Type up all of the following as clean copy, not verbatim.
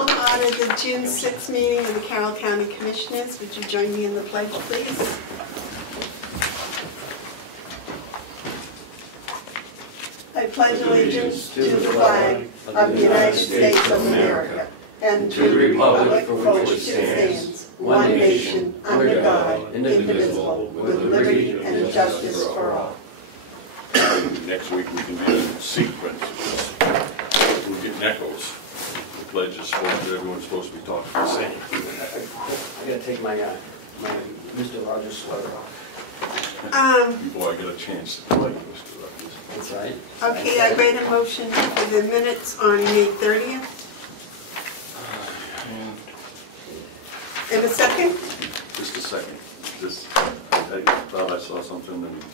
call to order the June 6th meeting of the Carroll County Commissioners. Would you join me in the pledge, please? I pledge allegiance to the flag of the United States of America and to the republic for which it stands, one nation, under God, indivisible, with liberty and justice for all. Next week we can do it in sequence. We'll get echoes. The pledge is supposed to, everyone's supposed to be talking the same. I gotta take my Mr. Rogers sweater off. Before I get a chance to play Mr. Rogers. That's right. Okay, I read a motion for the minutes on May 30th. In a second? Just a second. I thought I saw something and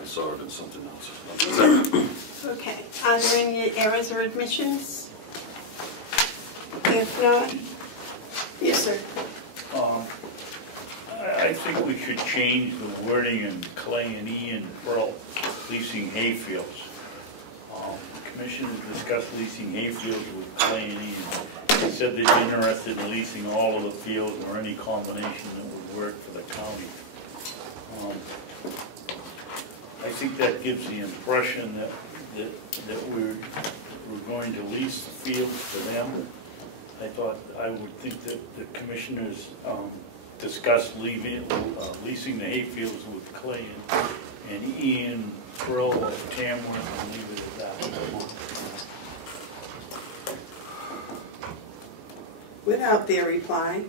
I saw it in something else. Okay. Are there any errors or admissions? If not, yes, sir. I think we should change the wording in Clay and Ian Pearl leasing hayfields. The commission has discussed leasing hayfields with Clay and Ian. They said they'd be interested in leasing all of the fields or any combination that would work for the county. I think that gives the impression that we're going to lease the fields to them. I would think that the commissioners discussed leasing the hayfields with Clay and Ian Pearl of Tamworth, and leave it at that. Without their reply.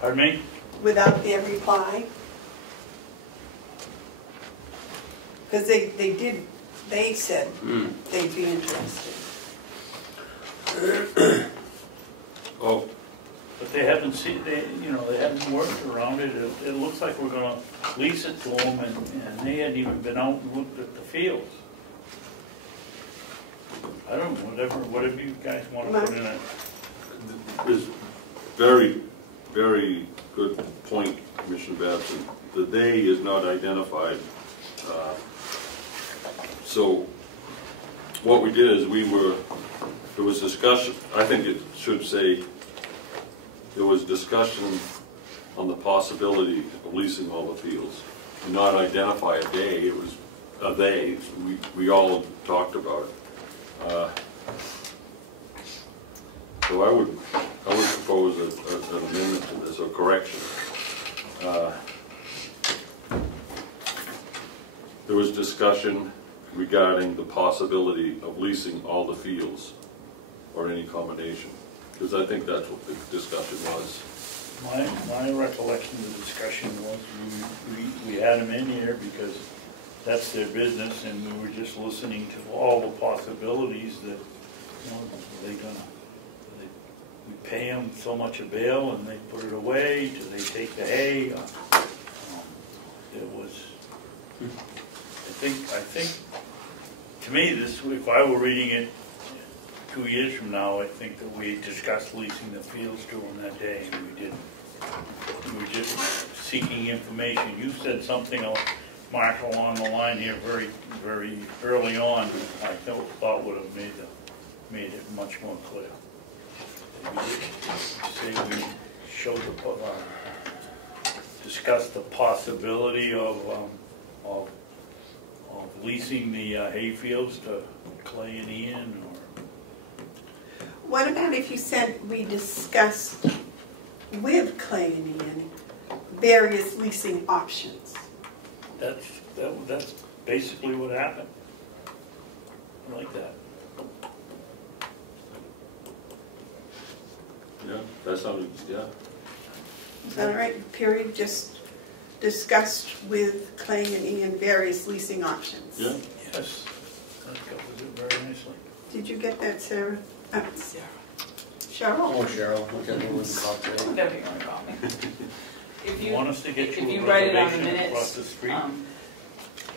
Pardon me? Without their reply. Because they said they'd be interested. Oh. But they haven't seen, they haven't worked around it. It looks like we're going to lease it to them, and they hadn't even been out and looked at the fields. I don't know, whatever you guys want to put in it. It's very, very good point, Commissioner Babson. The they is not identified. So what we did is there was discussion, I think it should say, there was discussion on the possibility of leasing all the fields. And not identify a day, it was a they. We all talked about it. So I would propose an amendment to this, or correction. There was discussion regarding the possibility of leasing all the fields or any combination, because I think that's what the discussion was. My recollection of the discussion was we had them in here because that's their business, and we were just listening to all the possibilities that, we pay them so much a bale and they put it away, do they take the hay? It was, I think, to me, this, if I were reading it 2 years from now, I think that we discussed leasing the fields to them that day, and we didn't. We were just seeking information. You said something, Mark, along the line here very, very early on, I thought would have made it much more clear. We showed discussed the possibility of leasing the hayfields to Clay and Ian, or what about if you said we discussed with Clay and Ian various leasing options? That's basically what happened. I like that. Yeah, that sounded, yeah. Is that all right? Period. Just discussed with Clay and Ian various leasing options. Yeah. Yes, that covers it very nicely. Did you get that, Sarah? Sarah. Cheryl? Oh, Cheryl. Look at me with the call today. Whatever you want to call me. If you want us to get you if you a write it on the reservation minutes across the street?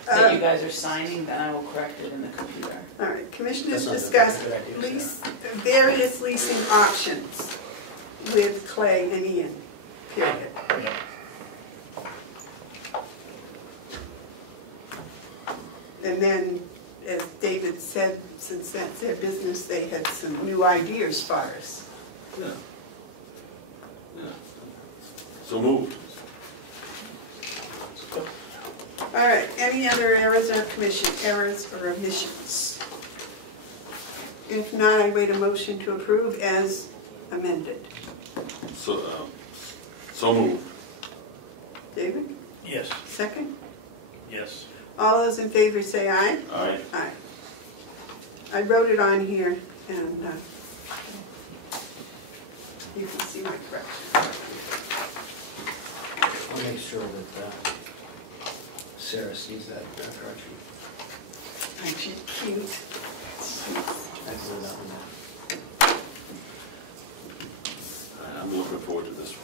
That you guys are signing, then I will correct it in the computer. All right. Commissioners That's discussed not a good idea, various leasing options with Clay and Ian. Period. Yeah. And then as David said, since that's their business, they had some new ideas for us. Yeah. Yeah. So moved. All right, any other errors or omissions? If not, I wait a motion to approve as amended. So moved. David? Yes, Second? yes. All those in favor say aye. Aye. Aye. I wrote it on here, and you can see my correction. I'll make sure that Sarah sees that correction. Aren't you cute? I see that one. I'm looking forward to this one.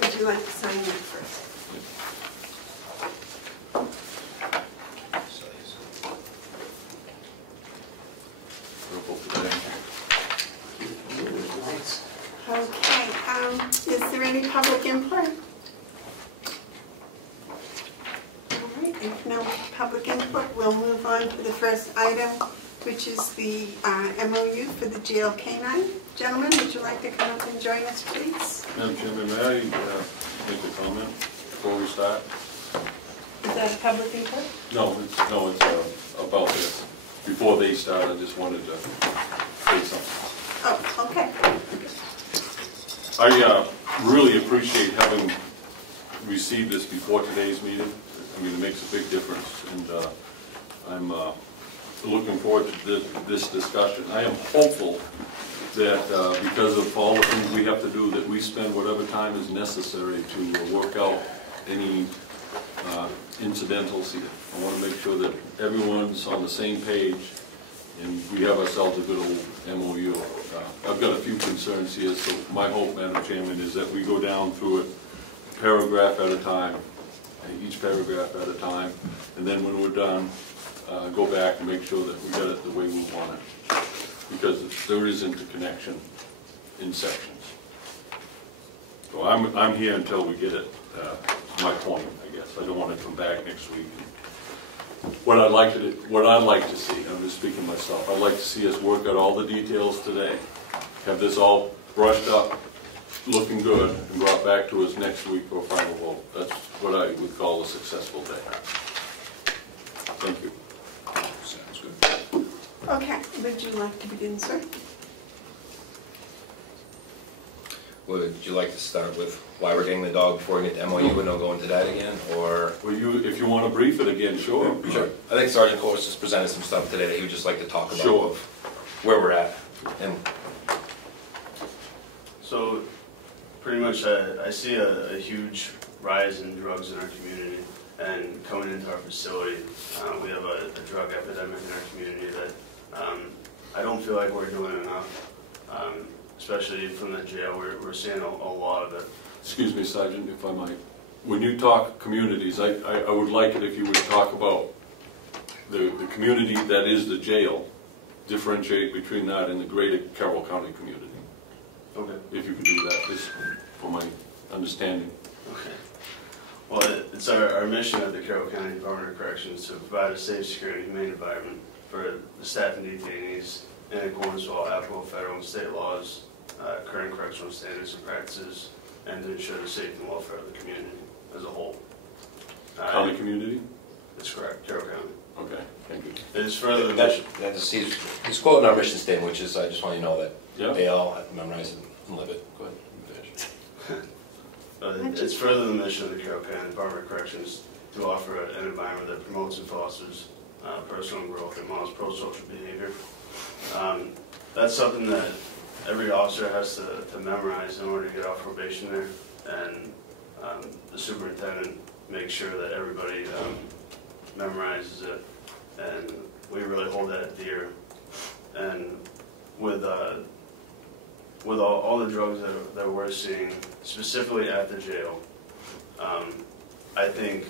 Would you like to sign that first? Purple today. Nice. Okay, is there any public input? All right, if no public input, we'll move on to the first item, which is the MOU for the jail canine. Gentlemen, would you like to come up and join us, please? Madam Chairman, may I make a comment before we start? Is that a public input? No, it's about this. Before they start, I just wanted to say something. Oh, okay. I really appreciate having received this before today's meeting. I mean, it makes a big difference, and I'm looking forward to this discussion. I am hopeful that because of all the things we have to do, that we spend whatever time is necessary to work out any incidentals here. I want to make sure that everyone's on the same page and we have ourselves a good old MOU. I've got a few concerns here, so my hope, Madam Chairman, is that we go down through it paragraph at a time, each paragraph at a time, and then when we're done, go back and make sure that we get it the way we want it, because there isn't a connection in sections. So I'm here until we get it. My point, I guess. I don't want to come back next week. What I'd like to see, I'm just speaking myself, I'd like to see us work out all the details today, have this all brushed up, looking good, and brought back to us next week for a final vote. That's what I would call a successful day. Thank you. Sounds good. Okay, would you like to begin, sir? Would you like to start with why we're getting the dog before we get to MOU and I'll go into that again, or? Well, if you want to brief it again, sure. Sure. I think Sergeant Coles just presented some stuff today that he would just like to talk about. Sure. Of where we're at. And so, pretty much I see a huge rise in drugs in our community, and coming into our facility, we have a drug epidemic in our community that I don't feel like we're doing enough. Especially from the jail, we're seeing a lot of it. Excuse me, Sergeant, if I might. When you talk communities, I would like it if you would talk about the community that is the jail, differentiate between that and the greater Carroll County community. Okay. If you could do that, just for my understanding. Okay. Well, it's our mission at the Carroll County Department of Corrections to provide a safe, secure, and humane environment for the staff and detainees in accordance with all applicable federal and state laws, current correctional standards and practices, and to ensure the safety and welfare of the community as a whole. County community? That's correct, Carroll County. Okay, thank you. It is further than he's quoting our mission statement, which is, I just want you to know that Yeah. they all have to memorize it and live it. Go ahead. It's further the mission of the Carroll County Department of Corrections to offer an environment that promotes and fosters personal growth and models pro-social behavior. That's something that every officer has to memorize in order to get off probation there, and the superintendent makes sure that everybody memorizes it, and we really hold that dear. And with all the drugs that we're seeing, specifically at the jail, I think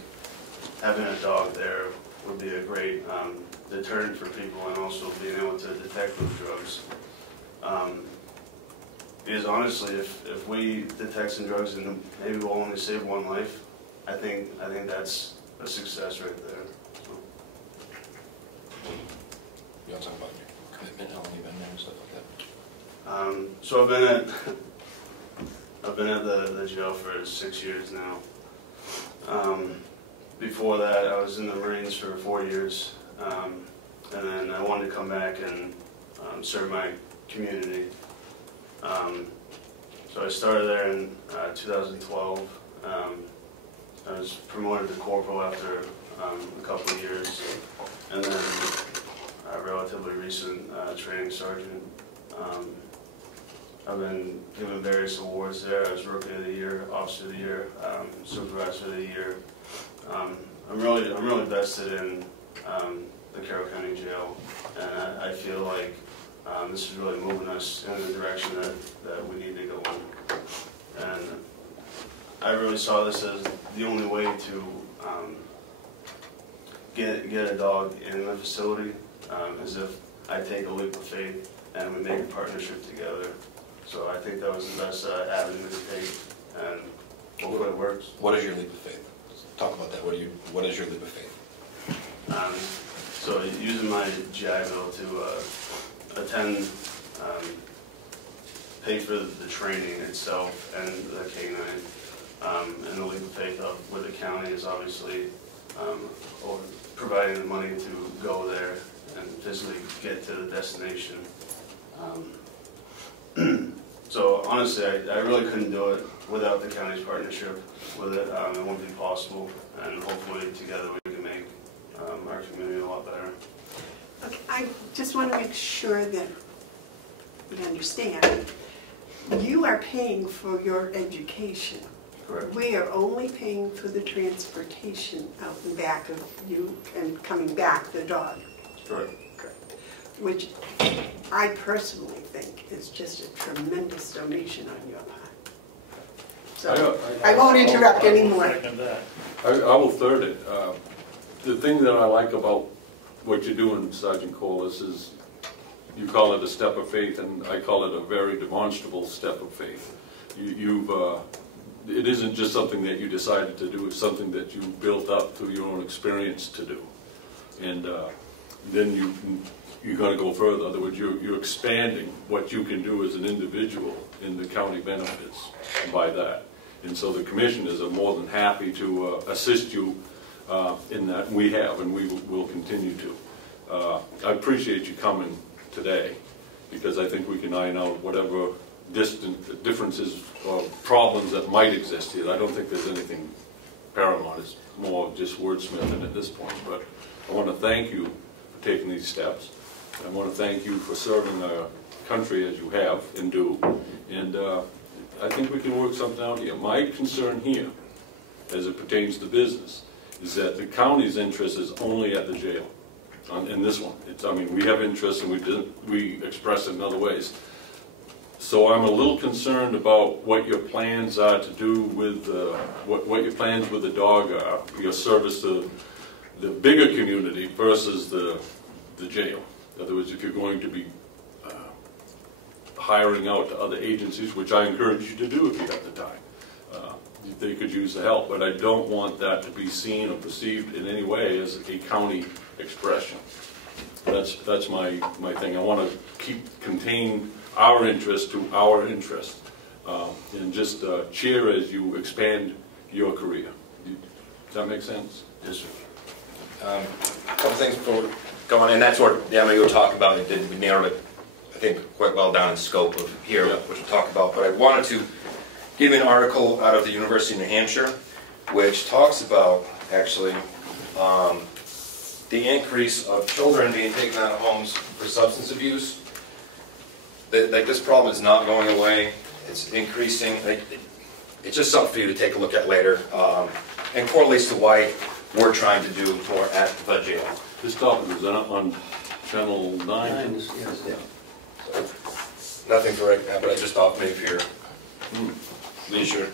having a dog there would be a great deterrent for people, and also being able to detect those drugs. Because honestly, if we detect some drugs and maybe we'll only save one life, I think that's a success right there. You want to talk about your commitment, how long you've been there and stuff like that? So I've been at the jail for 6 years now. Before that, I was in the Marines for 4 years, and then I wanted to come back and serve my community. So I started there in 2012. I was promoted to corporal after a couple of years, and then a relatively recent training sergeant. I've been given various awards there. I was Rookie of the Year, Officer of the Year, Supervisor of the Year. I'm really vested in the Carroll County Jail, and I feel like this is really moving us in the direction that we need to go in. And I really saw this as the only way to get a dog in the facility, is if I take a leap of faith and we make a partnership together. So I think that was the best avenue to take, and hopefully it works. What is your leap of faith? Talk about that. What is your leap of faith? So using my GI Bill to attend, pay for the training itself and the K-9, and the leap of faith with the county is obviously providing the money to go there and physically get to the destination. So honestly, I really couldn't do it without the county's partnership with it. It wouldn't be possible, and hopefully together we can make our community a lot better. Okay, I just want to make sure that we understand. You are paying for your education. Correct. We are only paying for the transportation out and back of you and coming back, the dog. Correct. Which I personally think is just a tremendous donation on your part. So I won't interrupt anymore. Second that. I will third it. The thing that I like about what you're doing, Sergeant Corliss, is you call it a step of faith, and I call it a very demonstrable step of faith. It isn't just something that you decided to do, it's something that you built up through your own experience to do. And then you're going to go further. In other words, you're expanding what you can do as an individual in the county benefits by that. And so the commissioners are more than happy to assist you in that. We have, and we will continue to. I appreciate you coming today, because I think we can iron out whatever differences or problems that might exist here. I don't think there's anything paramount. It's more just wordsmithing at this point. But I want to thank you for taking these steps. I want to thank you for serving our country as you have and do. And I think we can work something out here. My concern here, as it pertains to business, is that the county's interest is only at the jail. In this one, I mean, we have interest, and we express it in other ways. So I'm a little concerned about what your plans are to do with what your plans with the dog are, your service to the bigger community versus the jail. In other words, if you're going to be hiring out to other agencies, which I encourage you to do if you have the time, they could use the help. But I don't want that to be seen or perceived in any way as a county expression. That's my thing. I want to contain our interest to our interest, and just cheer as you expand your career. Does that make sense? Yes, sir. A couple things before we go on, and that's what the MOU talk about. We narrowed it, I think, quite well down in scope of here, which we'll talk about. But I wanted to give you an article out of the University of New Hampshire, which talks about, actually, the increase of children being taken out of homes for substance abuse. Like, this problem is not going away. It's increasing. It's just something for you to take a look at later, and correlates to why we're trying to do more at the jail. This topic was on Channel 9. Yes, yeah. So, nothing for right now, but I just thought maybe for your leisure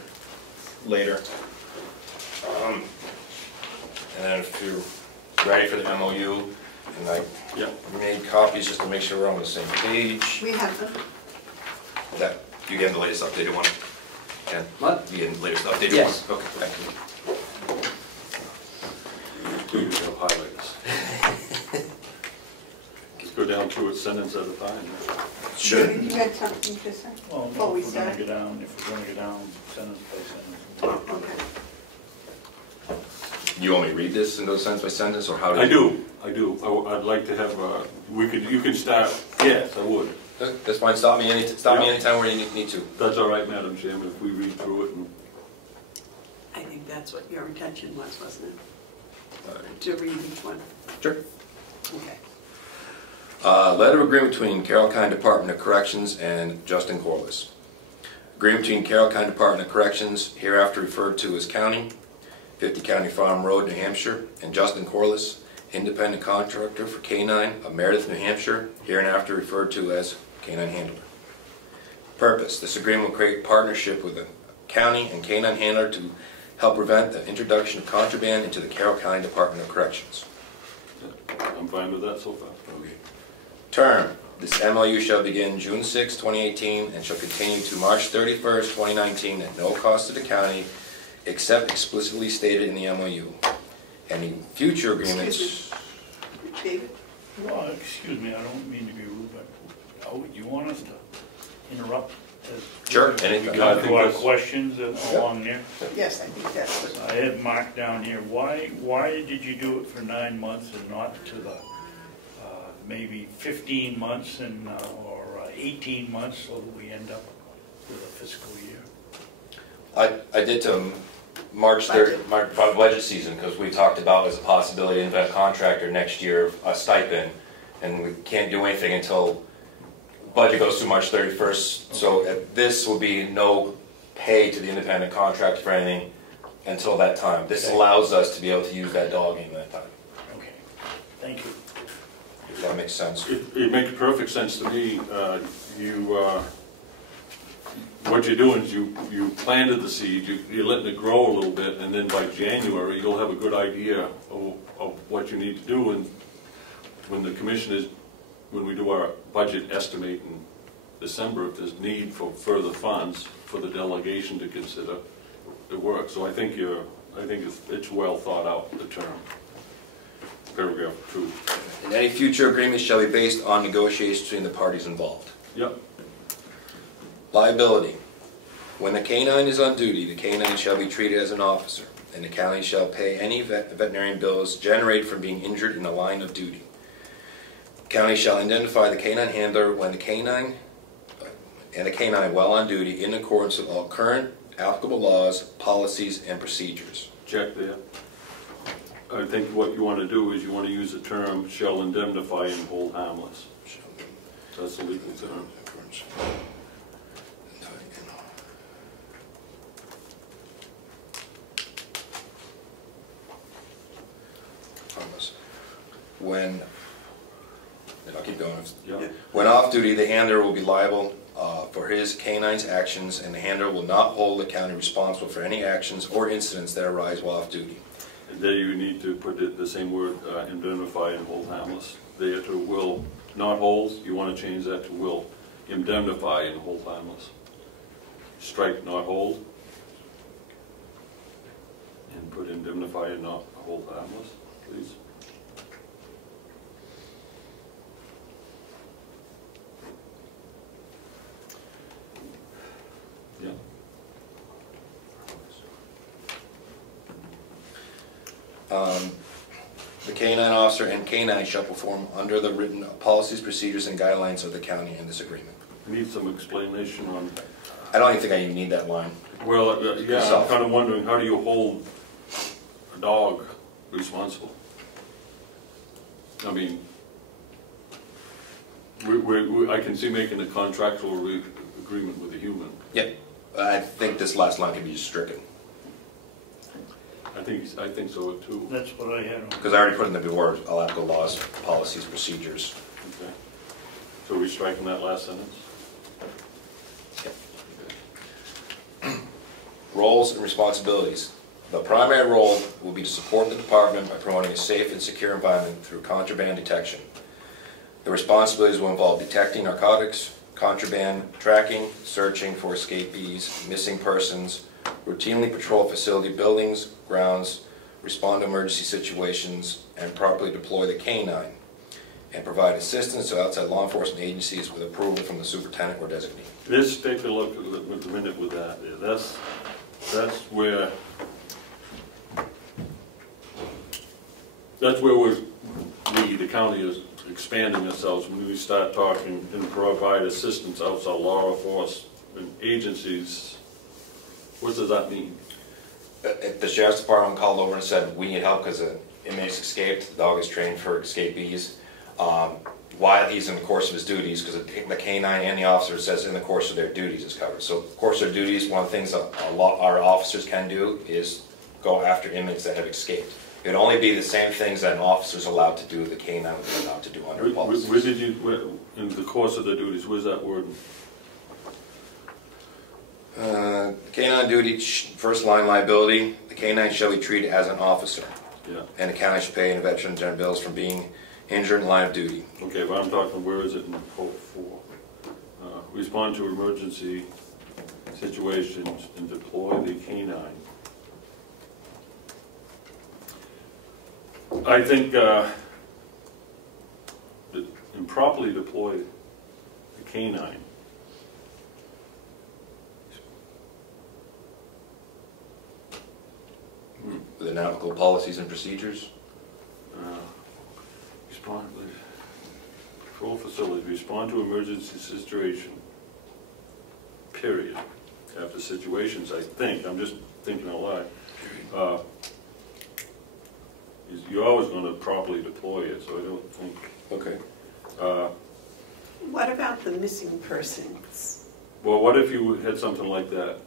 later. And then if you're ready for the MOU, and I made copies just to make sure we're on the same page. We have them. That You getting the latest updated one? Ken? What? You getting the latest updated Yes. one? Okay, thank you. We have highlights. Just go down through it sentence at a time. Sure. You had something to say? Well, Before no, we if we're gonna start? go down, sentence by sentence. Oh, okay. You want me to read this and go sentence by sentence, or how do I you? do. I'd like to have, you can start, yes, I would. That's fine, stop me anytime where you need to. That's all right, Madam Chairman, if we read through it and. I think that's what your intention was, wasn't it? To read each one? Sure. Okay. Letter of agreement between Carroll County Department of Corrections and Justin Corliss. Agreement between Carroll County Department of Corrections, hereafter referred to as County, 50 County Farm Road, New Hampshire, and Justin Corliss, independent contractor for K9 of Meredith, New Hampshire, hereinafter referred to as K9 Handler. Purpose: this agreement will create partnership with the county and K9 Handler to help prevent the introduction of contraband into the Carroll County Department of Corrections. I'm fine with that so far. Term: this MOU shall begin June 6, 2018 and shall continue to March 31st, 2019 at no cost to the county except explicitly stated in the MOU. Any future agreements... David? Well, excuse me, I don't mean to be rude, but you want us to interrupt? Sure, We anything. got to our questions along there. Yes, I think that's what. I had Mark down here. Why did you do it for 9 months and not to the maybe 15 months and or 18 months, so that we end up with a fiscal year? I did to March 3rd, budget season, because we talked about as a possibility to invent a contractor next year, a stipend, and we can't do anything until budget goes through March 31st. Okay. So this will be no pay to the independent contractor for anything until that time. This allows us to be able to use that dog in that time. Okay, thank you. If that makes sense. It makes perfect sense to me. What you're doing is you planted the seed, you're letting it grow a little bit, and then by January you'll have a good idea of what you need to do. And when the commissioners, when we do our budget estimate in December, if there's need for further funds for the delegation to consider, it works. So I think it's well thought out, the term. Paragraph 2. And any future agreements shall be based on negotiations between the parties involved. Yep. Liability. When the canine is on duty, the canine shall be treated as an officer, and the county shall pay any veterinarian bills generated from being injured in the line of duty. The county shall indemnify the canine handler when the canine while on duty in accordance with all current applicable laws, policies, and procedures. Check there. I think what you want to do is you want to use the term shall indemnify and hold harmless. That's the legal term. I'll keep going. Yeah. When off duty, the handler will be liable for his canine's actions, and the handler will not hold the county responsible for any actions or incidents that arise while off duty. And there you need to put the same word, indemnify and hold harmless. There to will not hold, you want to change that to will indemnify and hold harmless. Strike not hold, and put indemnify and not hold harmless, please. Yeah. The canine officer and canine shall perform under the written policies, procedures, and guidelines of the county in this agreement. I need some explanation on. I don't even think I even need that line. Well, yeah, I'm kind of wondering, how do you hold a dog responsible? I mean, I can see making a contractual agreement with a human. Yep. I think this last line can be just stricken. I think so too. That's what I had on. Because I already put in the words, applicable laws, policies, procedures. Okay. So are we striking that last sentence? Yep. Okay. Roles and responsibilities. The primary role will be to support the department by promoting a safe and secure environment through contraband detection. The responsibilities will involve detecting narcotics, contraband tracking, searching for escapees, missing persons, routinely patrol facility buildings, grounds, respond to emergency situations, and properly deploy the K-9, and provide assistance to outside law enforcement agencies with approval from the superintendent or designee. Let's take a look with a minute with that. That's where we, the county, is expanding ourselves when we start talking and provide assistance outside law enforcement agencies. What does that mean? If the sheriff's department called over and said, we need help because an inmate's escaped, the dog is trained for escapees, while he's in the course of his duties, because the K-9 and the officer says in the course of their duties is covered. So, of course, their duties, one of the things that our officers can do is go after inmates that have escaped. It would only be the same things that an officer is allowed to do, the K-9 would be allowed to do under policy. Where did you, in the course of their duties, where's that word? K-9 duty, first line liability, the K-9 shall be treated as an officer. Yeah. And the county shall pay any veteran general bills from being injured in line of duty. Okay, but I'm talking, where is it in quote 4? Respond to emergency situations and deploy the K-9. I think improperly deploy the K-9. With the nautical policies and procedures. Respond, patrol facilities, respond to emergency situation, period. After situations, I think, I'm just thinking out loud. You're always going to properly deploy it, so I don't think. Okay. What about the missing persons? Well, what if you had something like that?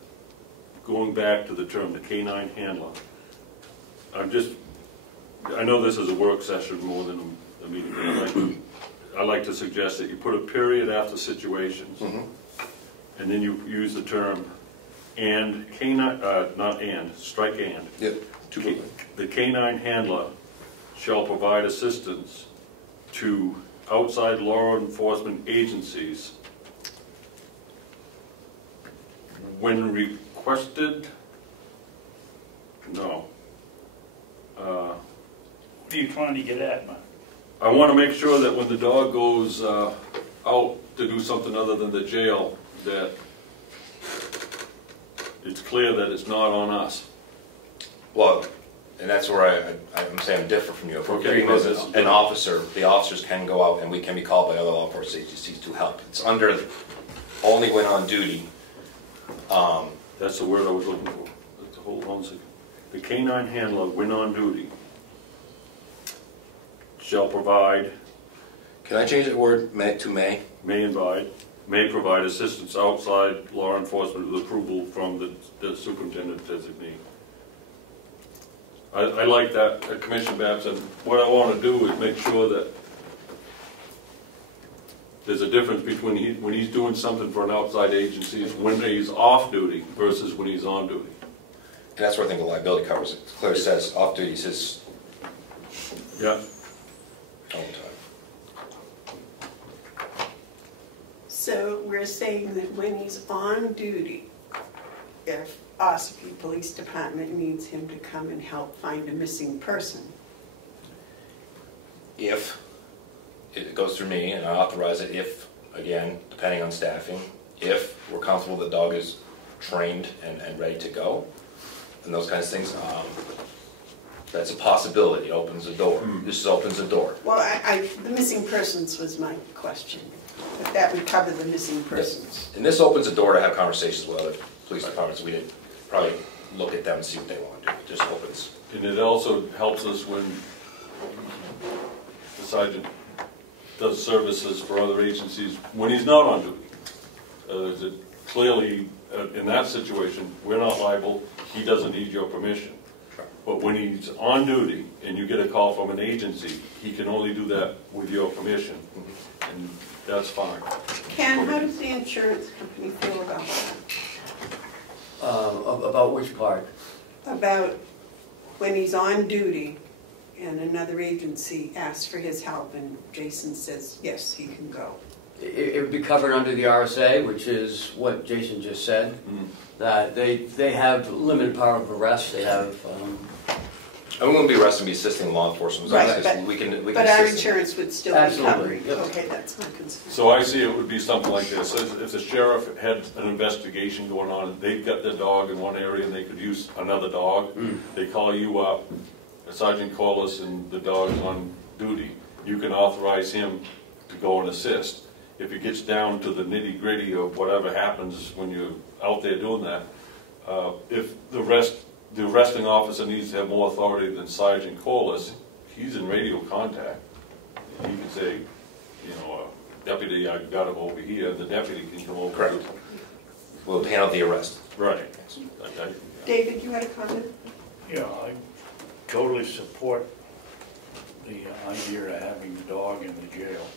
Going back to the term, the K-9 handler. I know this is a work session more than a meeting, but I'd like to suggest that you put a period after situations, and then you use the term and K-9, not and, strike and. Yep. The K-9 handler shall provide assistance to outside law enforcement agencies when requested. No. What are you trying to get at, man? I want to make sure that when the dog goes out to do something other than the jail, that it's clear that it's not on us. Well, and that's where I'm saying I'm different from you. If we're treating as an officer, the officers can go out and we can be called by other law enforcement agencies to help. It's under only when on duty. That's the word I was looking for. Hold on a second. The K-9 handler, when on duty, shall provide. Can I change that word to may? May provide assistance outside law enforcement with approval from the superintendent designee. I like that, Commissioner Babson. What I want to do is make sure that there's a difference between when he's doing something for an outside agency, when he's off duty versus when he's on duty. And that's where I think the liability covers it. It clearly says off duty is his Yeah. own time. So we're saying that when he's on duty, if Ossipee Police Department needs him to come and help find a missing person. If it goes through me and I authorize it, if, again, depending on staffing, if we're comfortable the dog is trained and ready to go, and those kinds of things, that's a possibility. It opens the door. This opens the door. Well, the missing persons was my question. If that would cover the missing persons. And this opens the door to have conversations with other police departments. We didn't probably look at them and see what they want to do. It just opens. And it also helps us when the sergeant does services for other agencies when he's not on duty. Clearly, in that situation, we're not liable. He doesn't need your permission. But when he's on duty and you get a call from an agency, he can only do that with your permission. And that's fine. Ken, how does the insurance company feel about that? About which part? About when he's on duty and another agency asks for his help and Jason says, yes, he can go. it would be covered under the RSA, which is what Jason just said, that they have limited power of arrest. They have. And we wouldn't be arresting, be assisting law enforcement. Right, we can but our assist them. insurance would still Absolutely, be yep. covered. Okay, that's my concern. So I see it would be something like this. If the sheriff had an investigation going on, they've got their dog in one area and they could use another dog, they call you up, Sergeant Corliss, and the dog's on duty. You can authorize him to go and assist. If it gets down to the nitty-gritty of whatever happens when you're out there doing that, if the arresting officer needs to have more authority than Sergeant Corliss, he's in radio contact. He can say, you know, deputy, I've got him over here, the deputy can come over. Correct. We'll handle the arrest. Right. David, you had a comment? Yeah, I totally support the idea of having the dog in the jail.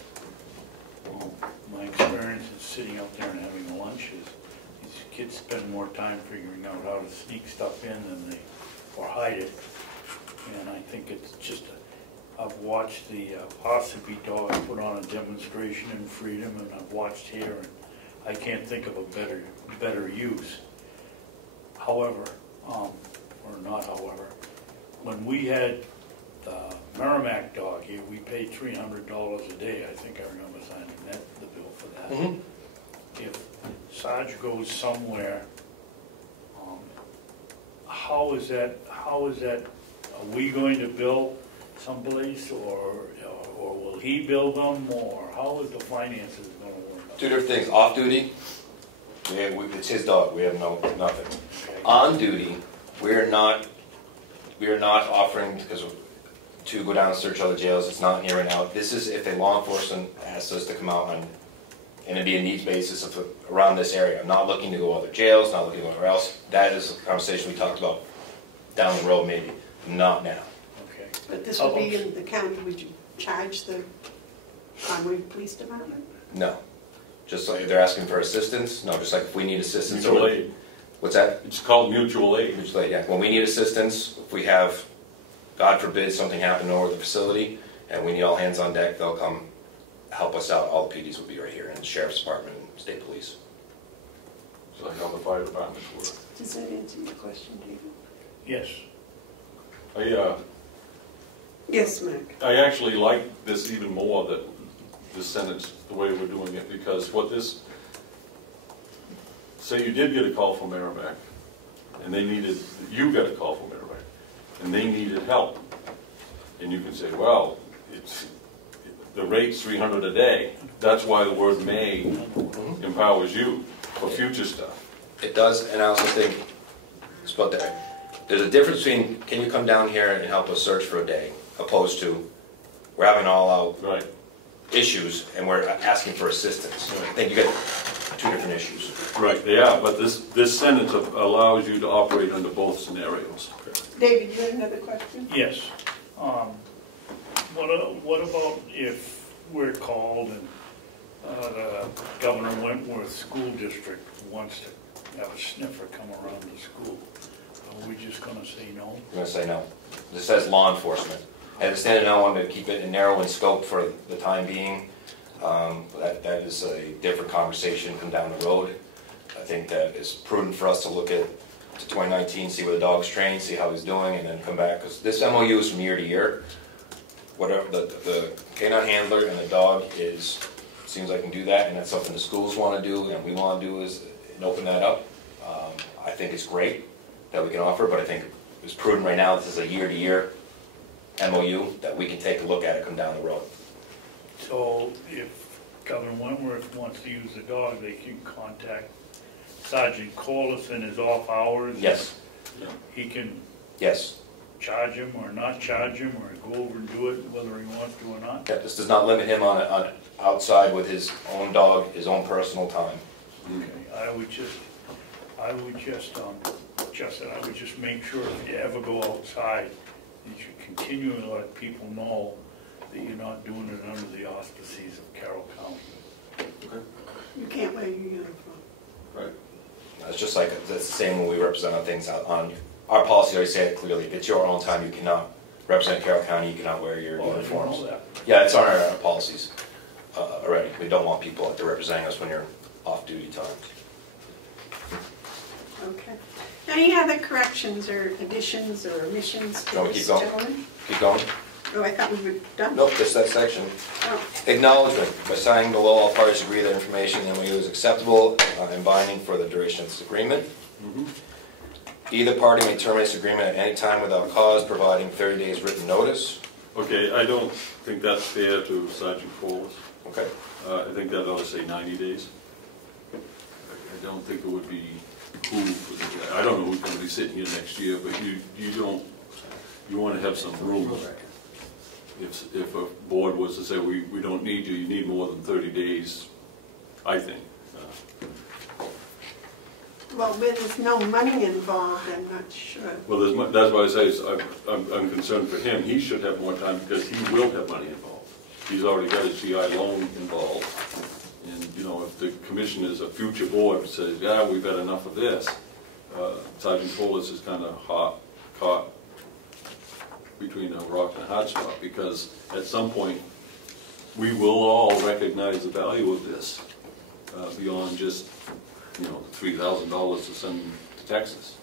My experience in sitting out there and having lunch is these kids spend more time figuring out how to sneak stuff in than they, or hide it. And I think it's just, I've watched the Ossipee dog put on a demonstration in freedom, and I've watched here, and I can't think of a better use. However, or not however, when we had the Merrimack dog here, we paid $300 a day. I think I remember signing the bill for that. If Sarge goes somewhere, how is that, are we going to bill someplace, or will he bill them, or how is the finances going to work? Two different things. Off duty, it's his dog. We have nothing. Okay. On duty, we are not offering to go down and search other jails. It's not near and out. This is if a law enforcement asks us to come out and it'd be a needs basis of around this area. I'm not looking to go other jails, not looking to go anywhere else. That is a conversation we talked about down the road, maybe. Not now. Okay. But this would be in the county. Would you charge the Conway Police Department? No. Just like they're asking for assistance. No, just like if we need assistance. Mutual aid. What's that? It's called mutual aid. Mutual aid, yeah. When we need assistance, if we have, God forbid, something happen over the facility and we need all hands on deck, they'll come help us out. All the PDs will be right here, and the Sheriff's Department and State Police. So like how the fire departments work. Does that answer your question, David? Yes. Yes, Mark. I actually like this even more, that this sentence, the way we're doing it, because what this, say you did get a call from Merrimack, and they needed, you got a call from Merrimack, and they needed help. And you can say, well, the rate's $300 a day. That's why the word may empowers you for future stuff. It does, and I also think it's about that. There's a difference between can you come down here and help us search for a day, opposed to we're having all-out Right. issues and we're asking for assistance. I think you got two different issues. Right, yeah, but this sentence allows you to operate under both scenarios. David, you had another question? Yes. What about if we're called and the Governor Wentworth School District wants to have a sniffer come around the school? Are we just going to say no? I'm going to say no. This says law enforcement. I understand now I want to keep it narrow in scope for the time being. That is a different conversation come down the road. I think that it's prudent for us to look at to 2019, see where the dog's trained, see how he's doing, and then come back. Because this MOU is from year to year. Whatever the canine handler and the dog seems like can do that, and that's something the schools want to do and we want to do is open that up. I think it's great that we can offer, but I think it's prudent right now. This is a year-to-year MOU that we can take a look at it come down the road. So if Governor Wentworth wants to use the dog, they can contact Sergeant Corliss in his off hours? Yes. He can Yes. charge him or not charge him, or go over and do it whether he wants to or not? Yeah, this does not limit him on outside with his own dog, his own personal time. Okay, I would just make sure if you ever go outside, that you continually let people know that you're not doing it under the auspices of Carroll County. Okay. You can't wear your uniform. Right. It's just like that's the same when we represent on things on our policy. Already say it clearly. If it's your own time, you cannot represent Carroll County. You cannot wear your uniforms. I know that. Yeah, it's on our policies. already. We don't want people out there representing us when you're off-duty time. Okay. Any other corrections or additions or omissions to Shall we this, keep going? gentlemen? Keep going? Oh, I thought we were done. Nope, just that section. Oh, Acknowledgement. By signing below, all parties agree that information in the MOU is acceptable and binding for the duration of this agreement. Either party may terminate this agreement at any time without cause, providing 30 days written notice. Okay, I don't think that's fair to Sergeant Corliss. Okay. I think that ought to say 90 days. I don't think it would be cool for the, I don't know who's going to be sitting here next year, but you want to have some room. If a board was to say, we don't need you, you need more than 30 days, I think. well, where there's no money involved, I'm not sure. Well, that's why I say I'm concerned for him. He should have more time because he will have money involved. He's already got his GI loan involved. And, you know, if the commission is a future board says, yeah, we've had enough of this, Sergeant Corliss is kind of caught between a rock and a hard spot, because at some point we will all recognize the value of this beyond just, you know, $3,000 to send to Texas.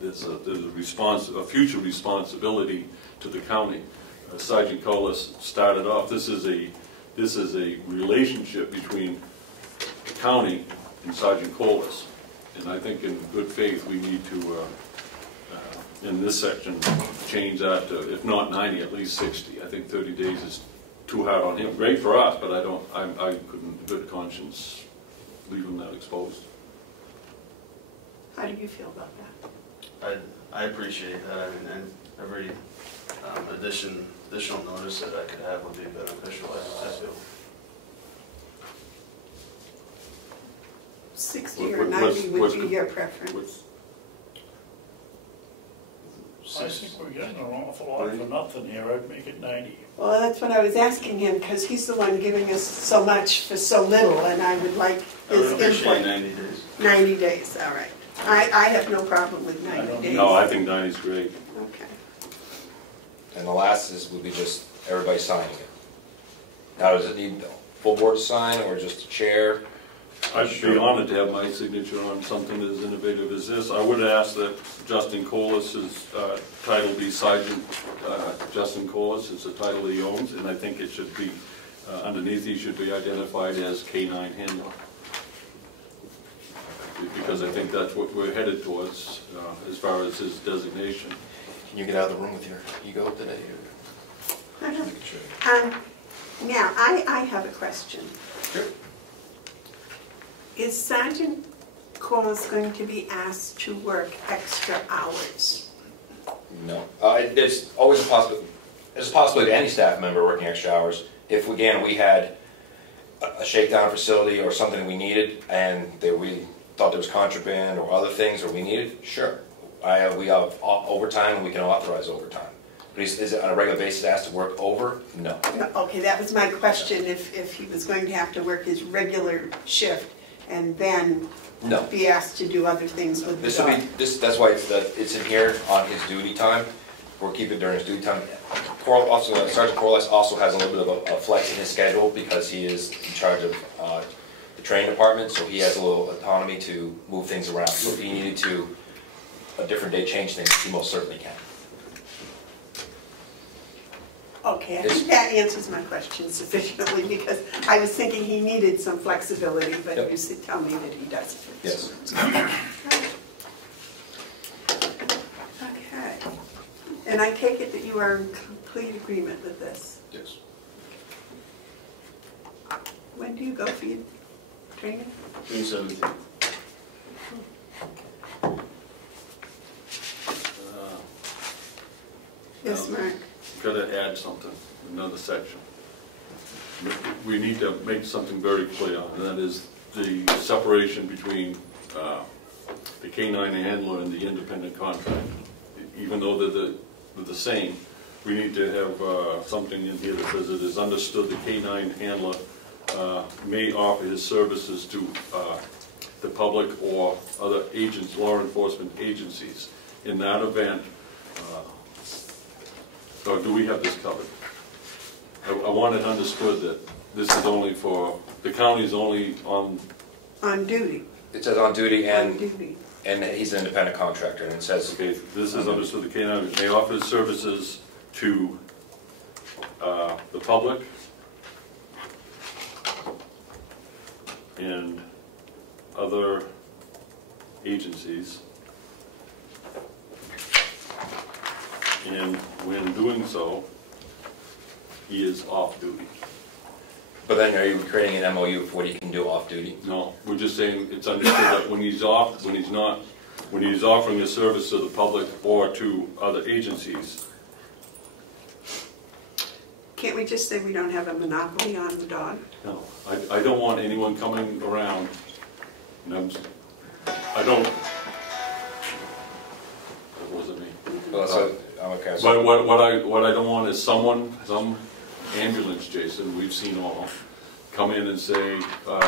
There's a future responsibility to the county. Sergeant Corliss started off. This is a relationship between the county and Sergeant Corliss, and I think in good faith we need to, in this section, change that to, if not 90, at least 60. I think 30 days is too hard on him. Great for us, but I couldn't, in good conscience, leave him that exposed. How do you feel about that? I appreciate that. I mean, and every additional notice that I could have would be beneficial, I feel. 60 or 90 would be your preference. I think we're getting an awful lot for nothing here. I'd make it 90. Well, that's what I was asking him, because he's the one giving us so much for so little, and I would like I would his appreciate input. 90 days. 90 days, all right. I have no problem with 90 days. No, I think 90 is great. Okay. And the last would be just everybody signing it. Now, does it need the full board to sign or just the chair? I'd be honored to have my signature on something as innovative as this. I would ask that Justin Corliss's title be Sergeant Justin Corliss. It's a title he owns, and I think it should be, underneath he should be identified as K-9 handler. Because I think that's what we're headed towards as far as his designation. Can you get out of the room with your ego today? Now, I have a question. Sure. Is Sergeant Corliss going to be asked to work extra hours? No. There's always a possibility. There's a possibility to any staff member working extra hours. If, again, we had a shakedown facility or something we needed and we thought there was contraband or other things or we needed, sure. We have overtime and we can authorize overtime. But is it on a regular basis asked to work over? No. No, okay, that was my question, if he was going to have to work his regular shift and then be asked to do other things with the dog. That's why it's in here on his duty time. We'll keep it during his duty time. Sergeant Corliss also has a little bit of a flex in his schedule because he is in charge of the training department, so he has a little autonomy to move things around. So if he needed to a different day change things, he most certainly can. Okay, I think that answers my question sufficiently, because I was thinking he needed some flexibility, but you tell me that he doesn't. Yes. Okay. And I take it that you are in complete agreement with this? Yes. When do you go for your training? June 17th. Yes, Mark. Got to add something, another section. We need to make something very clear, and that is the separation between the K-9 handler and the independent contractor. Even though they're the same, we need to have something in here that says it is understood the K-9 handler may offer his services to the public or other agents, law enforcement agencies. In that event, so do we have this covered? I want it understood that this is only for, the county's only on, duty. It says on duty On and, duty. and he's an independent contractor, and it says, okay, this is understood, the K-9 may offer services to the public and other agencies. And when doing so, he is off duty. but then are you creating an MOU for what he can do off duty? No, we're just saying it's understood that when he's off, when he's not, when he's offering a service to the public or to other agencies. Can't we just say we don't have a monopoly on the dog? No, I don't want anyone coming around, and I don't, that wasn't me. Well, that's what, okay, so, But what I don't want is some ambulance, Jason, we've seen all, come in and say,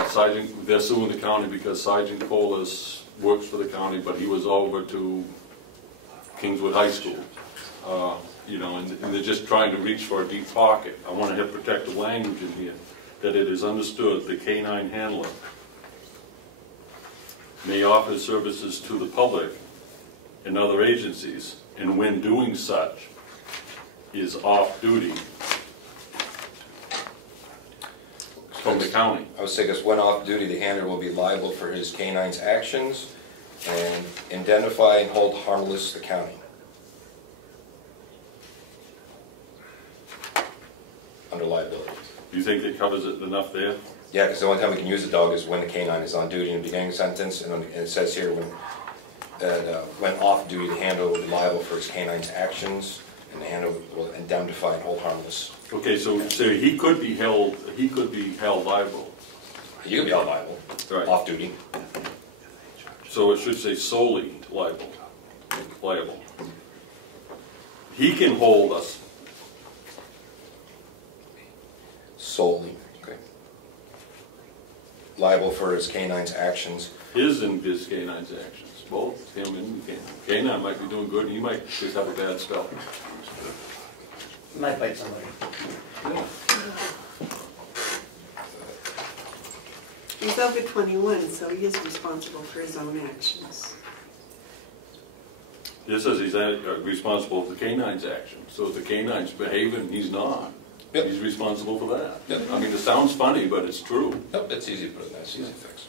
Sergeant, they're suing the county because Sergeant Colas works for the county, but he was over to Kingswood High School. You know, and they're just trying to reach for a deep pocket. I want to have protective language in here, that it is understood the K-9 handler may offer services to the public and other agencies, and when doing such, is off duty from the county. I would say because when off duty, the handler will be liable for his K-9's actions and indemnify and hold harmless the county. Under liability. Do you think it covers it enough there? Yeah, because the only time we can use the dog is when the K-9 is on duty in the beginning of the sentence, and it says here when off duty, the handler will be liable for his K-9's actions, and the handler will indemnify and hold harmless. Okay, so he could be held liable. You could be held liable, Right. off duty. So it should say solely liable. He can hold us. Solely, okay. Liable for his K-9's actions. His and his K-9's actions, both him and the K-9. K-9 might be doing good, and he might just have a bad spell. Might bite somebody. Yeah. He's over 21, so he is responsible for his own actions. It says he's responsible for the K-9's actions, so if the K-9's behaving, he's not. Yep. He's responsible for that. Yep. I mean, it sounds funny, but it's true. Nope, it's easy to put in there, it's easy to fix.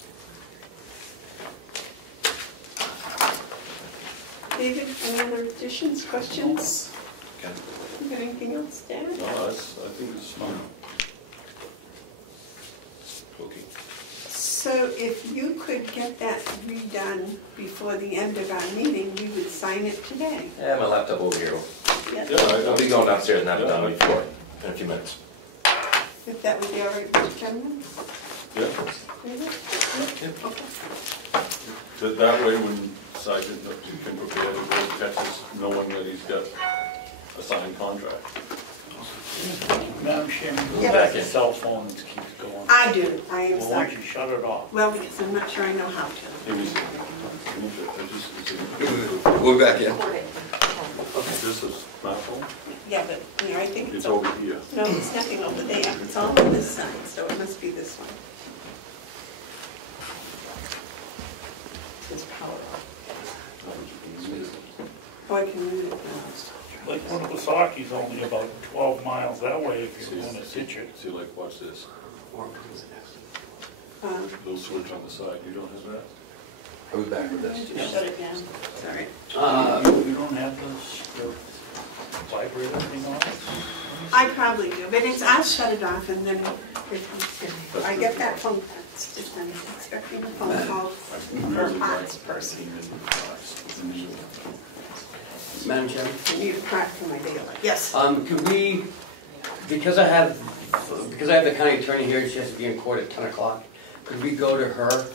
David, any other additions, questions? Okay. You got anything else to add? No, I think it's fun. Okay. So if you could get that redone before the end of our meeting, we would sign it today. Yeah, my laptop over here. Yes. Yeah, I'll be going downstairs and have it done before, in a few minutes. If that would be all right with the gentleman? Yeah. Okay. That way, when Sergeant can prepare to go catches, knowing that he's got a signed contract. Madam Chairman, who Yes. has a cell phone that keeps going? I do, I am Well, why don't sorry. you shut it off? Well, because I'm not sure I know how to. Let me see. We'll be back in. Is this a smartphone? Yeah, but, you know, I think It's it's over here. No, there's nothing over there. It's all on this side, so it must be this one. It's power off. Oh, I can move it now. Like one of Ossakee's only about 12 miles that way if you're going to Citrus. See, like, watch this. Little switch on the side. You don't have that? I'll be back with this. Just shut it down. Sorry. You don't have the vibrator thing on? I probably do, but I'll shut it off and then if I get that phone, it's just, I'm expecting a phone call for a parts person. Madam Chairman? I need a part for my daylight. Yes. Could we, because I have the county attorney here, she has to be in court at 10 o'clock, could we go to her?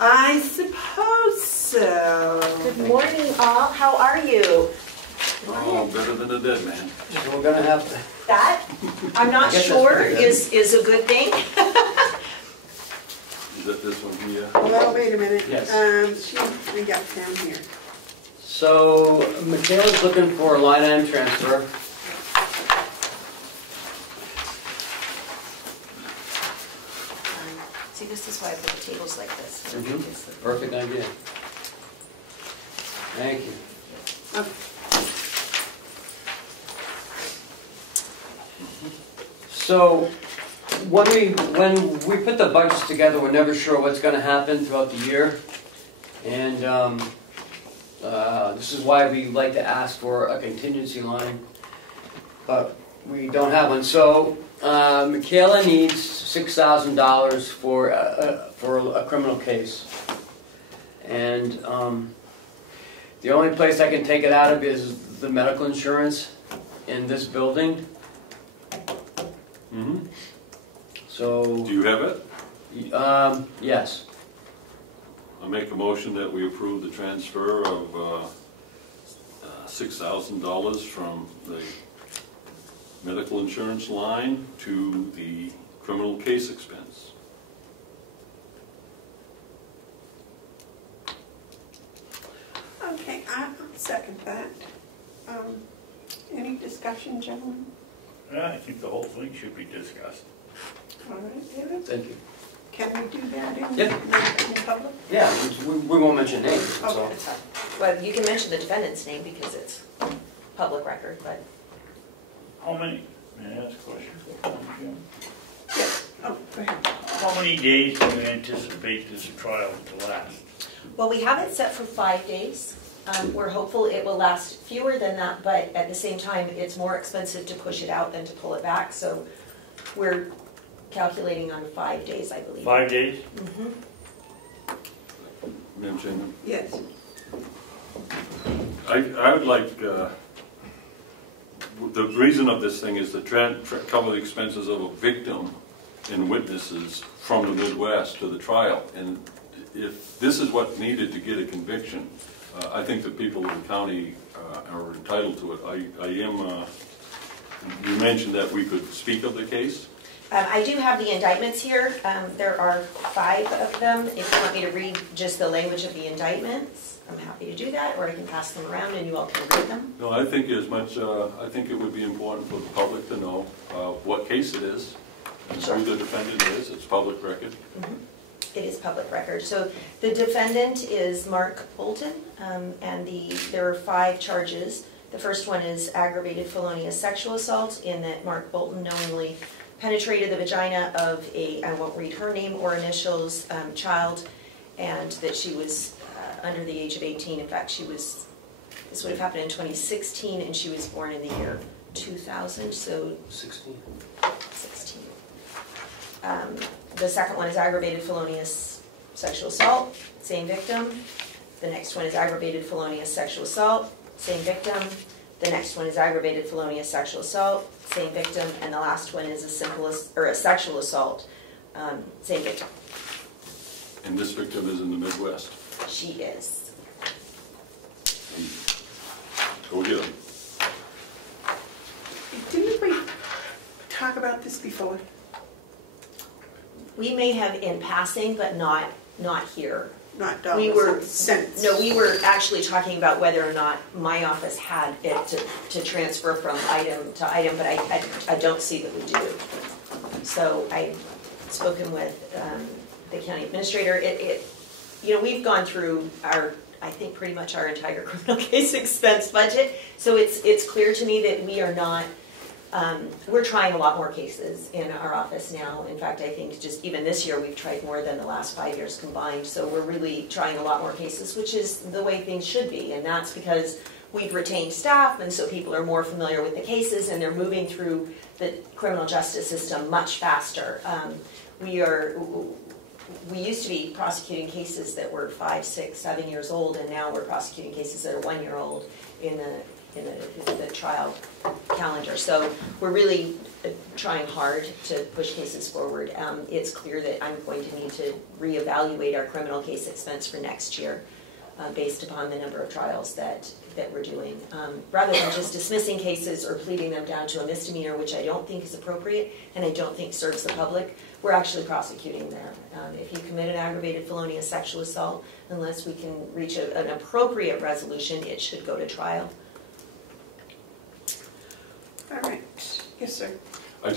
I suppose so. Good morning, all. How are you? Oh, better than a dead man. So we're gonna have to, That, I'm not I guess that's sure, pretty good. is a good thing. Is that this one here? Well, wait a minute. Yes. We got down here. so Michaela's looking for a line item transfer. Perfect idea. Thank you. So, when we put the budgets together, we're never sure what's going to happen throughout the year. And this is why we like to ask for a contingency line. But we don't have one. So, Michaela needs $6,000 for a criminal case. And the only place I can take it out of is the medical insurance in this building. Mm-hmm. So, Do you have it? yes. I make a motion that we approve the transfer of $6,000 from the medical insurance line to the criminal case expense. Okay, I'll second that. Any discussion, gentlemen? Yeah, I think the whole thing should be discussed. All right, David? Thank you. Can we do that in, Yep. in public? Yeah, we won't mention names, that's all. Okay. It's fine. Well, you can mention the defendant's name because it's public record, but How many, may I ask a question? Jim? Yes. Oh, go ahead. How many days do you anticipate this trial to last? well, we have it set for 5 days. We're hopeful it will last fewer than that, but at the same time, it's more expensive to push it out than to pull it back. So we're calculating on 5 days, I believe. 5 days? Mhm. Madam Chairman? Yes. I would like, the reason of this thing is to cover the expenses of a victim and witnesses from the Midwest to the trial. And if this is what needed to get a conviction, I think the people of the county are entitled to it. You mentioned that we could speak of the case? I do have the indictments here. There are 5 of them. If you want me to read just the language of the indictments, I'm happy to do that, or I can pass them around and you all can read them. No, I think I think it would be important for the public to know what case it is and Sure. who the defendant is. It's public record. Mhm. It is public record. So the defendant is Mark Bolton, and there are 5 charges. The first one is aggravated felonious sexual assault, in that Mark Bolton knowingly penetrated the vagina of I won't read her name or initials, child, and that she was under the age of 18. In fact, this would have happened in 2016, and she was born in the year 2000, so 16. 16. The second one is aggravated felonious sexual assault, same victim. The next one is aggravated felonious sexual assault, same victim. The next one is aggravated felonious sexual assault, same victim. And the last one is a sexual assault, same victim. And this victim is in the Midwest. She is. Go get him. Didn't we talk about this before? We may have in passing, but not here. Not We dollars, were- cents. No, we were actually talking about whether or not my office had it to transfer from item to item, but I don't see that we do. So I've spoken with the county administrator. We've gone through I think pretty much our entire criminal case expense budget. So it's clear to me that we are not, we're trying a lot more cases in our office now. In fact, I think just even this year we've tried more than the last 5 years combined. So we're really trying a lot more cases, which is the way things should be. And that's because we've retained staff, and so people are more familiar with the cases, and they're moving through the criminal justice system much faster. We used to be prosecuting cases that were 5, 6, 7 years old, and now we're prosecuting cases that are 1 year old in the trial calendar. So we're really trying hard to push cases forward. It's clear that I'm going to need to reevaluate our criminal case expense for next year based upon the number of trials that we're doing. Rather than just dismissing cases or pleading them down to a misdemeanor, which I don't think is appropriate and I don't think serves the public, we're actually prosecuting them. If you commit an aggravated felonious sexual assault, unless we can reach an appropriate resolution, it should go to trial. All right. Yes, sir. I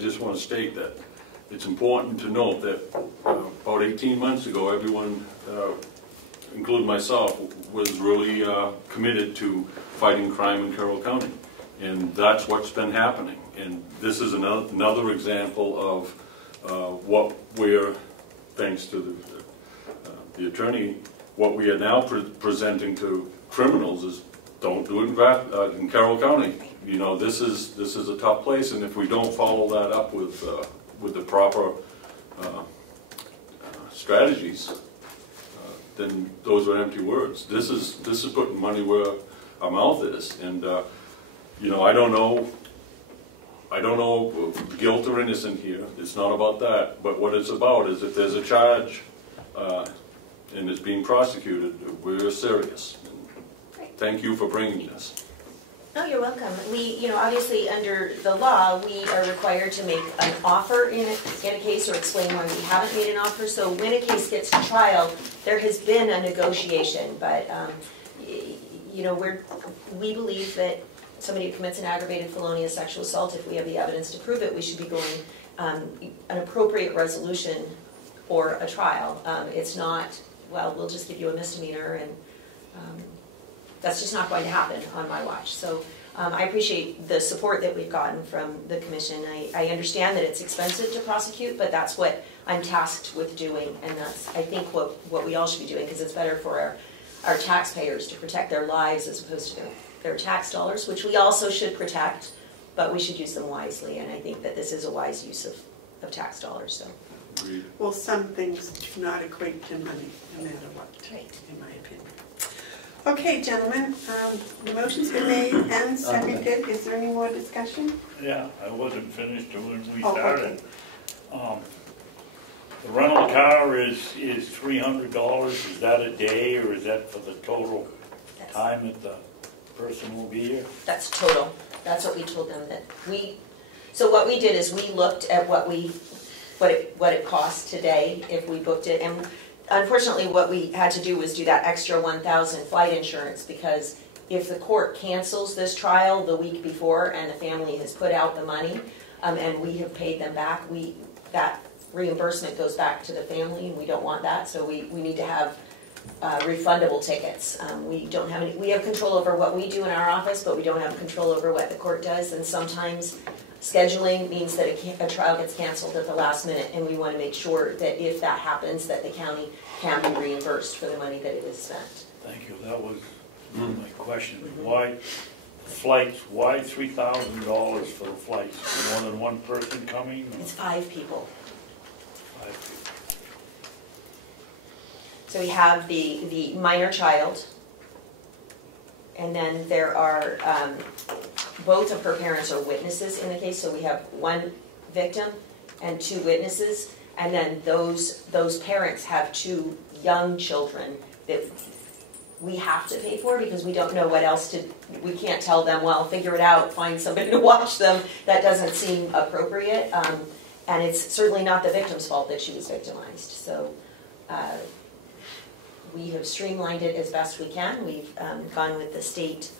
just want to state that it's important to note that about 18 months ago, everyone, including myself, was really committed to fighting crime in Carroll County. And that's what's been happening. And this is another example of what we're, thanks to the attorney, what we are now presenting to criminals is don't do it in Carroll County. You know, this is a tough place, and if we don't follow that up with the proper strategies, then those are empty words. This is putting money where our mouth is, and you know, I don't know guilt or innocent here. It's not about that. But what it's about is if there's a charge and it's being prosecuted, we're serious. Thank you for bringing this. No, you're welcome. We, you know, obviously under the law, we are required to make an offer in a case or explain why we haven't made an offer. So when a case gets to trial, there has been a negotiation. But, you know, we believe that somebody who commits an aggravated felonious sexual assault, if we have the evidence to prove it, we should be going an appropriate resolution or a trial. It's not, well, we'll just give you a misdemeanor, and that's just not going to happen on my watch. So I appreciate the support that we've gotten from the commission. I understand that it's expensive to prosecute, but that's what I'm tasked with doing, and that's, I think, what we all should be doing, because it's better for our taxpayers to protect their lives as opposed to their tax dollars, which we also should protect, but we should use them wisely, and I think that this is a wise use of tax dollars. So. Well, some things do not equate to money, no matter what, Right. in my opinion. Okay, gentlemen, the motion's been made and seconded. Is there any more discussion? Yeah, I wasn't finished when we Oh, started. okay. The rental car is $300. Is that a day, or is that for the total time that the person will be here? That's total. That's what we told them that so what we did is we looked at what it costs today if we booked it, and unfortunately what we had to do was do that extra $1,000 flight insurance, because if the court cancels this trial the week before and the family has put out the money and we have paid them back, that reimbursement goes back to the family, and we don't want that. So we need to have refundable tickets. We don't have any. We have control over what we do in our office, but we don't have control over what the court does. And sometimes scheduling means that a trial gets canceled at the last minute, and we want to make sure that if that happens, that the county can be reimbursed for the money that it has spent. Thank you. That was my question. Why flights? Why $3,000 for the flights? More than one person coming? Or? It's 5 people. 5 people. So we have the minor child, and then there are both of her parents are witnesses in the case. So we have one victim and 2 witnesses, and then those parents have 2 young children that we have to pay for because we don't know what else to. We can't tell them, well, figure it out, find somebody to watch them. That doesn't seem appropriate, and it's certainly not the victim's fault that she was victimized. So. We have streamlined it as best we can. We've gone with the state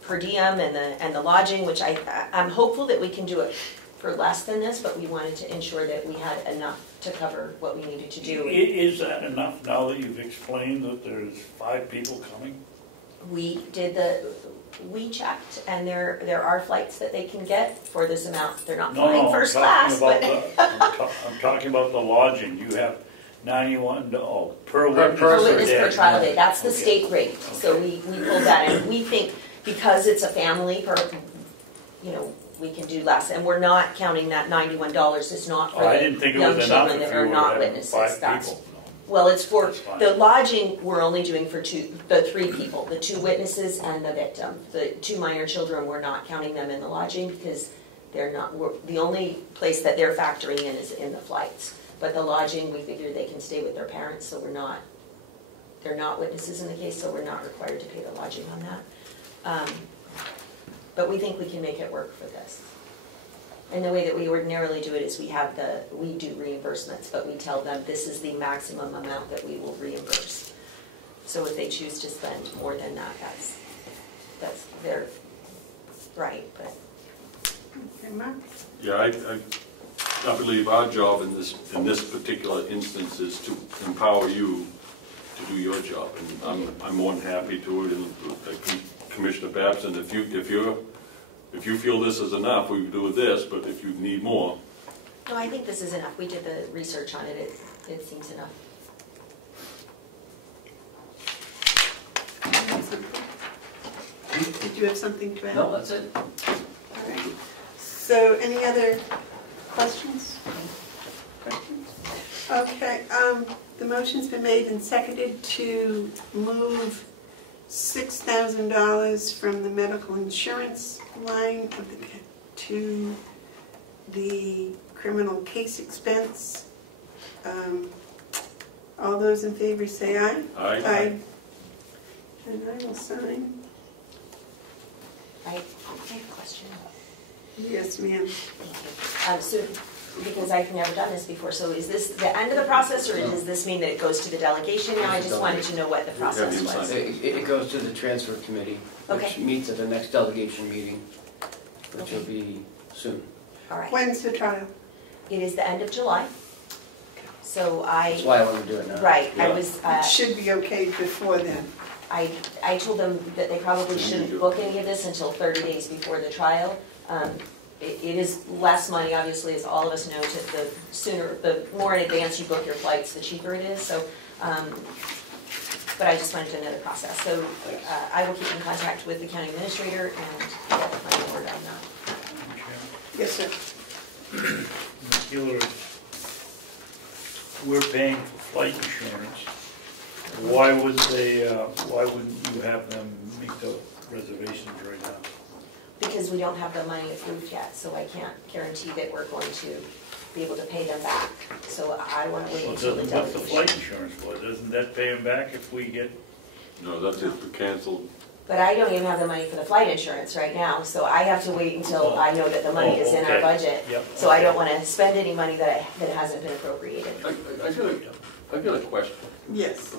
per diem and the lodging, which I'm hopeful that we can do it for less than this, but we wanted to ensure that we had enough to cover what we needed to do. Is that enough now that you've explained that there's 5 people coming? We checked, and there are flights that they can get for this amount. They're not flying first class, but I'm talking about the lodging. You have $91 per witness per trial day. That's the state rate. Okay. So we pulled that in. We think because it's a family, we can do less, and we're not counting that $91 is not for the young children that are not witnesses. Well, it's for the lodging. We're only doing for the 3 people, the 2 witnesses and the victim. The 2 minor children, we're not counting them in the lodging because they're not. The only place that they're factoring in is in the flights. But the lodging, we figured they can stay with their parents, so they're not witnesses in the case, so we're not required to pay the lodging on that. But we think we can make it work for this. And the way that we ordinarily do it is we do reimbursements, but we tell them this is the maximum amount that we will reimburse. So if they choose to spend more than that, that's their right. But okay, Mark? Yeah, I believe our job in this particular instance is to empower you to do your job, and I'm more than happy to it. And Commissioner Babson, if you feel this is enough, we can do this. But if you need more, No, I think this is enough. We did the research on it. It seems enough. Did you have something to add? No, that's it. All right. So any other questions? Okay, the motion's been made and seconded to move $6,000 from the medical insurance line to the criminal case expense. All those in favor say aye. Aye. Aye. And I will sign. I have a question. Yes, ma'am. So, because I've never done this before, so is this the end of the process, or does this mean that it goes to the delegation now? I just wanted to know what the process was. It goes to the transfer committee, which Okay. meets at the next delegation meeting, which will be soon. All right. When's the trial? It is the end of July. So That's why I want to do it now. Right, I Yeah. was, It should be okay before then. I told them that they probably shouldn't book any of this until 30 days before the trial. It is less money, obviously, as all of us know, the more in advance you book your flights, the cheaper it is, so, but I just wanted to know the process. So I will keep in contact with the county administrator and get the final word on that. Yes, sir. Hillary, we're paying for flight insurance. Why wouldn't you have them make the reservations right now? Because we don't have the money approved yet, so I can't guarantee that we're going to be able to pay them back. So I want to wait Well, until the what's the delegation. flight insurance for? Doesn't that pay them back if we get? no, that's if we cancel. But I don't even have the money for the flight insurance right now, so I have to wait until I know that the money is in our okay. budget. Yep, So I okay. don't want to spend any money that hasn't been appropriated. I got a question. Yes.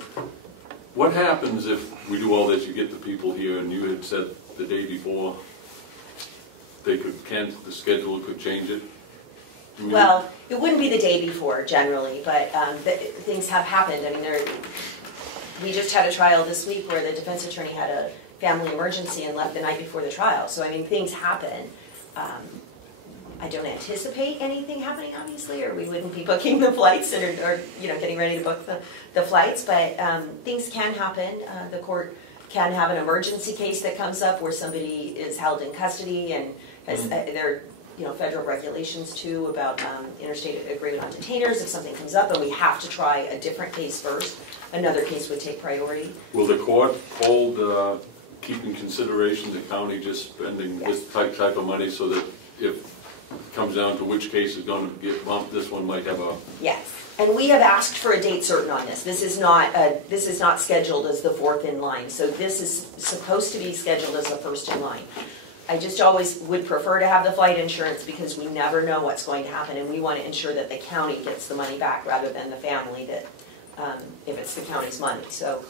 What happens if we do all this, you get the people here, and you had said the day before they could cancel, the schedule could change it? I mean, Well, it wouldn't be the day before generally, but things have happened. I mean, we just had a trial this week where the defense attorney had a family emergency and left the night before the trial. So, I mean, things happen. I don't anticipate anything happening, obviously, or we wouldn't be booking the flights or getting ready to book the flights. But things can happen. The court can have an emergency case that comes up where somebody is held in custody, and there are federal regulations too about interstate agreement on detainers. If something comes up and we have to try a different case first, another case would take priority. Will the court hold, keep in consideration the county just spending this type of money, so that if it comes down to which case is going to get bumped, this one might have a... Yes, and we have asked for a date certain on this. This is not scheduled as the fourth in line, so this is supposed to be scheduled as the first in line. I just always would prefer to have the flight insurance because we never know what's going to happen, and we want to ensure that the county gets the money back rather than the family, that if it's the county's money. So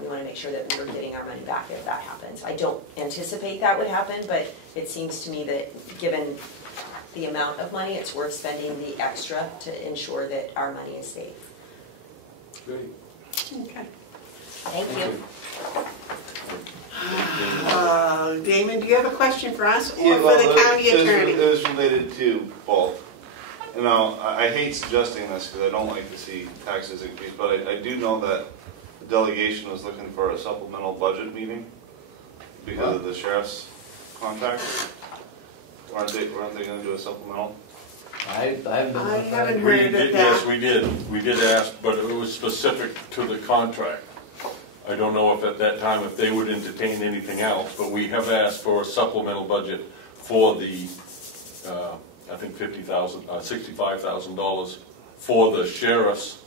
we want to make sure that we're getting our money back if that happens. I don't anticipate that would happen, but it seems to me that given the amount of money, it's worth spending the extra to ensure that our money is safe. Great. Okay. Thank you. Damon, do you have a question for us or Yeah, for well, the county attorney? It was related to both. I hate suggesting this because I don't like to see taxes increase, but I do know that the delegation was looking for a supplemental budget meeting because of the sheriff's contract. Aren't they going to do a supplemental? I haven't We heard of did, that. yes, we did. We did ask, but it was specific to the contract. I don't know if at that time if they would entertain anything else, but we have asked for a supplemental budget for the, I think $65,000 for the sheriff's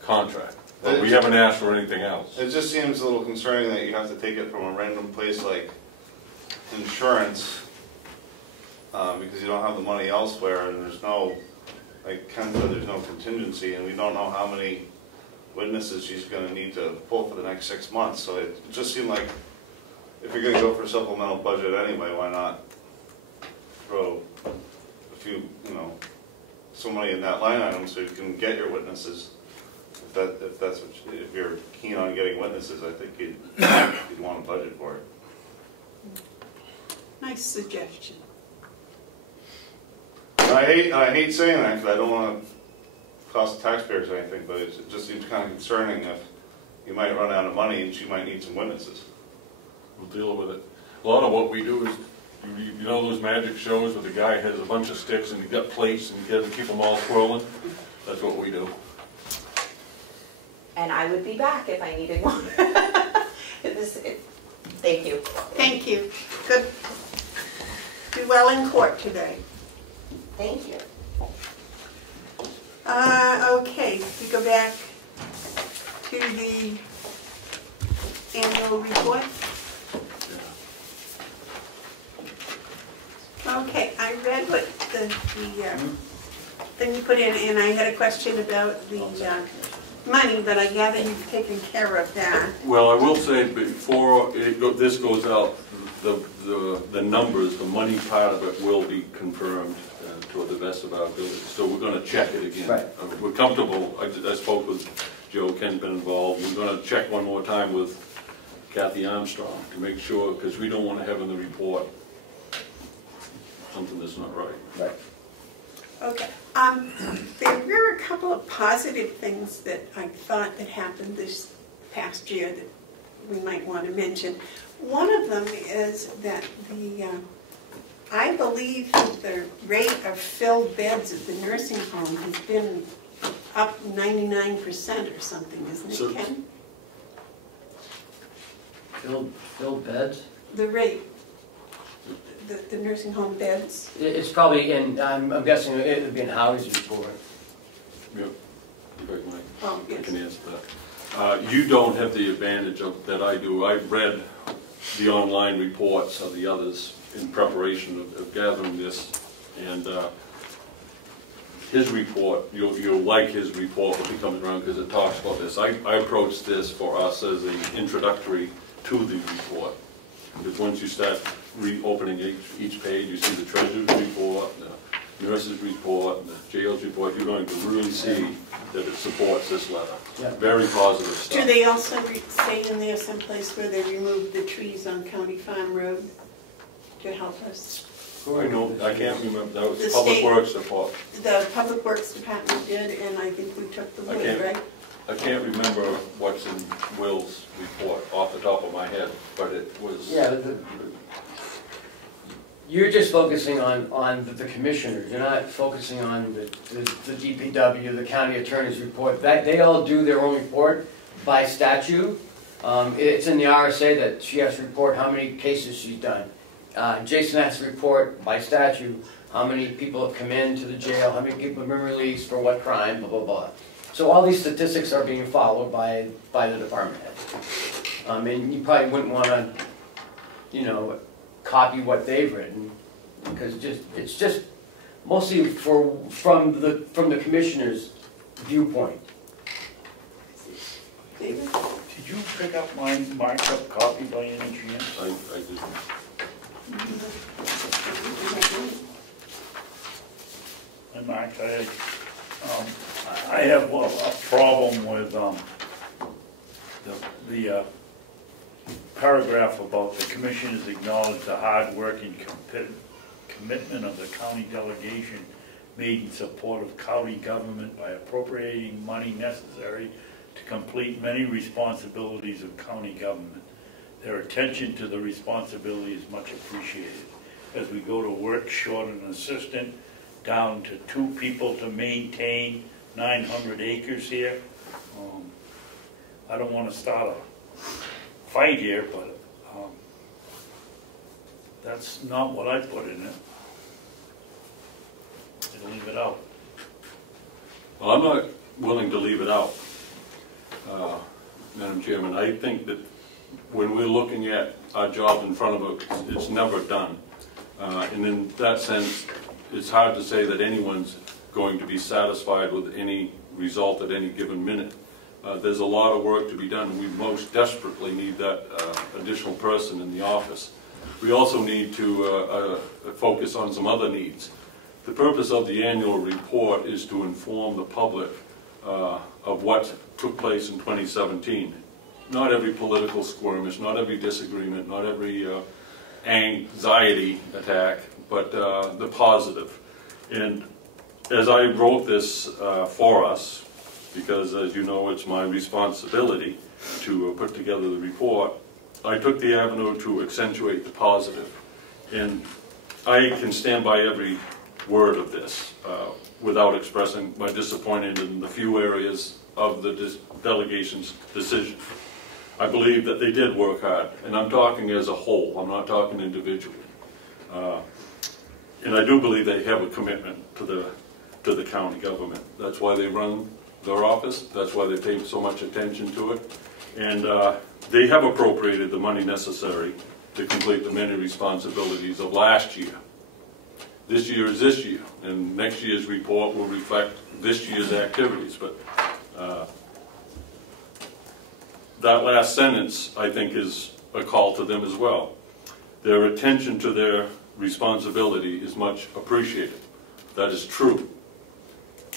contract. But we haven't asked for anything else. It just seems a little concerning that you have to take it from a random place like insurance because you don't have the money elsewhere, and there's no, like Ken said, there's no contingency, and we don't know how many witnesses she's going to need to pull for the next 6 months. So it just seemed like if you're going to go for a supplemental budget anyway, why not throw a few, some money in that line item so you can get your witnesses. If you're keen on getting witnesses, I think you'd want to budget for it. Nice suggestion. And I hate saying that because I don't want to cost the taxpayers anything, but it just seems kind of concerning if you might run out of money and you might need some witnesses. We'll deal with it. A lot of what we do is, you know those magic shows where the guy has a bunch of sticks and he's got plates and he has to keep them all swirling? That's what we do. And I would be back if I needed one. Thank you. Thank you. Good. Do well in court today. Thank you. Okay, we go back to the annual report. Okay, I read what the thing you put in, and I had a question about the money, but I gather you've taken care of that. Well, I will say before this goes out, the numbers, the money part of it will be confirmed to the best of our ability. So we're going to check it again. Right. We're comfortable. I spoke with Joe. Ken's been involved. We're going to check one more time with Kathy Armstrong to make sure, because we don't want to have in the report something that's not right. Right. Okay. There were a couple of positive things that I thought that happened this past year that we might want to mention. One of them is that I believe that the rate of filled beds at the nursing home has been up 99% or something, isn't it, Ken? Filled beds? The rate. The nursing home beds. It's probably in, I'm guessing it would be in Howie's report. Yep. Mike. Oh, yes. I can answer that. You don't have the advantage of that I do. I've read the online reports of the others in preparation of gathering this, and his report, you'll like his report when he comes around because it talks about this. I approached this for us as an introductory to the report, because once you start reopening each page, you see the treasurer's report, the nurse's report, and the jail's report. You're going to really see that it supports this letter. Yeah. Very positive stuff. Do they also say in there someplace where they removed the trees on County Farm Road to help us? I know, I can't remember, that was The Public state- Works Department. The Public Works Department did, and I think we took the wood, right? I can't remember what's in Will's report off the top of my head, but it was. Yeah, you're just focusing on the commissioners. You're not focusing on the DPW, the county attorney's report. They all do their own report by statute. It's in the RSA that she has to report how many cases she's done. Jason has to report by statute how many people have come into the jail, how many people have been released, for what crime, blah, blah, blah. So all these statistics are being followed by the department heads. And you probably wouldn't want to, copy what they've written, because it's just mostly from the commissioner's viewpoint. David? Did you pick up my marked up copy by any chance? I didn't. And Mark, I have a problem with the paragraph about the commissioners acknowledge the hard work and commitment of the county delegation made in support of county government by appropriating money necessary to complete many responsibilities of county government. Their attention to the responsibility is much appreciated. As we go to work short an assistant, down to 2 people to maintain 900 acres here. I don't want to start a fight here, but that's not what I put in it. I'll leave it out. Well, I'm not willing to leave it out, Madam Chairman. I think that when we're looking at our job in front of us, it's never done. And in that sense, it's hard to say that anyone's going to be satisfied with any result at any given minute. There's a lot of work to be done. We most desperately need that additional person in the office. We also need to focus on some other needs. the purpose of the annual report is to inform the public of what took place in 2017. Not every political skirmish, not every disagreement, not every anxiety attack, but the positive. And as I wrote this for us, because as you know it's my responsibility to put together the report, I took the avenue to accentuate the positive. And I can stand by every word of this without expressing my disappointment in the few areas of the delegation's decision. I believe that they did work hard, and I'm talking as a whole, I'm not talking individually. And I do believe they have a commitment to the county government. That's why they run their office, that's why they pay so much attention to it. And they have appropriated the money necessary to complete the many responsibilities of last year. This year is this year, and next year's report will reflect this year's activities. But that last sentence, I think, is a call to them as well. Their attention to their responsibility is much appreciated. That is true.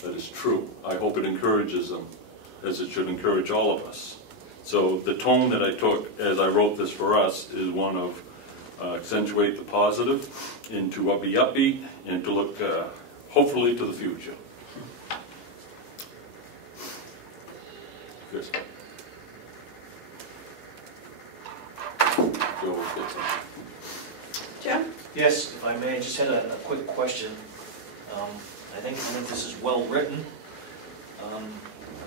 That is true. I hope it encourages them, as it should encourage all of us. So the tone that I took as I wrote this for us is one of accentuate the positive, and to be upbeat, and to look hopefully to the future. Chris. Joe? Yes, if I may, I just had a quick question. I think this is well written. I'm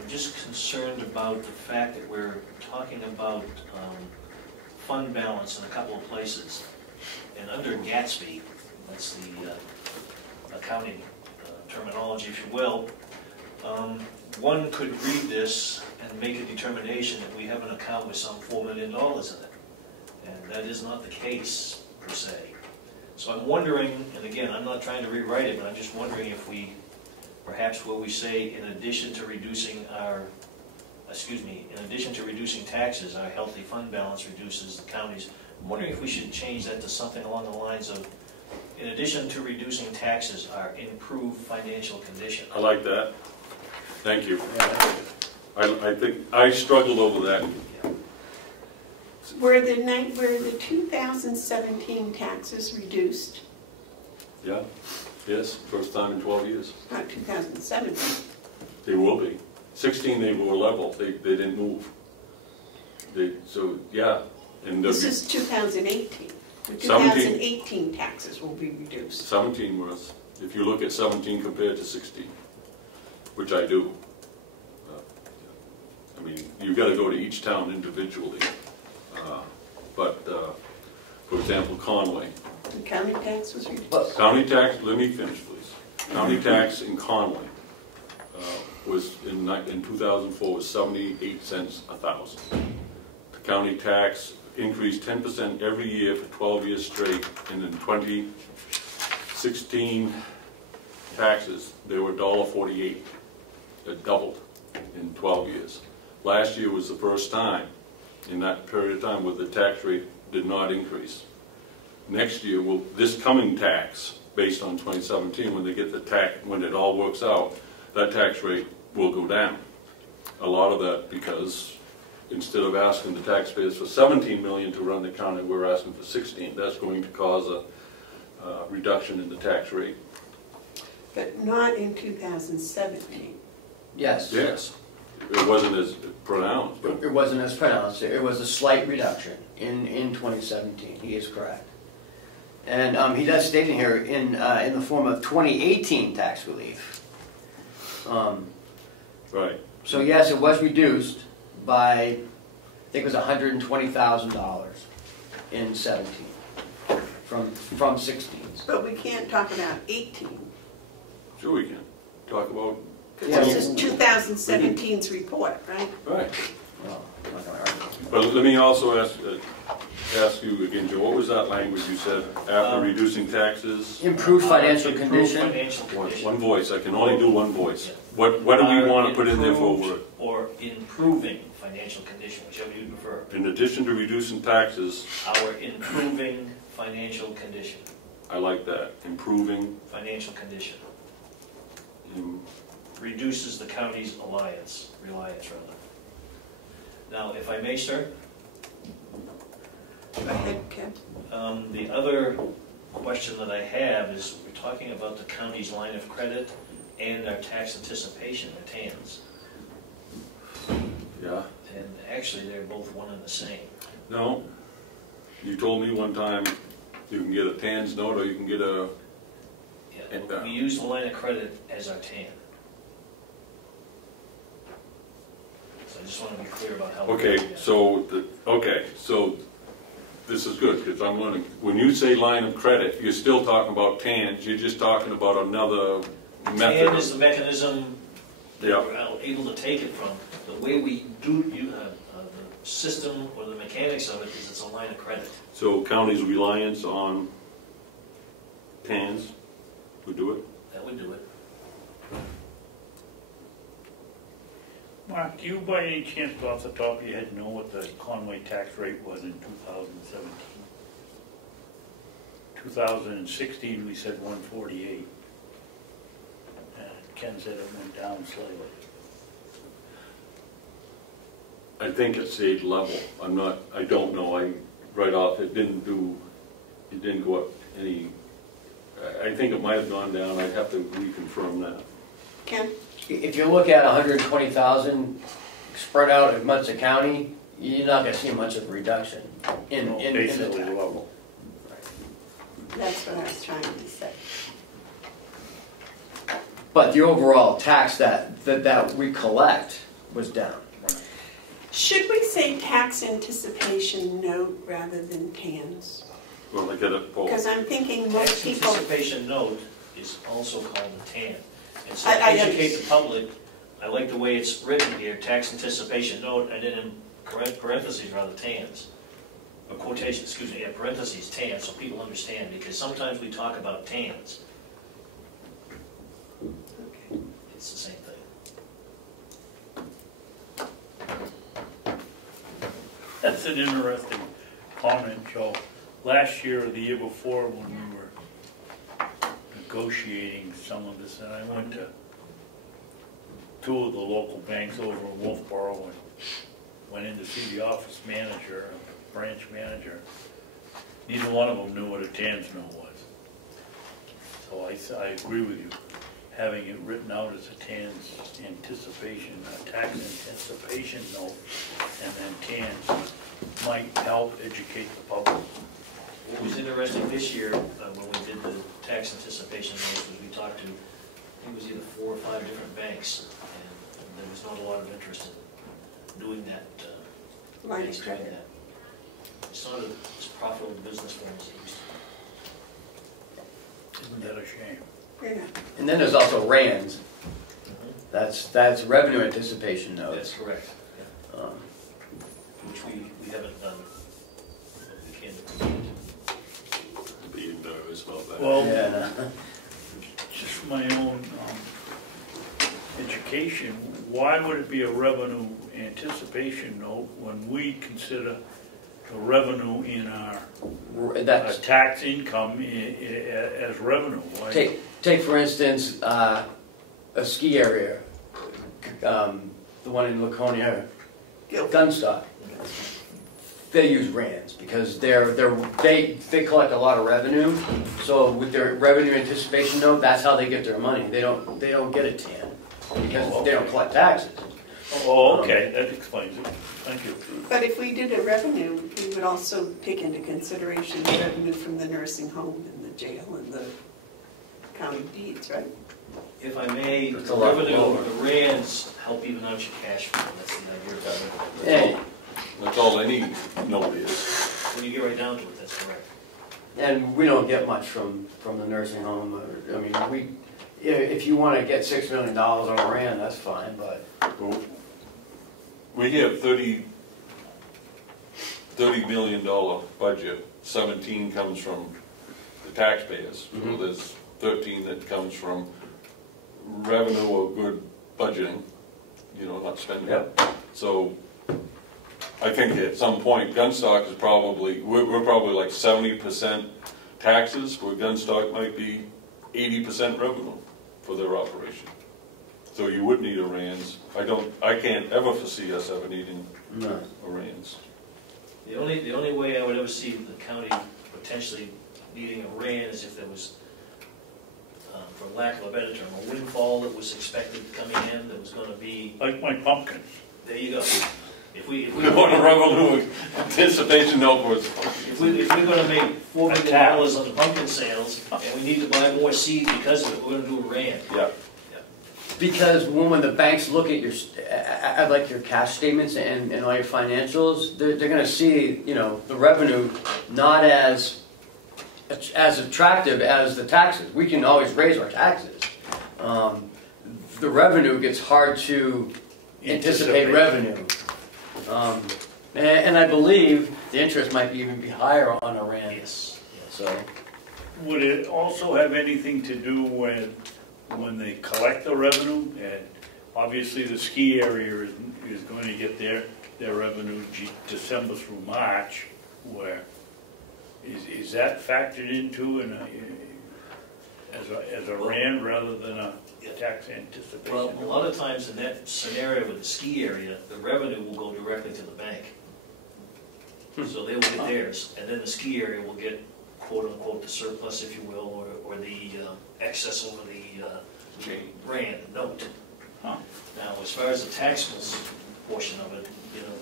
just concerned about the fact that we're talking about fund balance in a couple of places. And under Gatsby, that's the accounting terminology, if you will, one could read this and make a determination that we have an account with some $4 million in it. And that is not the case, per se. So I'm wondering, and again, I'm not trying to rewrite it, but I'm just wondering if we, perhaps will we say, in addition to reducing taxes, our healthy fund balance reduces the county's. I'm wondering if we should change that to something along the lines of, in addition to reducing taxes, our improved financial condition. I like that. Thank you. I think I struggled over that. Were the 2017 taxes reduced? Yeah. Yes. First time in 12 years. Not 2017. They will be. 16 they were level. They didn't move. So yeah. And this is 2018. The 2018 taxes will be reduced. 17 was. If you look at 17 compared to 16, which I do. I mean, you've got to go to each town individually. For example, Conway. The county tax was reduced. County tax, let me finish please. County tax in Conway was in 2004 was 78 cents a thousand. The county tax increased 10% every year for 12 years straight, and in 2016 taxes, they were $1.48. It doubled in 12 years. Last year was the first time in that period of time where the tax rate did not increase. Next year, this coming tax, based on 2017, when they get the tax, when it all works out, that tax rate will go down. A lot of that because instead of asking the taxpayers for 17 million to run the county, we're asking for 16. That's going to cause a reduction in the tax rate. But not in 2017. Yes. Yes. It wasn't as pronounced. But it wasn't as pronounced. It was a slight reduction in 2017. He is correct. And he does state in here in the form of 2018 tax relief. Right. So yes, it was reduced by, I think it was $120,000 in 17 from 16. But we can't talk about 18. Sure we can. Talk about... Because this is 2017's report, right? Right. Well, I'm not going to argue. But let me also ask you again, Joe, what was that language you said after reducing taxes? Improved financial condition. Financial condition. One voice. I can only do one voice. What do we want to put in there for a word? Or improving financial condition, whichever you prefer. In addition to reducing taxes. Our improving financial condition. I like that. Improving. Financial condition. im- Reduces the county's reliance rather. Now, if I may, sir? Go ahead, Ken. The other question that I have is, we're talking about the county's line of credit and our tax anticipation, the TANs. Yeah. And actually, they're both one and the same. No. You told me one time you can get a TAN's note or you can get a... Yeah, we use the line of credit as our TAN. So I just want to be clear about how. Okay, so, so this is good, because I'm learning. When you say line of credit, you're still talking about TANs, you're just talking about another method. TAN is the mechanism that Yeah. we're able to take it from. The way we do the system or the mechanics of it is it's a line of credit. So county's reliance on TANs would do it? That would do it. Mark, do you by any chance off the top of your head know what the Conway tax rate was in 2017? 2016, we said 148. And Ken said it went down slightly. I think it stayed level. I don't know, right off, it didn't go up any, I think it might have gone down, I'd have to reconfirm that. Ken? If you look at 120,000 spread out in Munson County, you're not gonna see much of a reduction in the Basically tax. level. That's what I was trying to say. But the overall tax that we collect was down. Should we say tax anticipation note rather than TANs? Well, I get it, Paul. Because I'm thinking most Tax people... anticipation note is also called the TAN. And so I to educate understand. the public, I like the way it's written here, tax anticipation note, and then in parentheses rather TANs. Or quotation, excuse me, parentheses TANs, so people understand, because sometimes we talk about TANs. Okay. It's the same thing. That's an interesting comment, Joe. Last year or the year before, when we were negotiating some of this, and I went to two of the local banks over in Wolfboro and went in to see the office manager and branch manager. Neither one of them knew what a TAN's note was. So I agree with you. Having it written out as a TAN's anticipation, a tax anticipation note, and then TANs might help educate the public. What was interesting this year, when we did the tax anticipation notes, was we talked to, I think it was either 4 or 5 different banks, and there was not a lot of interest in doing that. Line of banks doing credit. that. It's not as profitable business for us as it used to be. Isn't that a shame? Yeah. And then there's also RANs. That's revenue anticipation notes. That's correct, yeah. Um, Which we haven't done. We can't. Be nervous about that. Well, yeah. just for my own education, why would it be a revenue anticipation note when we consider the revenue in our That's tax income as revenue? Why? Take for instance a ski area, the one in Laconia, Gunstock. They use RANs because they collect a lot of revenue. So with their revenue anticipation note, that's how they get their money. They don't get a TAN because they don't collect taxes. Oh, okay, that explains it. Thank you. But if we did a revenue, we would also take into consideration the revenue from the nursing home and the jail and the county deeds, right? If I may, It's a the lot revenue, lower. the RANs help even out your cash flow. That's the idea of it. Yeah. That's all any note is. When you get right down to it, that's correct. And we don't get much from the nursing home. I mean, if you want to get $6 million on a RAN, that's fine, but We have $30 million budget. 17 comes from the taxpayers. So there's 13 that comes from revenue or good budgeting, not spending. Yep. So I think at some point, Gunstock is probably, we're probably like 70% taxes for a gun stock might be 80% revenue for their operation. So you would need a RANS. I can't ever foresee us ever needing No. a RANS. The only way I would ever see the county potentially needing a RAN is if there was, for lack of a better term, a windfall that was expected coming in that was going to be. Like my pumpkins. There you go. If we want a revenue anticipation note for it. If we're going to make $4 million on the pumpkin sales and we need to buy more seed because of it, we're going to do a RAN. Yeah. Because when the banks look at your, at like your cash statements and all your financials, they're going to see, you know, the revenue not as attractive as the taxes. We can always raise our taxes. The revenue gets hard to anticipate revenue. And I believe the interest might even be higher on a RAN. Yes. So. Would it also have anything to do with when they collect the revenue? And obviously the ski area is going to get their revenue December through March. Where is that factored into as a RAN rather than a tax anticipation? Well, a lot of times in that scenario with the ski area, the revenue will go directly to the bank. So they will get theirs, and then the ski area will get quote-unquote the surplus, if you will, or the excess over the RAN note. Huh. Now, as far as the taxable portion of it, you know,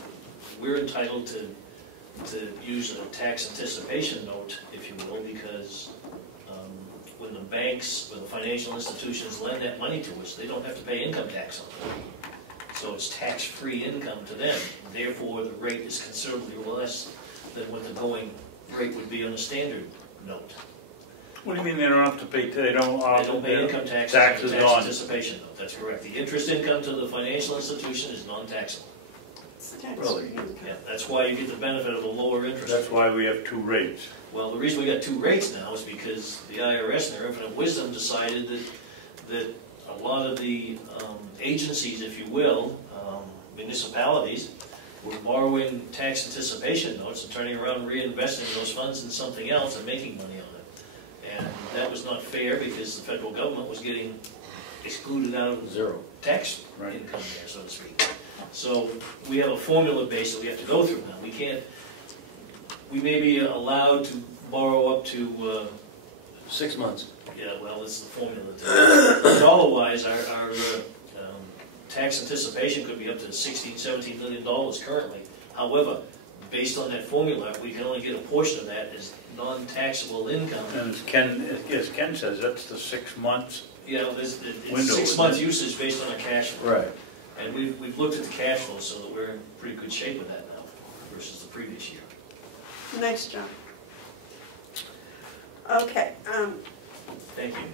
we're entitled to use a tax anticipation note, if you will, because when the banks or the financial institutions lend that money to us, they don't have to pay income tax on it. So it's tax-free income to them. Therefore, the rate is considerably less than what the going rate would be on a standard note. What do you mean they don't have to pay? They don't pay income taxes on the tax anticipation note. That's correct. The interest income to the financial institution is non-taxable. Really? Yeah, that's why you get the benefit of a lower interest. That's why we have two rates. Well, the reason we got two rates now is because the IRS in their infinite wisdom decided that a lot of the agencies, if you will, municipalities, were borrowing tax anticipation notes and turning around and reinvesting those funds in something else and making money on it. And that was not fair because the federal government was getting excluded out of Zero tax income there, so to speak. So we have a formula base that we have to go through now. We may be allowed to borrow up to 6 months. Yeah, well, it's the formula. Dollar-wise, our tax anticipation could be up to $16, $17 million currently. However, based on that formula, we can only get a portion of that as non-taxable income. And as Ken says, that's the 6 months. Yeah, it's 6 months usage based on a cash flow. Right. And we've looked at the cash flow so that we're in pretty good shape with that now versus the previous year. Nice job. Okay, Thank you.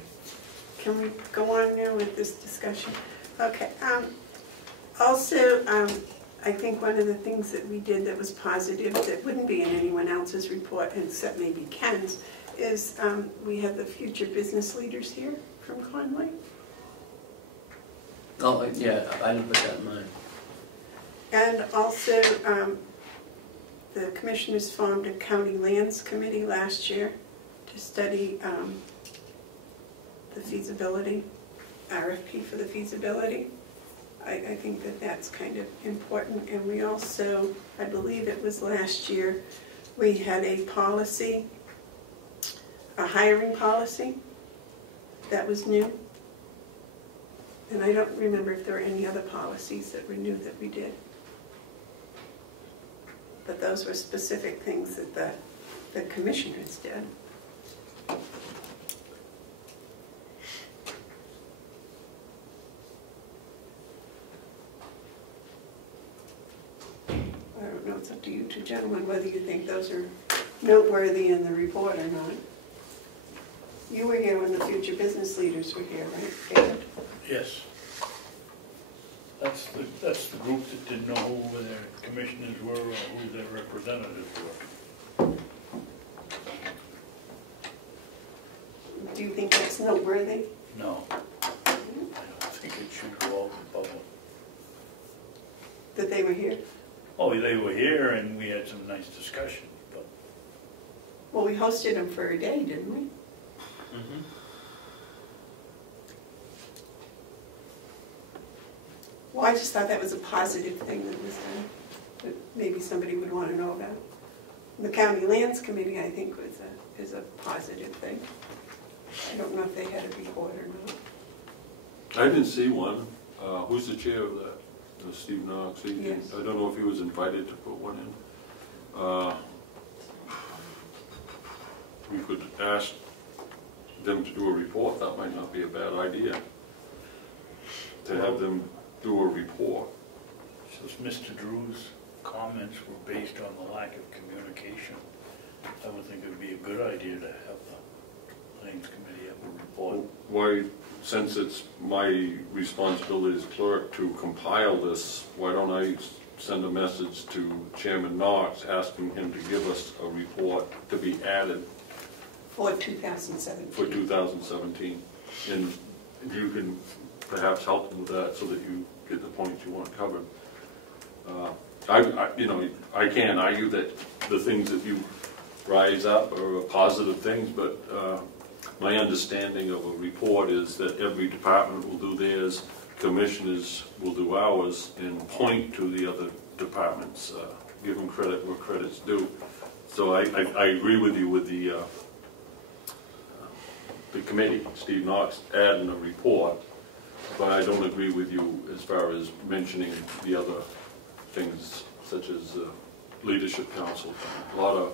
can we go on now with this discussion? Okay, also, I think one of the things that we did that was positive, that wouldn't be in anyone else's report except maybe Ken's, is we have the future business leaders here from Conway. Oh, yeah, I didn't put that in mind. And also, the commissioners formed a county lands committee last year to study the feasibility, RFP for the feasibility. I think that that's kind of important. And we also, I believe it was last year, we had a policy, a hiring policy that was new. And I don't remember if there were any other policies that were new that we did. But those were specific things that the commissioners did. I don't know, it's up to you two gentlemen whether you think those are noteworthy in the report or not. You were here when the future business leaders were here, right, David? Yes. That's the group that didn't know who their commissioners were or who their representatives were. Do you think that's noteworthy? No. I don't think it should go out in public. That they were here? Oh, they were here and we had some nice discussions, but Well, we hosted them for a day, didn't we? Mhm. Well, I just thought that was a positive thing that was done, that maybe somebody would want to know about. The County Lands Committee, I think, is a positive thing. I don't know if they had a report or not. I didn't see one. Who's the chair of that? Steve Knox. Yes. I don't know if he was invited to put one in. We could ask them to do a report. That might not be a bad idea. To have them do a report. Since Mr. Drew's comments were based on the lack of communication, I would think it would be a good idea to have the Lands Committee have a report. Why, since it's my responsibility as clerk to compile this, why don't I send a message to Chairman Knox asking him to give us a report to be added For 2017. for 2017? And you can perhaps help him with that so that you get the points you want covered. I can't argue that the things that you rise up are positive things, but my understanding of a report is that every department will do theirs, commissioners will do ours, and point to the other departments, give them credit where credit's due. So I agree with you with the committee, Steve Knox, adding a report, but I don't agree with you as far as mentioning the other things such as leadership council. A lot of,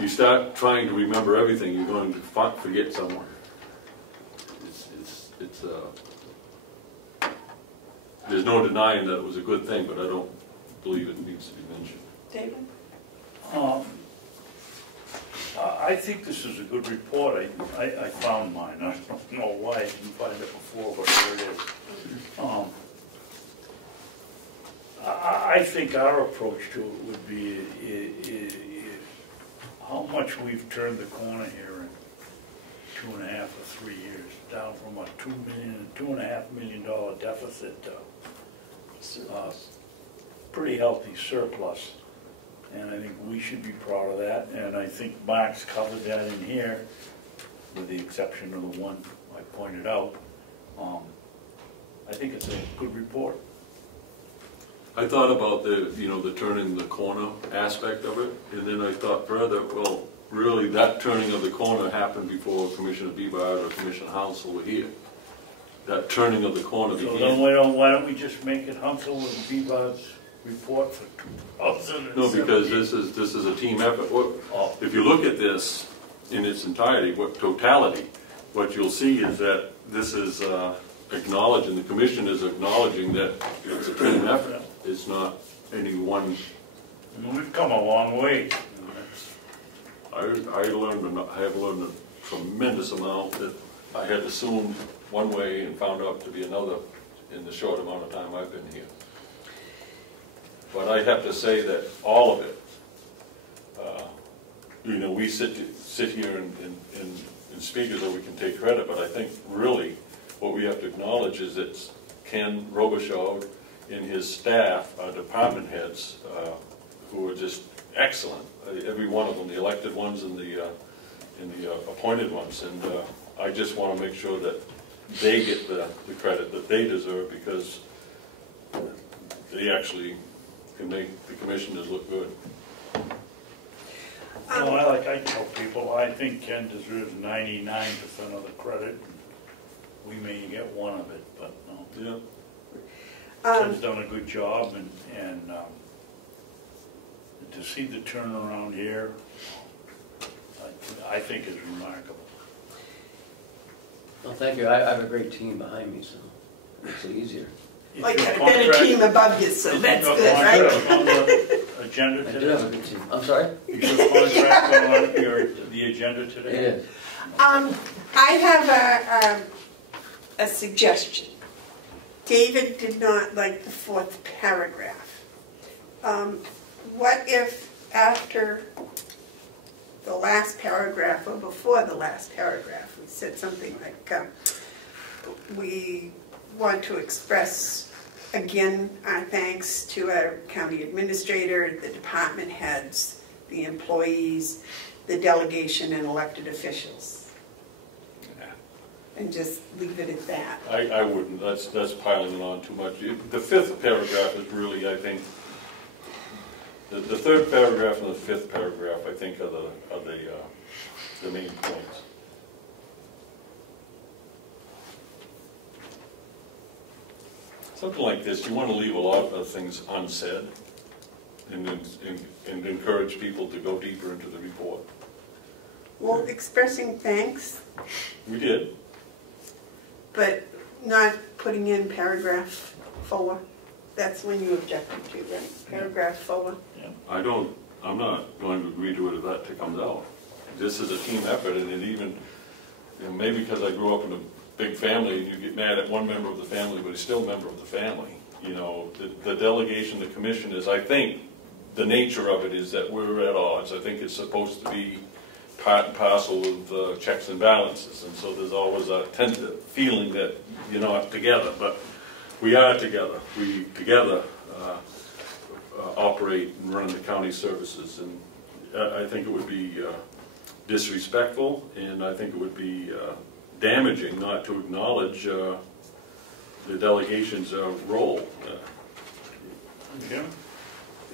you start trying to remember everything, you're going to forget someone. There's no denying that it was a good thing, but I don't believe it needs to be mentioned. David? I think this is a good report. I found mine. I don't know why I didn't find it before, but here it is. I think our approach to it would be how much we've turned the corner here in 2.5 or 3 years, down from a $2.5 million deficit to pretty healthy surplus. And I think we should be proud of that, and I think Mark's covered that in here, with the exception of the one I pointed out. I think it's a good report. I thought about the turning the corner aspect of it, and then I thought further, well, really that turning of the corner happened before Commissioner Bevard or Commissioner Hounsell were here. That turning of the corner So began. then why don't we just make it Hounsell and Bevard's report for 2017? No, because this is a team effort. If you look at this in its entirety, totality, what you'll see is that this is acknowledging, the commission is acknowledging that it's a team effort. It's not any one. We've come a long way. I have learned a tremendous amount that I had assumed one way and found out to be another in the short amount of time I've been here. But I have to say that all of it, we sit here and speak as though we can take credit, but I think really what we have to acknowledge is that Ken Robichaud and his staff, department heads, who are just excellent, every one of them, the elected ones and the appointed ones, and I just want to make sure that they get the credit that they deserve, because they actually can make the commissioners look good. I tell people, I think Ken deserves 99% of the credit. We may get one of it, but no. Yeah. Ken's done a good job, and to see the turnaround here, I think is remarkable. Well, thank you. I have a great team behind me, so it makes it easier. Well, you got a better team above you, so that's good, right? On the agenda I today? do have a good team. I'm sorry? Is your contract on the agenda today? It is. I have a suggestion. David did not like the 4th paragraph. What if after the last paragraph or before the last paragraph we said something like, we want to express again our thanks to our county administrator, the department heads, the employees, the delegation, and elected officials. And just leave it at that. I wouldn't, that's piling it on too much. The fifth paragraph is really, I think, the third paragraph and the fifth paragraph, I think, are the main points. Something like this, you want to leave a lot of things unsaid and encourage people to go deeper into the report. Well, expressing thanks, We did. but not putting in paragraph 4. That's when you objected to, right? Paragraph 4. I'm not going to agree to it if that comes out. This is a team effort, and it even, maybe because I grew up in a big family, and you get mad at one member of the family, but he's still a member of the family. The delegation, the commissioners, I think the nature of it is that we're at odds. I think it's supposed to be part and parcel of checks and balances, and so there's always a feeling that you're not together, but we are together. We together operate and run the county services, and I think it would be disrespectful, and I think it would be damaging not to acknowledge the delegation's role. Yeah.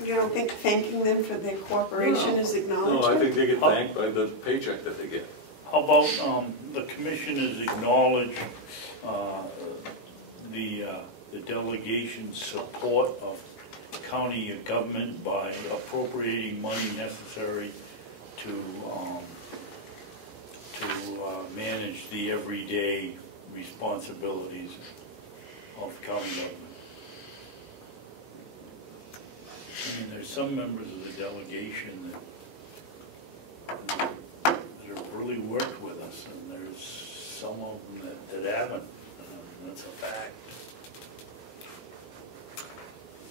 You don't think thanking them for their cooperation is acknowledgement? No, I think they get thanked by the paycheck that they get. How about the commissioners acknowledge the delegation's support of county government by appropriating money necessary to manage the everyday responsibilities of county government. I mean, there's some members of the delegation that have really worked with us, and there's some of them that haven't. That's a fact.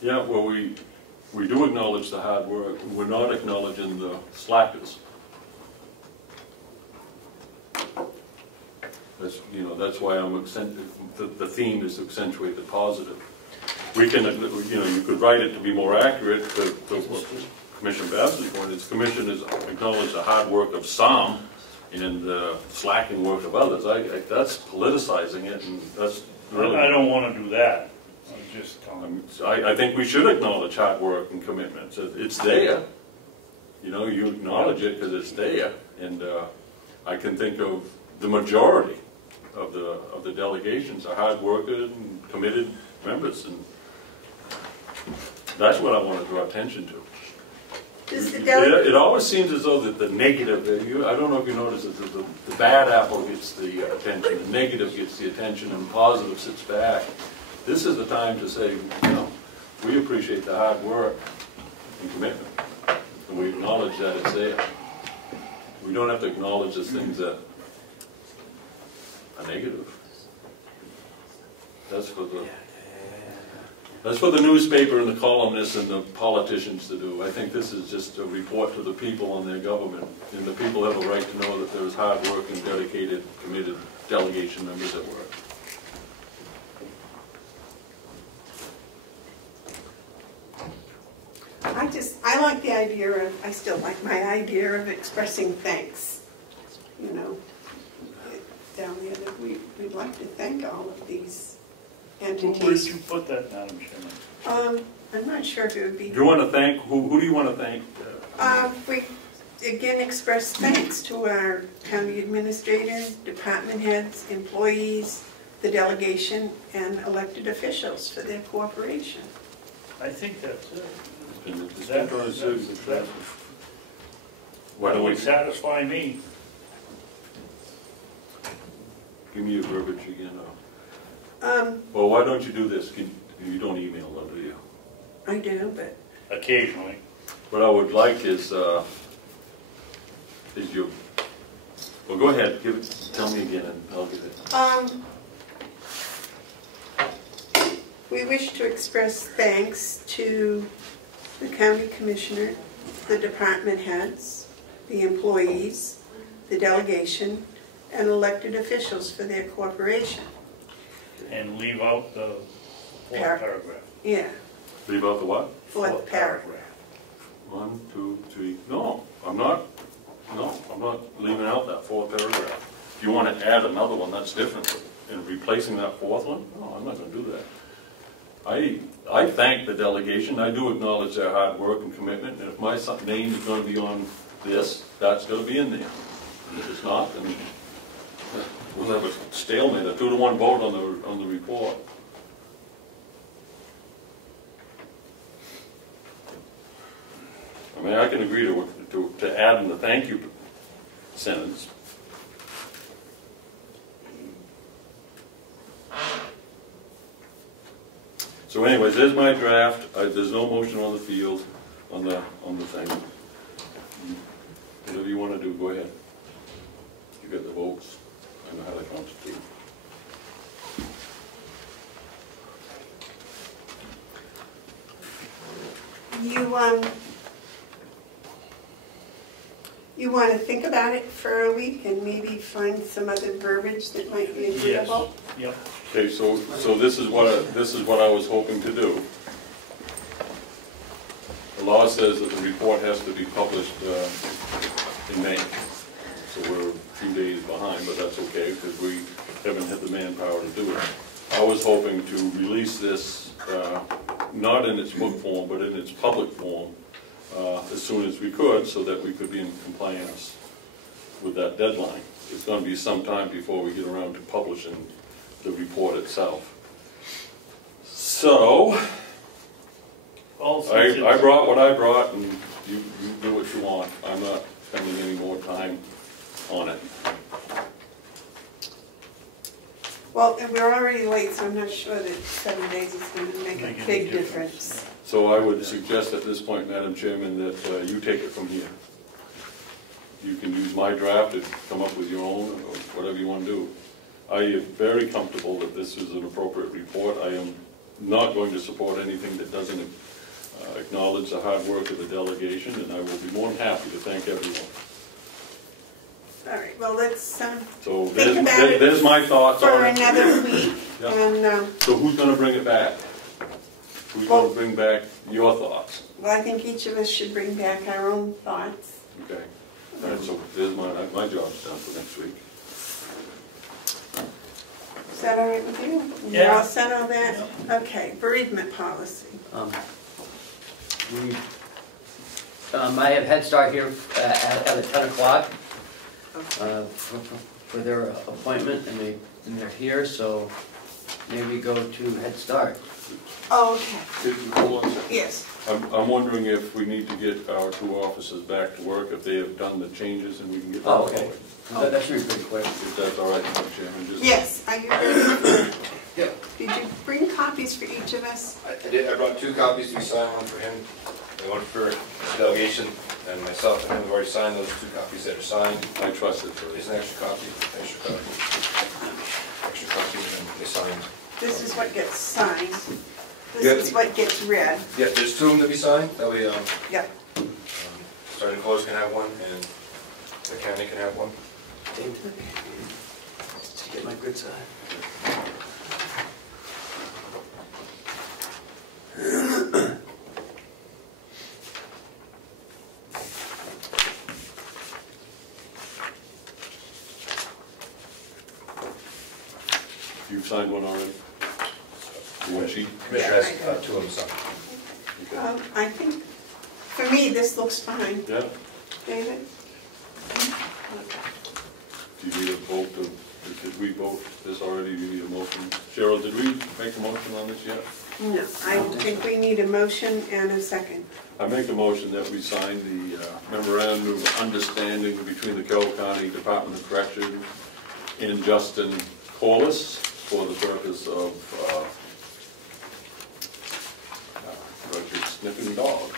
Yeah, well, we do acknowledge the hard work. We're not acknowledging the slackers. That's why the theme is to accentuate the positive. We can, you could write it to be more accurate. To Commissioner Babson's point, it's commission is acknowledge the hard work of some and the slacking work of others. That's politicizing it, and that's really. I don't want to do that. I'm just. I think we should acknowledge hard work and commitment. It's there. You acknowledge it because it's there, and I can think of the majority of the delegations are hard workers and committed members, and that's what I want to draw attention to. It always seems as though that the negative, I don't know if you notice that the bad apple gets the attention, the negative gets the attention, and positive sits back. This is the time to say, we appreciate the hard work and commitment, and we acknowledge that it's there. We don't have to acknowledge the things that are negative. That's for the newspaper and the columnists and the politicians to do. I think this is just a report to the people on their government, and the people have a right to know that there's hard work and dedicated, committed delegation members at work. I like the idea of, I still like my idea of expressing thanks. Down there that we'd like to thank all of these entities. Where did you put that, Madam Chairman? I'm not sure if it would be. Do you want to thank, who do you want to thank? We again express thanks to our county administrators, department heads, employees, the delegation, and elected officials for their cooperation. I think that's it. Why don't we satisfy me? Give me your verbiage again. Well, why don't you do this? You don't email them, do you? I do, but occasionally. What I would like is your. Well, go ahead. Tell me again, and I'll give it. We wish to express thanks to the county commissioner, the department heads, the employees, the delegation, and elected officials for their cooperation. And leave out the fourth paragraph. Yeah. Leave out the what? Fourth paragraph. 1, 2, 3, no, I'm not leaving out that fourth paragraph. If you want to add another one, that's different, and replacing that fourth one, no, I'm not going to do that. I thank the delegation, I do acknowledge their hard work and commitment, and if my name is going to be on this, that's going to be in there. And if it's not, then we'll have a stalemate, a 2-to-1 vote on the report. I mean, I can agree to add in the thank you sentence. So anyways, there's my draft. There's no motion on the field, on the thing. Whatever you want to do, go ahead. You got the votes. I know how to count to 2. You want to think about it for a week and maybe find some other verbiage that might be agreeable? Yep. Okay, so this is what I was hoping to do. The law says that the report has to be published in May. So we're a few days behind, but that's okay because we haven't had the manpower to do it. I was hoping to release this, not in its book form, but in its public form, as soon as we could, so that we could be in compliance with that deadline. It's going to be some time before we get around to publishing the report itself. So, I brought what I brought, and you do what you want. I'm not spending any more time on it. Well, and we're already late, so I'm not sure that 7 days is going to make a big difference. So I would suggest at this point, Madam Chairman, that you take it from here. You can use my draft and come up with your own, or whatever you want to do. I am very comfortable that this is an appropriate report. I am not going to support anything that doesn't acknowledge the hard work of the delegation, and I will be more than happy to thank everyone. All right, well, let's so think about it there's my thoughts for on it. another week. Yeah. And, so who's going to bring it back? Who's going to bring back your thoughts? Well, I think each of us should bring back our own thoughts. Okay. All right, so there's my job's done for next week. Is that all right with you? Yeah. You're all set on that? Yeah. Okay, bereavement policy. I have Head Start here at 10 o'clock for their appointment, and they're here, so maybe go to Head Start. Oh, okay. Hold on a second. Yes. I'm wondering if we need to get our 2 officers back to work, if they have done the changes, and we can get them okay. going. That should be pretty quick. If that's all right, Madam Chairman. Just Yes, are you ready? Yeah. Did you bring copies for each of us? I did. I brought 2 copies to be signed, one for him, and one for the delegation, and myself and him have already signed those 2 copies that are signed. I trust it for There's an extra copy, and then they signed. This is what gets signed. This is what gets read. Yeah, there's 2 of them to be signed. That way, Yeah. Sergeant Close can have one, and the county can have one. Just get my good side. You've signed one already? One sheet? Commissioner has 2 of them signed. Okay. I think, for me, this looks fine. Yeah? David? Do you need a vote did we vote this already? Do you need a motion? Cheryl, did we make a motion on this yet? No, I think we need a motion and a second. I make a motion that we sign the memorandum of understanding between the Carroll County Department of Corrections and Justin Corliss for the purpose of sniffing dog.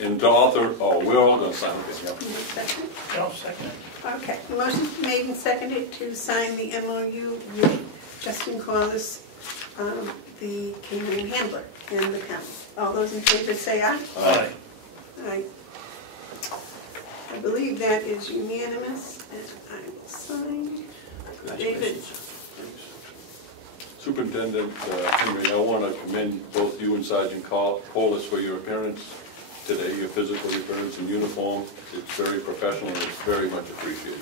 And to author, we're all going to sign it. Second? No, second. Okay, motion made and seconded to sign the MOU with Justin Corliss, the canine handler in the county. All those in favor say aye. Aye. Aye. I believe that is unanimous, and I will sign. David. Superintendent Henry, I want to commend both you and Sergeant Corliss for your appearance today, your physical appearance in uniform. It's very professional and it's very much appreciated.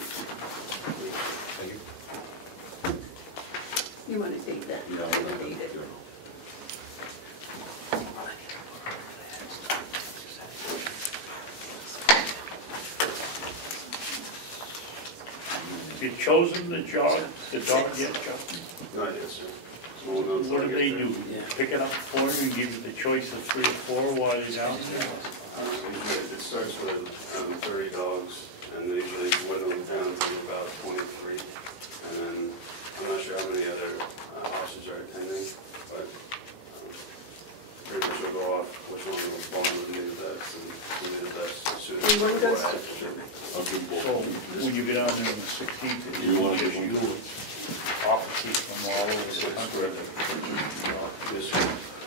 Thank you. You want to date that? Yeah, I will date it. You chosen the dog yet, Justin? Not yet, sir. Well, no, What do they get do? Pick it up for you and give you the choice of 3 or 4 while you're down there? Usually it starts with 30 dogs, and they usually whittle them down to about 23. And then I'm not sure how many other officers are attending, but pretty much will go off which one will fall with the best and who did the best as soon as And one goes we're to at. Cameron. I'll do both. So when you get down there on the 16th, if You you wanna want do to one? you officers from all over the country. Yes, sir.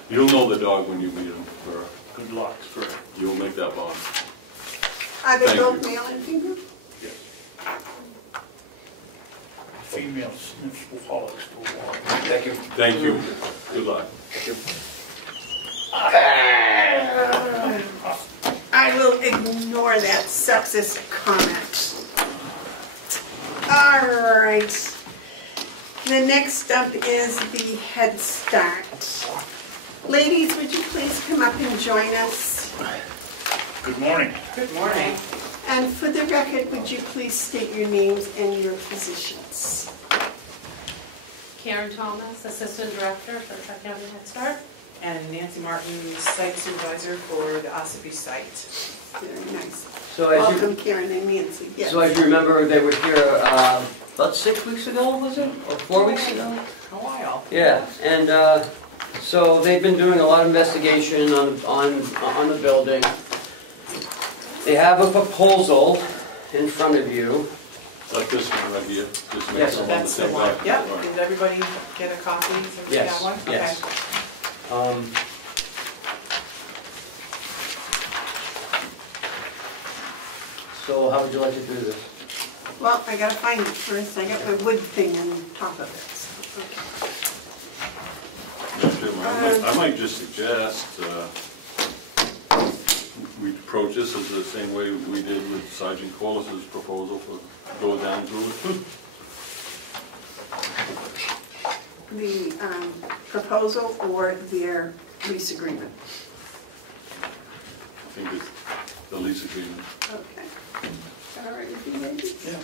You'll know the dog when you meet him. Good luck. You'll make that bond. Are they Thank both you. male and female? Yes. Female sniffs wallets to walk. Thank you. Thank you. Good luck. I will ignore that sexist comment. All right. The next up is the Head Start. Ladies, would you please come up and join us? Good morning. Good morning. And for the record, would you please state your names and your positions? Karen Thomas, Assistant Director for Tri-County Head Start. And Nancy Martin, Site Supervisor for the Ossipee site. Very nice. So as you, Welcome, Karen and Nancy. Yes. so as you remember, they were here about 6 weeks ago, was it? Or 4 weeks ago? A while. Yeah, and so they've been doing a lot of investigation on the building. They have a proposal in front of you. Like this one right here. Just make Yes, them on That's the same one. document. Yep. All right. Did everybody get a copy? Did everybody Yes, got one? yes. Okay. So how would you like to do this? Well, I gotta find it first. I got my wood thing on top of it. So, okay. Yeah, Jim, I might just suggest we approach this as the same way we did with Sergeant Corliss's proposal for go down through it. The proposal or their lease agreement? I think it's the lease agreement. Okay. All right with you, ladies? Yeah.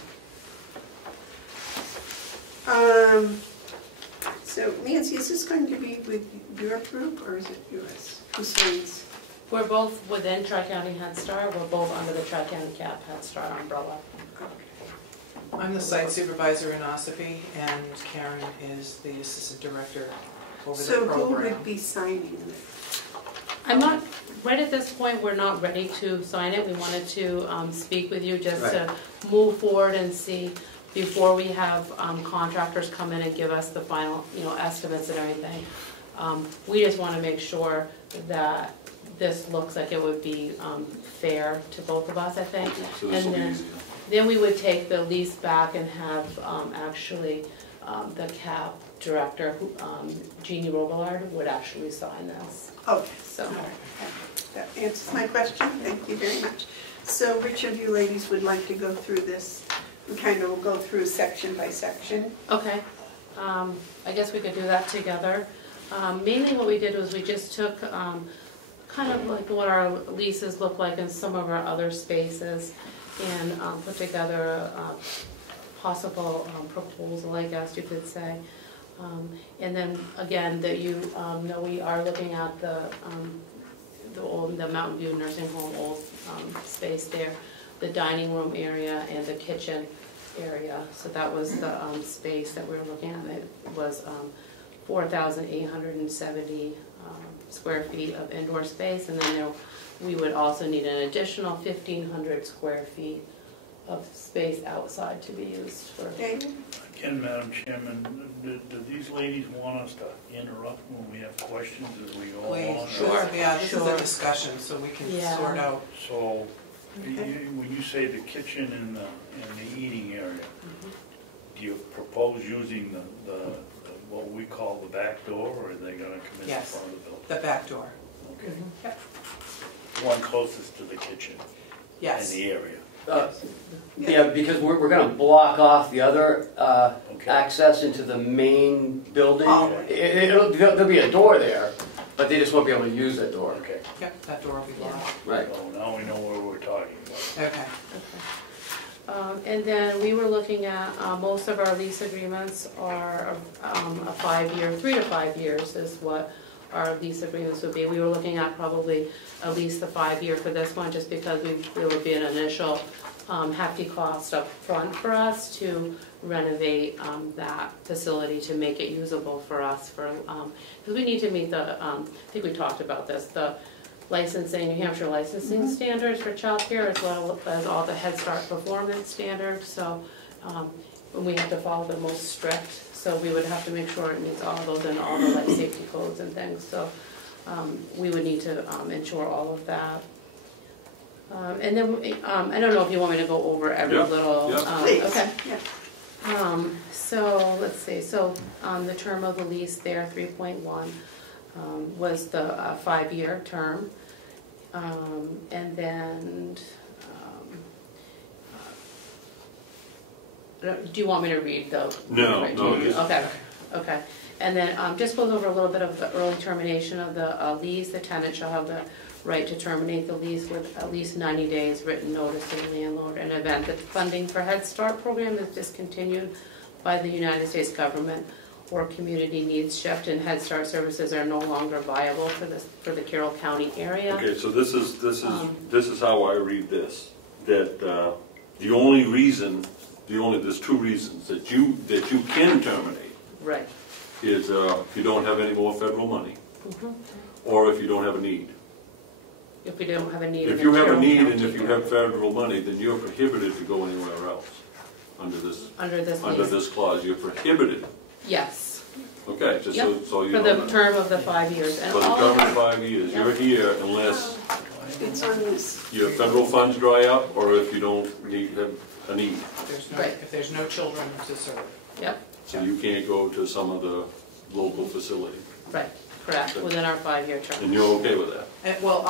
So Nancy, is this going to be with your group or is it yours? Who signs? We're both within Tri-County Head Start. We're both under the Tri-County CAP Head Start umbrella. I'm the site supervisor in Ossipee, and Karen is the assistant director over the So who program. would be signing it? I'm not, right at this point, we're not ready to sign it. We wanted to speak with you just to move forward and see before we have contractors come in and give us the final, estimates and everything. We just want to make sure that this looks like it would be fair to both of us, I think. So this will be And easier. then we would take the lease back and have actually the CAP director, Jeannie Robillard, would actually sign this. Okay. So, All right. That answers my question. Thank you very much. So which of you ladies would like to go through this? We kind of will go through section by section. okay. I guess we could do that together. Mainly what we did was we just took kind of like what our leases look like in some of our other spaces and put together a possible proposal, I guess you could say. And then again, that you know we are looking at the Mountain View Nursing Home old space there, the dining room area and the kitchen area. So that was the space that we were looking at. It was 4,870 square feet of indoor space, and then we would also need an additional 1,500 square feet of space outside to be used for. David? Again, Madam Chairman, do these ladies want us to interrupt when we have questions as we go along? Sure. Yeah, this is Sure. a discussion, so we can Yeah. sort out. So, Okay. when you say the kitchen and the eating area, do you propose using the what we call the back door, or are they gonna come in the Yes. front of the building? The back door. Okay. one closest to the kitchen in Yes. the area. Yeah, because we're gonna block off the other Okay. access into the main building. Oh. There'll be a door there, but they just won't be able to use that door. Okay. Yep, that door will be locked. Right. So now we know what we're talking about. Okay. And then we were looking at, most of our lease agreements are a 5-year, 3 to 5 years is what our lease agreements would be. We were looking at probably at least the 5-year for this one, just because there would be an initial hefty cost up front for us to renovate that facility to make it usable for us because we need to meet the, I think we talked about this, the licensing, New Hampshire licensing standards for childcare, as well as all the Head Start performance standards. So we have to follow the most strict. So we would have to make sure it meets all those and all the life safety codes and things. So we would need to ensure all of that. And then I don't know if you want me to go over every little. Please. Okay. Yeah. So let's see. So the term of the lease there, 3.1, was the 5-year term. And then, do you want me to read the? No, Okay, okay. And then just goes over a little bit of the early termination of the lease. The tenant shall have the right to terminate the lease with at least 90 days written notice to the landlord in the event that the funding for Head Start program is discontinued by the United States government or community needs shift and Head Start services are no longer viable for the Carroll County area. Okay, so this is how I read this. That the only reason, there's 2 reasons that you can terminate. Right. Is if you don't have any more federal money, or if you don't have a need. If we don't have a need. If you have a need and if you have federal money, then you're prohibited to go anywhere else under this clause. You're prohibited. Yes. Okay, just Yep. so you for know the that. term of the 5 years. And For the all term of of 5 years, you're here unless It's on this. your federal funds dry up or if you don't have a need. If there's no children to serve. Yep, So you can't go to some other local facility. right, correct, within our 5-year term. And you're okay with that? And, well,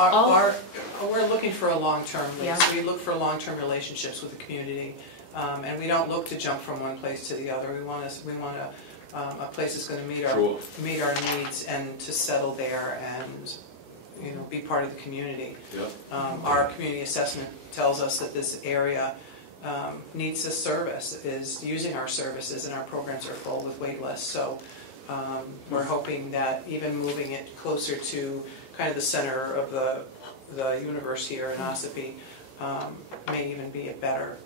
we're looking for a long-term lease. Yeah. We look for long-term relationships with the community, and we don't look to jump from one place to the other. We want a place that's going to meet our needs and to settle there and be part of the community. Yep. Our community assessment tells us that this area needs this service, is using our services, and our programs are full with wait lists. So we're hoping that even moving it closer to kind of the center of the universe here in Ossipee may even be a better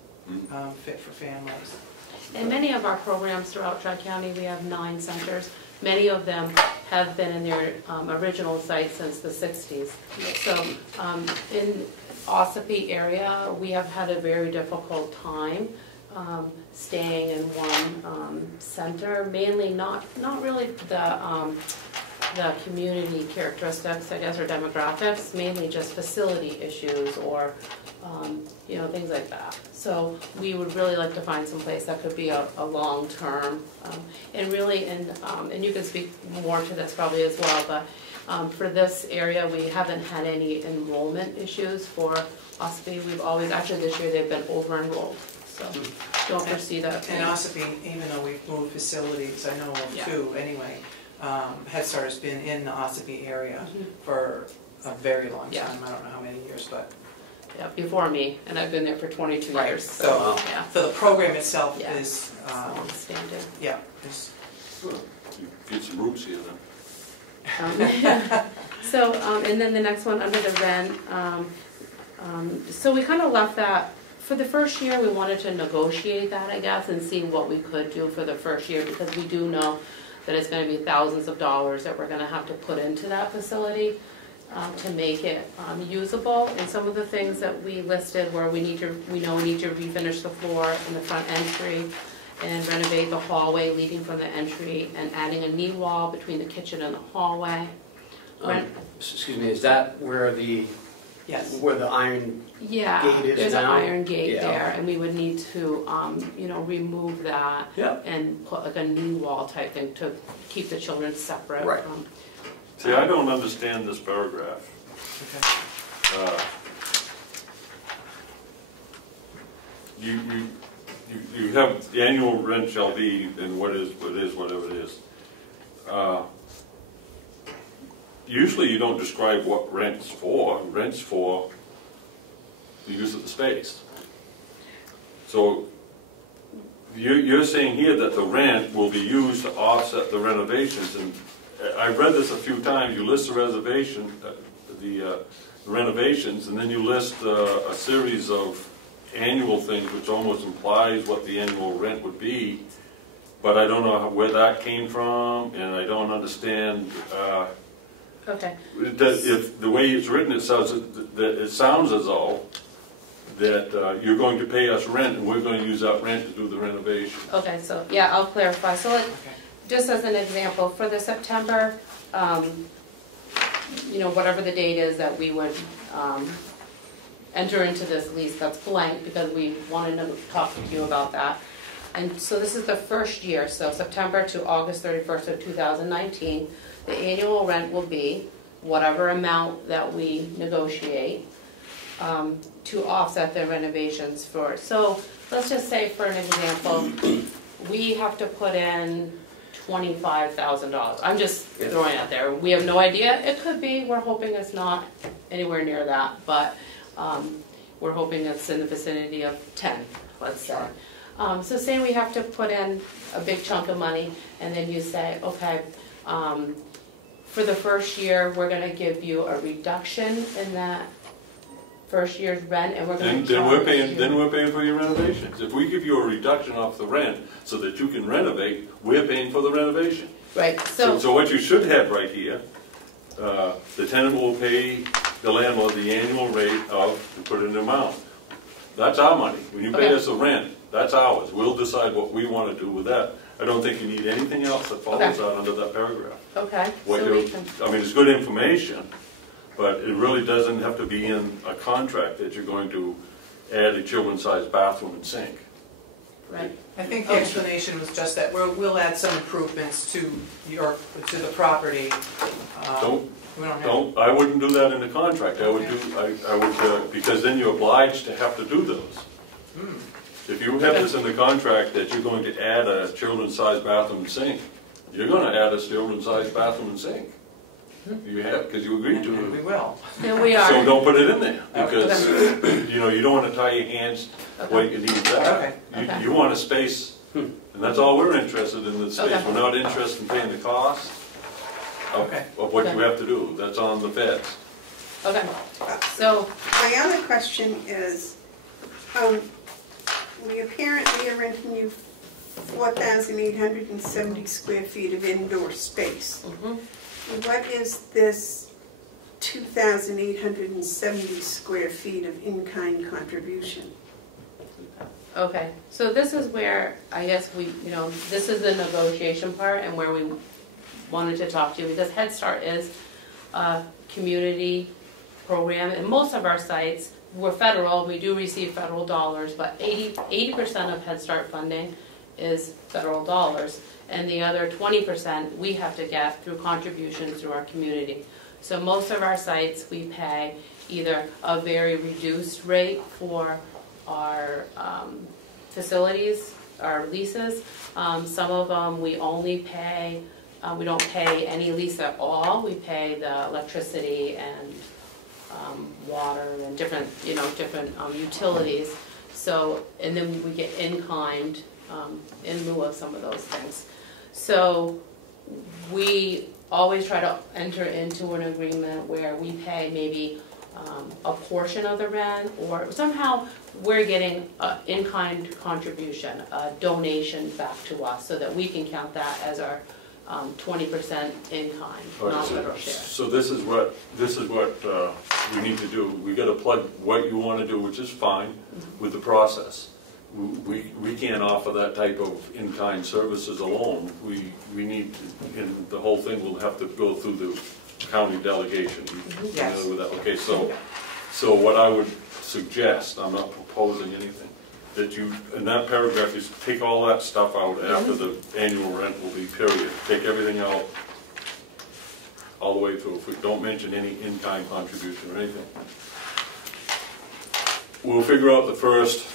fit for families. In many of our programs throughout Tri-County, we have 9 centers. Many of them have been in their original site since the 60s. So in Ossipee area, we have had a very difficult time staying in one center, mainly not really the community characteristics, I guess, or demographics, mainly just facility issues or things like that. So we would really like to find some place that could be a long-term, and really, and you can speak more to this probably as well, but for this area, we haven't had any enrollment issues for Ossipee. We've always, actually this year, they've been over-enrolled, so don't foresee that. And Ossipee, even though we've moved facilities, I know of 2 anyway, Head Start has been in the Ossipee area for a very long time. I don't know how many years, but yeah, before me, and I've been there for 22 right. years. So the program itself is standard. Yeah. Good. You get some roots here then. So, and then the next one under the rent. So we kind of left that for the first year. We wanted to negotiate that, I guess, and see what we could do for the first year, because we do know that it's going to be thousands of dollars that we're going to have to put into that facility to make it usable. And some of the things that we listed were we need to refinish the floor in the front entry and renovate the hallway leading from the entry and adding a knee wall between the kitchen and the hallway. Excuse me, is that where the iron gate is there's now? an iron gate there, and we would need to remove that and put like a knee wall type thing to keep the children separate. Right. See, I don't understand this paragraph. Okay. you have, the annual rent shall be, and whatever it is. Usually you don't describe what rent's for. Rent's for the use of the space. So you're saying here that the rent will be used to offset the renovations, and I've read this a few times. You list the reservation, the renovations, and then you list a series of annual things, which almost implies what the annual rent would be. But I don't know where that came from, and I don't understand. Okay. If the way it's written, it sounds as though that you're going to pay us rent, and we're going to use that rent to do the renovation. Okay, so, yeah, I'll clarify. So, like, just as an example, for the September, you know, whatever the date is that we would enter into this lease, that's blank, because we wanted to talk to you about that. And so this is the first year, so September to August 31st of 2019, the annual rent will be whatever amount that we negotiate to offset the renovations for. So let's just say, for an example, we have to put in $25,000. I'm just throwing it out there. We have no idea. It could be. We're hoping it's not anywhere near that, but we're hoping it's in the vicinity of 10, let's say. So say we have to put in a big chunk of money, and then you say, okay, for the first year, we're going to give you a reduction in that first year's rent, and we're going to then we're paying for your renovations. If we give you a reduction off the rent so that you can renovate, we're paying for the renovation. Right. So what you should have right here, the tenant will pay the landlord the annual rate of, to put an amount. That's our money. When you pay us the rent, that's ours. We'll decide what we want to do with that. I don't think you need anything else that follows out under that paragraph. Okay. I mean, it's good information, but it really doesn't have to be in a contract that you're going to add a children's-sized bathroom and sink. Right. I think the explanation was just that we'll add some improvements to the property. I wouldn't do that in the contract. I would because then you're obliged to have to do those. If you have this in the contract that you're going to add a children's-sized bathroom and sink, you're going to add a children's-sized bathroom and sink. You have, because you agreed to it. We will. Yeah, we are. So don't put it in there, because you know, you don't want to tie your hands where you need that. You want a space, and that's all we're interested in, the space. We're not interested in paying the cost of what you have to do. That's on the feds. Okay. So my other question is, we apparently are renting you 4,870 square feet of indoor space. What is this 2,870 square feet of in-kind contribution? okay, so this is where I guess this is the negotiation part, and where we wanted to talk to you, because Head Start is a community program, and most of our sites, we're federal, we do receive federal dollars, but 80% of Head Start funding is federal dollars, and the other 20% we have to get through contributions through our community. So most of our sites, we pay either a very reduced rate for our facilities, our leases. Some of them we only pay, we don't pay any lease at all. We pay the electricity and water and different utilities. So, and then we get in-kind in lieu of some of those things. So we always try to enter into an agreement where we pay maybe a portion of the rent, or somehow we're getting an in-kind contribution, a donation back to us, so that we can count that as our 20% in-kind, non-federal share. So this is what we need to do. We got to plug what you want to do, which is fine, with the process. We can't offer that type of in-kind services alone. We need, and the whole thing will have to go through the county delegation. Yes. With that. Okay, so what I would suggest, I'm not proposing anything, that you, in that paragraph, you take all that stuff out after the annual rent will be period. Take everything out all the way through. If we don't mention any in-kind contribution or anything. We'll figure out the first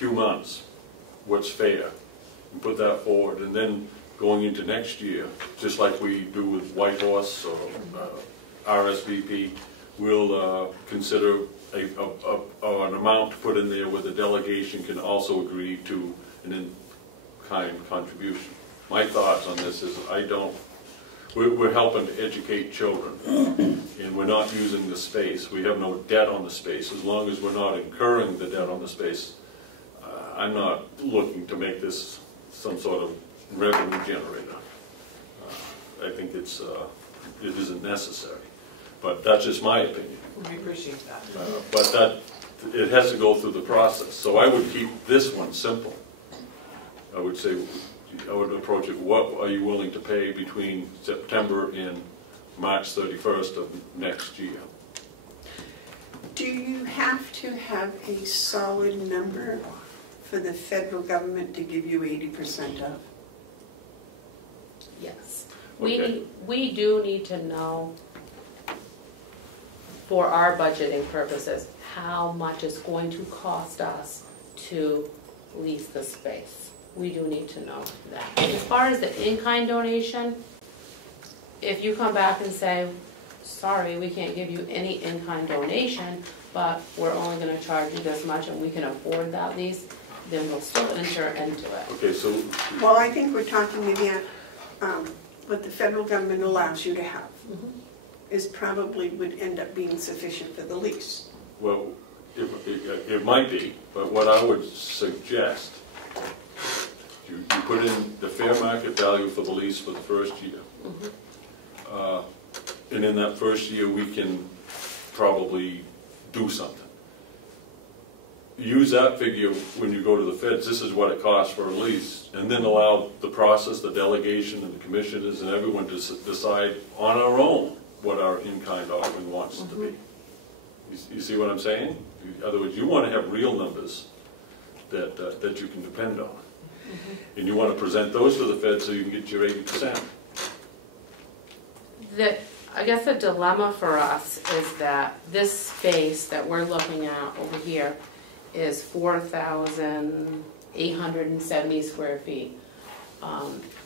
few months, what's fair, and put that forward, and then going into next year, just like we do with White Horse or RSVP, we'll consider an amount to put in there where the delegation can also agree to an in-kind contribution. My thoughts on this is we're helping to educate children, and we're not using the space. We have no debt on the space. As long as we're not incurring the debt on the space, I'm not looking to make this some sort of revenue generator. I think it isn't necessary, but that's just my opinion. We appreciate that. But it has to go through the process. So I would keep this one simple. I would say, I would approach it, what are you willing to pay between September and March 31st of next year? Do you have to have a solid number for the federal government to give you 80% of? Yes. Okay. We do need to know, for our budgeting purposes, how much it's going to cost us to lease the space. We do need to know that. As far as the in-kind donation, if you come back and say, sorry, we can't give you any in-kind donation, but we're only going to charge you this much and we can afford that lease, then we'll still enter into it. Okay, so... Well, I think we're talking about what the federal government allows you to have is probably would end up being sufficient for the lease. Well, it might be, but what I would suggest, you put in the fair market value for the lease for the first year. And in that first year, we can probably do something. Use that figure when you go to the feds, this is what it costs for a lease, and then allow the process, the delegation and the commissioners and everyone to decide on our own what our in-kind offering wants to be. You see what I'm saying? In other words, you want to have real numbers that you can depend on. And you want to present those to the feds so you can get your 80%. I guess the dilemma for us is that this space that we're looking at over here is 4,870 square feet.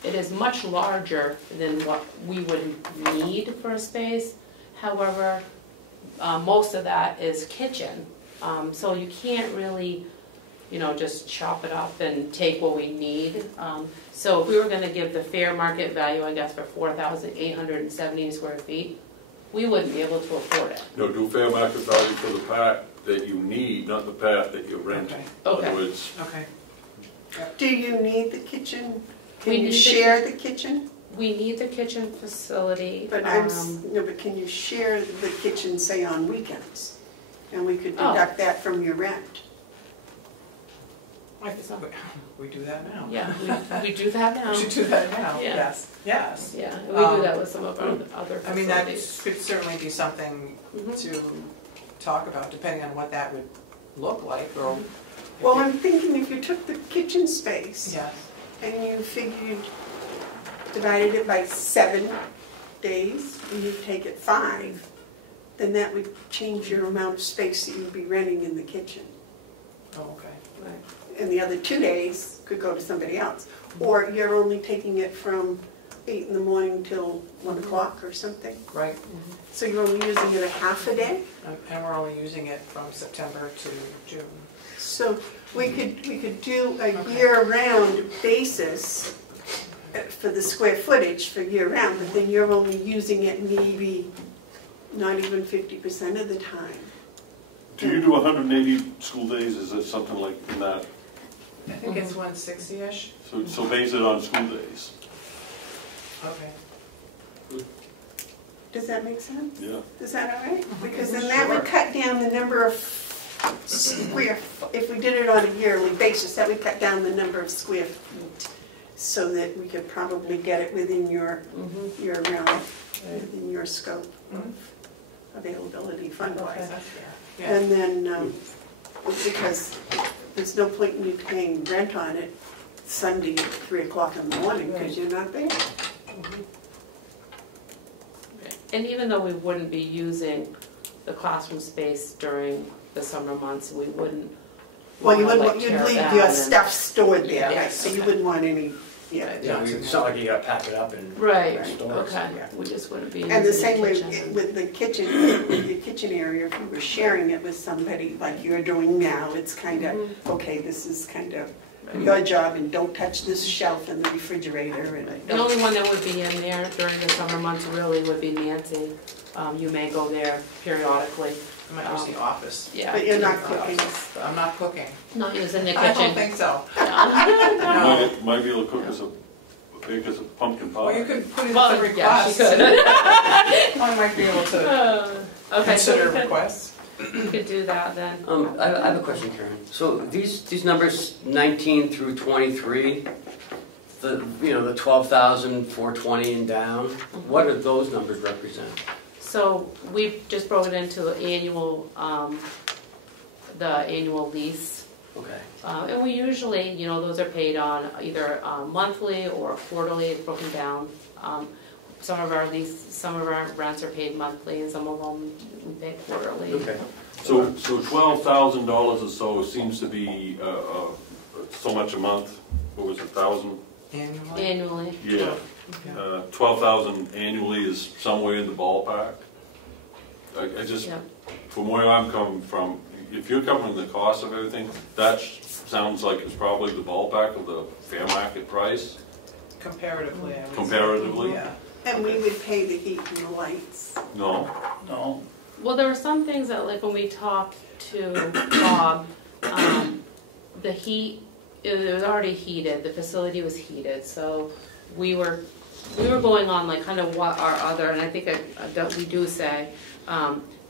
It is much larger than what we would need for a space. However, most of that is kitchen. So you can't really, just chop it up and take what we need. So if we were going to give the fair market value, I guess, for 4,870 square feet, we wouldn't be able to afford it. No, do fair market value for the part that you need, not the part that you're renting. Okay. In other words, Okay. Do you need the kitchen? Can We you need share the kitchen? We need the kitchen facility. But but can you share the kitchen, say, on weekends? And we could deduct that from your rent. We do that now. Yeah, we do that now. We should do that now, Yeah. yes, yes. Yeah, we do that with some of our other I mean, that facilities. could certainly be something to talk about, depending on what that would look like, or... Well, I'm thinking if you took the kitchen space Yeah, and you divided it by 7 days, and you take it 5, then that would change your amount of space that you'd be renting in the kitchen. oh, okay. Right. And the other 2 days could go to somebody else. Or you're only taking it from 8 in the morning till 1 o'clock or something. Right, So you're only using it a half a day? and we're only using it from September to June. So we could do a year-round basis for the square footage for year-round, but then you're only using it maybe not even 50% of the time. do you do 180 school days? Is it something like that? I think it's 160-ish. So base it on school days. Okay. Does that make sense? Yeah. Is that all right? Because then that would cut down the number of if we did it on a yearly basis, that would cut down the number of square feet so that we could probably get it within your within your scope of availability fund-wise. Yeah. And then, because there's no point in you paying rent on it Sunday at 3 o'clock in the morning because you're not there. And even though we wouldn't be using the classroom space during the summer months, we wouldn't Well, you wanna, wouldn't, like, you'd tear it leave down your and- stuff stored there, Yeah, right, so you okay. wouldn't want any, yeah. Yeah, it's not like you gotta pack it up and Right, store it. okay, Yeah. we just wouldn't be And the using same way kitchen. with the kitchen, with your kitchen area, if you were sharing it with somebody like you're doing now, it's kind of, okay, this is kind of your job, and don't touch this shelf in the refrigerator, and The only one that would be in there during the summer months really would be Nancy. You may go there periodically. I might use the office. Yeah. But you're not cooking. I'm not cooking. Not using the I don't kitchen. think so. No. Might be able to cook us a pumpkin pie. Well, you could put in Well, some yeah, requests. she could. I might be able to Okay, so consider we could, requests. we could do that then. I have a question, Karen. So these numbers 19 through 23, the 12,420 and down, what do those numbers represent? So we've just broken it into annual, the annual lease. Okay. And we usually, those are paid on either monthly or quarterly, it's broken down. Some of our rents are paid monthly, and some of them we pay quarterly. Okay. So $12,000 or so seems to be so much a month. What was it, 1,000? Annually. Yeah. 12,000 annually is somewhere in the ballpark. I just, Yeah. from where I'm coming from, if you're covering the cost of everything, that sounds like it's probably the ballpark of the fair market price. Comparatively, I would say. Comparatively? Yeah. And we would pay the heat and the lights. No. No, Well, there were some things that, like when we talked to Bob, the heat, it was already heated, the facility was heated, so we were going on like kind of what our other, and I think that we do say,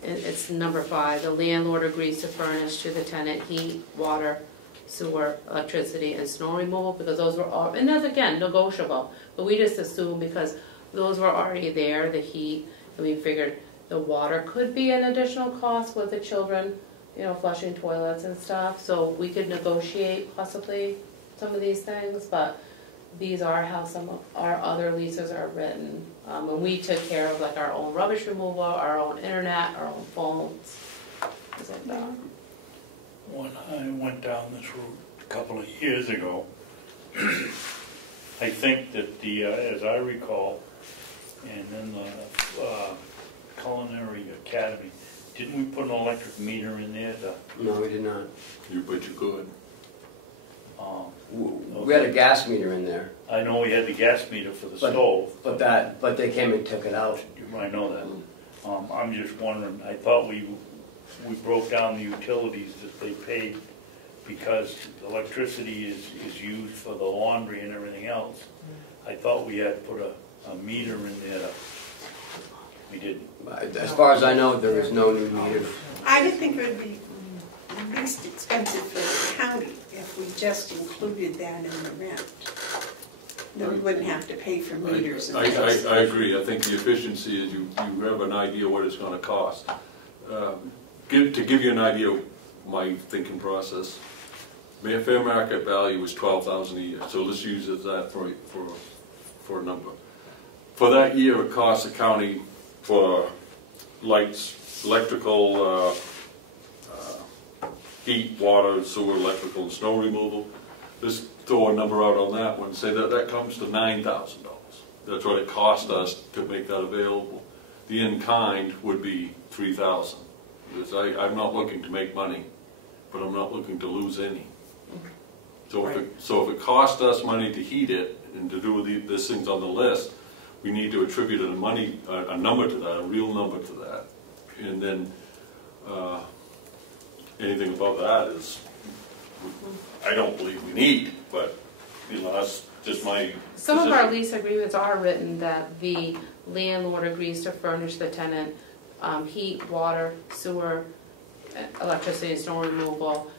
it's number 5, the landlord agrees to furnish to the tenant heat, water, sewer, electricity, and snow removal, because those were all, and that's again negotiable, but we just assumed because those were already there, the heat, and we figured the water could be an additional cost with the children, flushing toilets and stuff, so we could negotiate possibly some of these things, but these are how some of our other leases are written. And we took care of like our own rubbish removal, our own internet, our own phones, things like that. when I went down this route a couple of years ago, I think that as I recall, and then the Culinary Academy, didn't we put an electric meter in there No, we did not. But you could. We had a gas meter in there, I know we had the gas meter for the But- stove. but they came and took it out. I know that. I'm just wondering, I thought we broke down the utilities that they paid because electricity is used for the laundry and everything else. I thought we had put a meter in there. We didn't. As far as I know, there is no new meter. I would think it would be least expensive for the county if we just included that in the rent. Then we wouldn't have to pay for meters and things. I agree. I think the efficiency is you have an idea what it's going to cost. To give you an idea of my thinking process, fair market value is $12,000 a year. So let's use that for a number. For that year, it costs the county for lights, electrical, heat, water, sewer, electrical, and snow removal. Let's throw a number out on that one. Say that comes to $9,000. That's what it cost us to make that available. The in-kind would be $3,000. Because I'm not looking to make money, but I'm not looking to lose any. So if it cost us money to heat it and to do these things on the list, we need to attribute a number to that, a real number to that. And then anything above that is, I don't believe we need, but that's just my Some of our position. lease agreements are written that the landlord agrees to furnish the tenant heat, water, sewer, electricity, snow removal,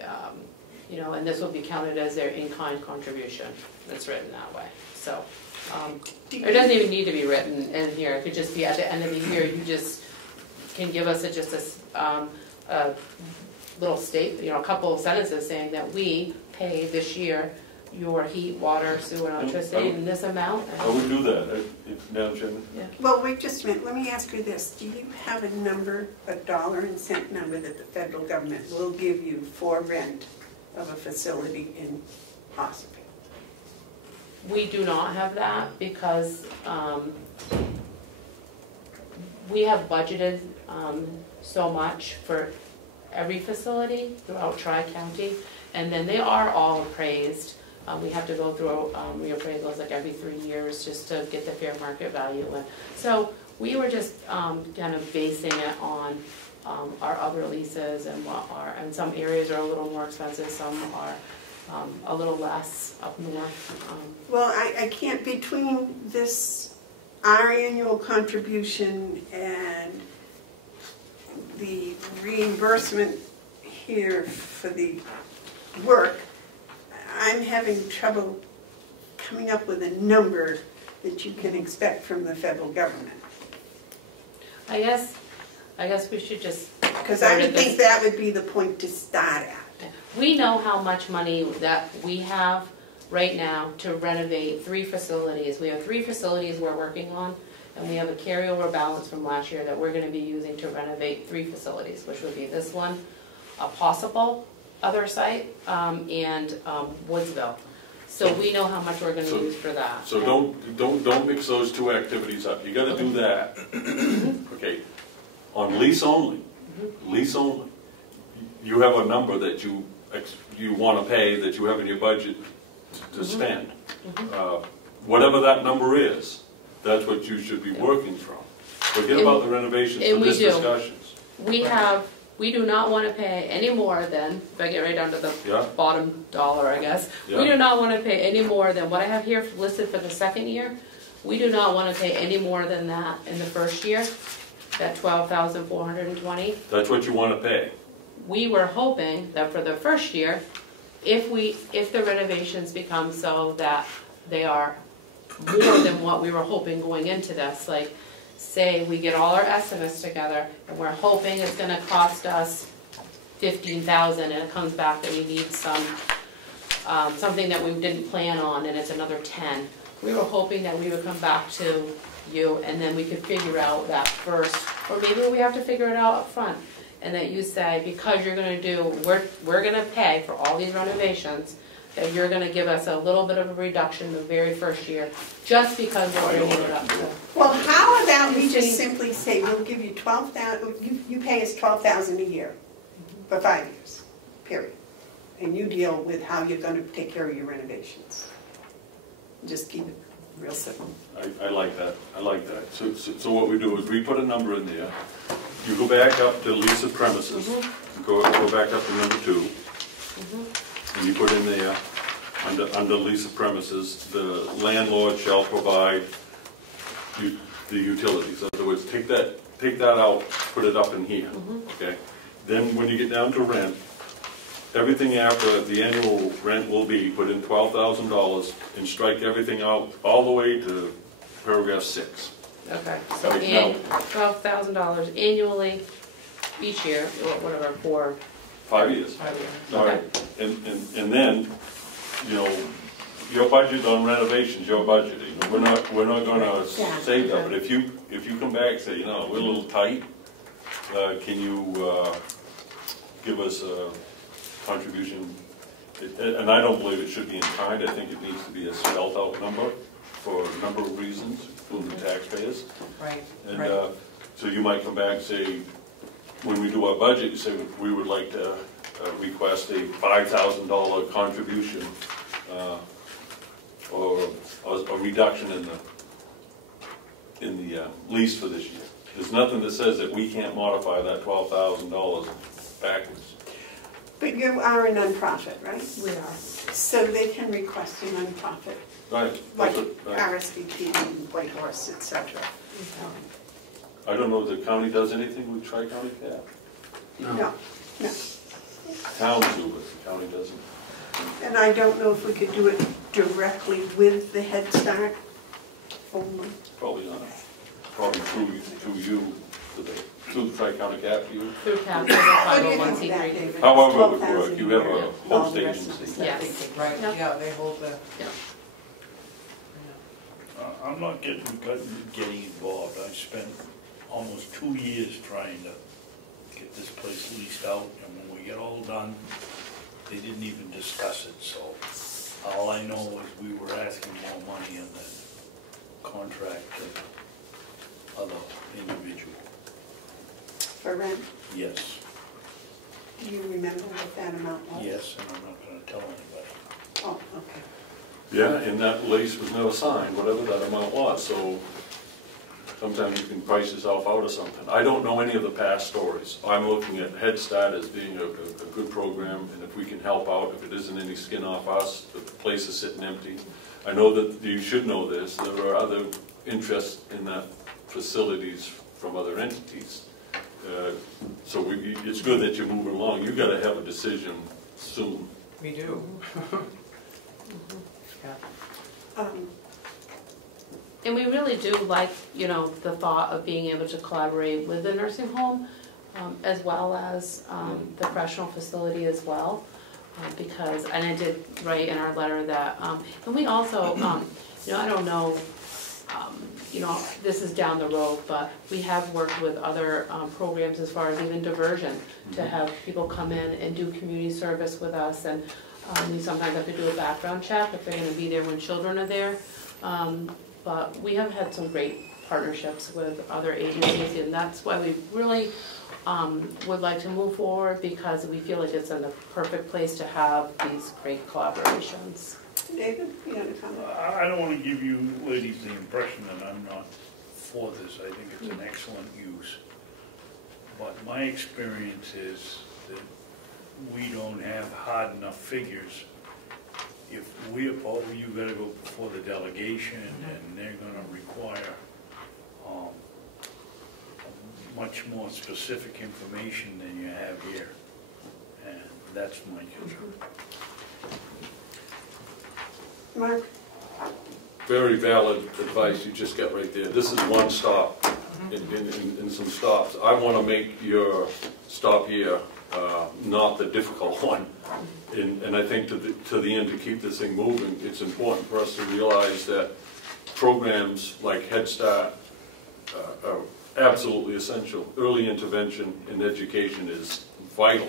and this will be counted as their in-kind contribution. It's written that way. So it doesn't even need to be written in here. It could just be at the end of the year. You just can give us a little state, a couple of sentences saying that we pay this year your heat, water, sewer, and electricity in this amount. I would do that, Madam Chairman. Well, wait just a minute, let me ask you this. Do you have a number, a dollar and cent number that the federal government will give you for rent of a facility in Ossipee? We do not have that because we have budgeted so much for every facility throughout Tri-County, and then they are all appraised. We have to go through reappraisals like every 3 years just to get the fair market value. And so we were just kind of basing it on our other leases and and some areas are a little more expensive, some are a little less up north. Well, I can't, between this, our annual contribution and the reimbursement here for the work, I'm having trouble coming up with a number that you can expect from the federal government. I guess we should just. Because I would think that would be the point to start at. We know how much money that we have right now to renovate 3 facilities. We have 3 facilities we're working on, and we have a carryover balance from last year that we're going to be using to renovate 3 facilities, which would be this one, a possible other site, and Woodsville. So we know how much we're going to use for that. So don't mix those 2 activities up. You got to do that. Okay, on lease only. Lease only. You have a number that you want to pay, that you have in your budget to spend. Whatever that number is, that's what you should be working from. Forget about the renovations for this discussions. We do not want to pay any more than, if I get right down to the bottom dollar, I guess, we do not want to pay any more than what I have here listed for the second year. We do not want to pay any more than that in the first year, that $12,420. That's what you want to pay. We were hoping that for the first year, if the renovations become so that they are more than what we were hoping going into this, like say we get all our estimates together and we're hoping it's going to cost us $15,000 and it comes back that we need something that we didn't plan on and it's another $10,000. We were hoping that we would come back to you and then we could figure out that first, or maybe we have to figure it out up front, and that you say, because you're going to do, we're going to pay for all these renovations, that you're going to give us a little bit of a reduction the very first year, just because we're bringing it up. Well, how about we just simply say, we'll give you $12,000, you pay us $12,000 a year for 5 years, period. And you deal with how you're going to take care of your renovations. Just keep it real simple. I like that. I like that. So what we do is we put a number in there. You go back up to lease of premises. Go back up to number 2. And you put in there, under lease of premises, the landlord shall provide the utilities. In other words, take that out, put it up in here. Okay. Then when you get down to rent, everything after the annual rent will be put in $12,000 and strike everything out all the way to paragraph 6. Okay, so $12,000 annually each year, or whatever, for 5 years. 5 years. All right. And then, you know, your budget on renovations, your budgeting. We're not going to say that, but if you come back and say, you know, we're a little tight, can you give us a contribution? And I don't believe it should be in kind. I think it needs to be a spelled out number for a number of reasons from the taxpayers. Right. And so you might come back and say, when we do our budget, you say we would like to request a $5,000 contribution or a reduction in the lease for this year. There's nothing that says that we can't modify that $12,000 backwards. But you are a nonprofit, right? We are. So they can request a nonprofit, Right. like RSVP, White Horse, etc. I don't know if the county does anything with Tri-County Cap. No. Towns do, but the county doesn't. And I don't know if we could do it directly with the Head Start only. Probably not. Probably through you, to through the Tri-County Cap, you, Through capital, What do you think of that, 501c3. David? however it would 12,000 work, you have a all host the rest of the agency. stuff Yes. they take. Right, Yep. yeah, they hold the, I'm not getting involved. I've spent almost 2 years trying to get this place leased out, and when we get all done, they didn't even discuss it, so all I know is we were asking more money in the contract to other individual. For rent, Yes, do you remember what that amount was? yes, and I'm not gonna tell anybody. Oh, okay. Yeah, and that lease was never signed, whatever that amount was, so sometimes you can price yourself out of something. I don't know any of the past stories. I'm looking at Head Start as being a good program, and if we can help out, if it isn't any skin off us, the place is sitting empty. I know that you should know this, there are other interests in that facilities from other entities. So it's good that you're moving along. You've got to have a decision soon. we do. And we really do like, the thought of being able to collaborate with the nursing home, as well as the correctional facility as well. Because, and I did write in our letter that, and we also, I don't know, this is down the road, but we have worked with other programs as far as even diversion, to have people come in and do community service with us, and we sometimes have to do a background check if they're going to be there when children are there. But we have had some great partnerships with other agencies, and that's why we really would like to move forward, because we feel like it's in the perfect place to have these great collaborations. David, you have a comment? I don't want to give you ladies the impression that I'm not for this. I think it's an excellent use. But my experience is that we don't have hard enough figures. If we oppose, you gotta go before the delegation, and they're gonna require much more specific information than you have here. And that's my concern. Mark? Very valid advice you just got right there. This is one stop in some stops. I want to make your stop here not the difficult one. And I think to the end, to keep this thing moving, it's important for us to realize that programs like Head Start are absolutely essential. Early intervention in education is vital.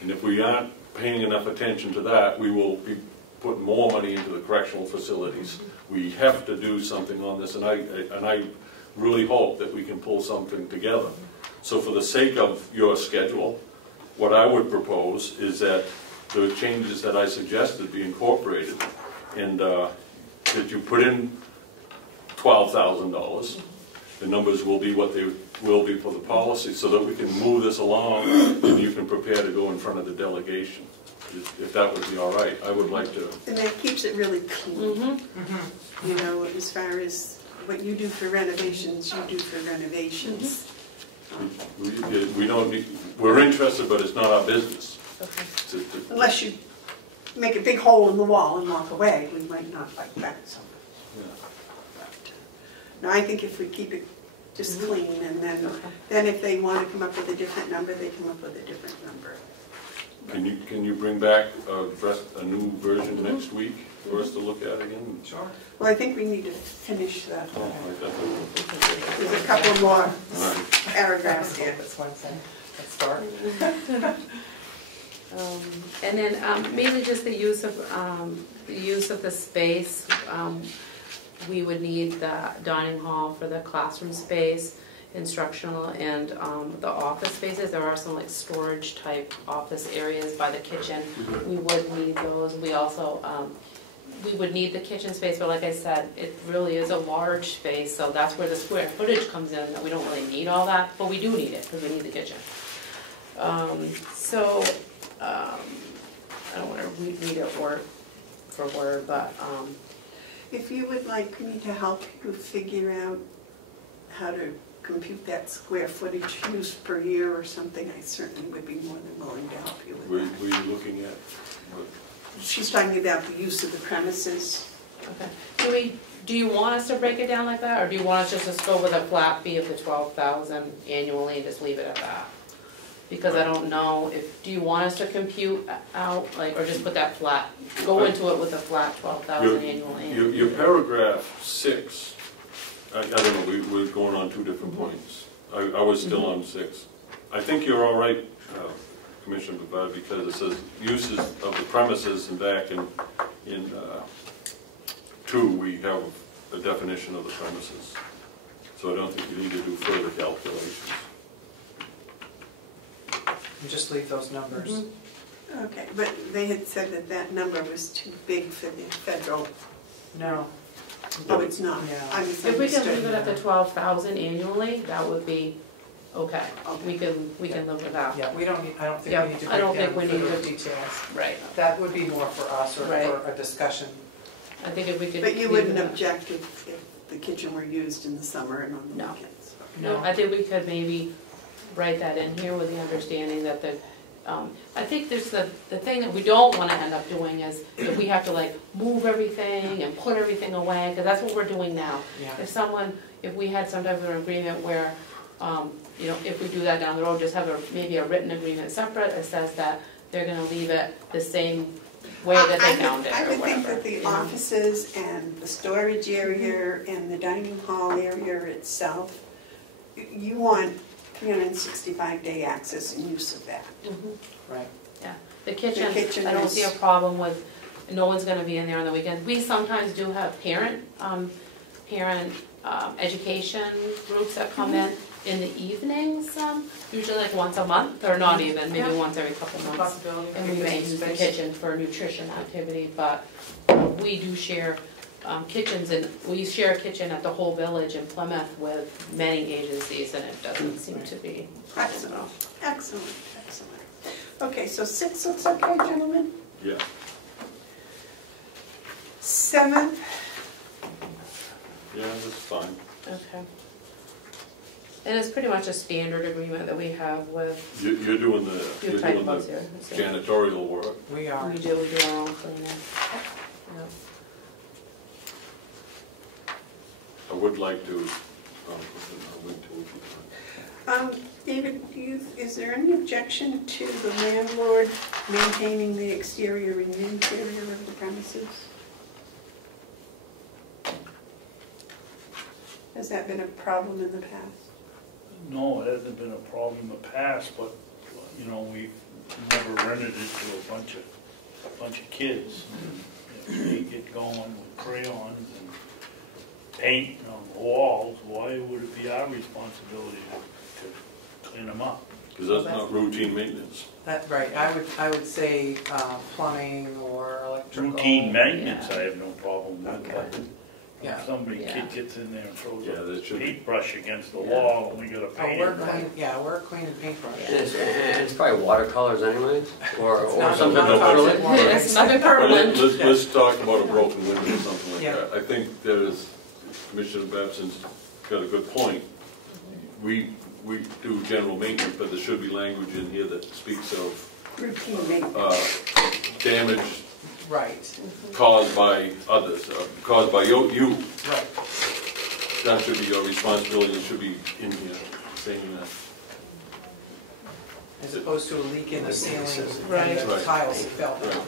And if we aren't paying enough attention to that, we will be putting more money into the correctional facilities. We have to do something on this, and I really hope that we can pull something together. So for the sake of your schedule, what I would propose is that the changes that I suggested be incorporated, and that you put in $12,000. The numbers will be what they will be for the policy, so that we can move this along and you can prepare to go in front of the delegation. If that would be all right, I would like to. And that keeps it really clean. You know, as far as what you do for renovations, you do for renovations. We don't need, we're interested, but it's not our business. Okay. Unless you make a big hole in the wall and walk away, we might not like that so much. No, I think if we keep it just clean, and then if they want to come up with a different number, they come up with a different number. Can you bring back a new version next week for us to look at again? Sure. Well, I think we need to finish that. Oh, There's a couple more paragraphs here. That's one thing. Let's start. And then mainly just the use of the space. We would need the dining hall for the classroom space, instructional, and the office spaces. There are some like storage type office areas by the kitchen. We would need those. We also we would need the kitchen space, but like I said, it really is a large space, so that's where the square footage comes in, that we don't really need all that, but we do need it because we need the kitchen. I don't want to read it word for word, but If you would like me to help you figure out how to compute that square footage use per year or something, I certainly would be more than willing to help you with that. Were you looking at? She's talking about the use of the premises. Okay. Do you want us to break it down like that, or do you want us just to go with a flat fee of the 12,000 annually and just leave it at that? Because I don't know do you want us to compute out, like, or just put that flat, go into it with a flat 12,000 annually? Your paragraph 6, I don't know, we're going on 2 different points. I was still on 6. I think you're all right, Commissioner Bevard, because it says uses of the premises, and back in 2 we have a definition of the premises. So I don't think you need to do further calculations. And just leave those numbers. Okay, but they had said that that number was too big for the federal. No. Oh, it's not. Yeah. I If we can leave it at the misunderstood. 12,000 annually, that would be okay. We can live with that. Yeah, we don't need, I don't think Yeah, we need to I don't break think down we need further to- details. Right. That would be more for us or Right. for a discussion. I think if we could. But you leave wouldn't it at- object if the kitchen were used in the summer and on the No. weekends? No, I think we could maybe write that in here with the understanding that I think there's the thing that we don't want to end up doing is if we have to like move everything and put everything away, because that's what we're doing now. Yeah. If we had some type of an agreement where, if we do that down the road, just have maybe a written agreement separate that says that they're gonna leave it the same way that they found it I or would think whatever. that the you know? offices and the storage area and the dining hall area itself, you want 365-day access and use of that. Mhm. Right. Yeah, the kitchen, kitchen I don't is- see a problem with, no one's gonna be in there on the weekends. We sometimes do have parent education groups that come in the evenings, usually like once a month, or not even, maybe Yeah. once every couple It's a months. possibility. And we may use the Space. kitchen for nutrition activity, but we do share kitchens, and we share a kitchen at the whole village in Plymouth with many agencies, and it doesn't seem to be. Excellent, excellent, excellent. Okay, so 6 looks okay, gentlemen? Yeah. 7, Yeah, that's fine. Okay. And it's pretty much a standard agreement that we have with, You're doing the you have typos here. janitorial work. We are. We do our own cleaning. Yep. I would like to, David, is there any objection to the landlord maintaining the exterior and interior of the premises? Has that been a problem in the past? No, it hasn't been a problem in the past, but, we've never rented it to a bunch of kids. And, they get going with crayons and paint on the walls, why would it be our responsibility to clean them up? because that's not routine maintenance. That's right. I would say plumbing or electrical. Routine maintenance, I have no problem with, Okay. but Yeah. if somebody, Yeah. kid gets in there and throws Yeah, that a should be. paintbrush against the Yeah. wall, and we gotta Oh, paint we're it. clean, yeah, we're clean and paintbrush. And it's probably watercolors anyways, or not- something not permanent. toxic water. It's nothing Well, permanent. let's talk about a broken window or something like Yeah. that. I think there is, Commissioner Babson's got a good point. We do general maintenance, but there should be language in here that speaks of Routine maintenance. damage Right, caused by others, caused by you. right. That should be your responsibility, it should be in here saying that. As opposed to a leak in the ceiling Right. and the Right. tiles fell Right. down.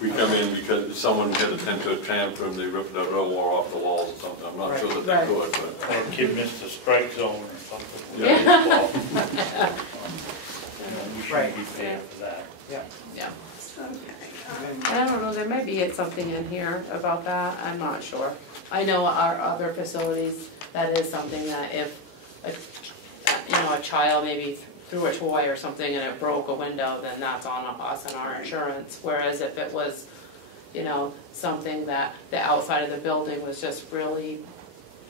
We come in because someone had a temper tantrum, they ripped that wall off the walls or something. I'm not sure that Right. they could, but. That kid missed a strike zone or something. Yeah. We Right. shouldn't be paying for that. Yeah. Okay. I don't know, there might be something in here about that, I'm not sure. I know our other facilities, that is something that if, a child maybe threw a toy or something and it broke a window, then that's on us and our insurance. Whereas if it was, something that the outside of the building was just really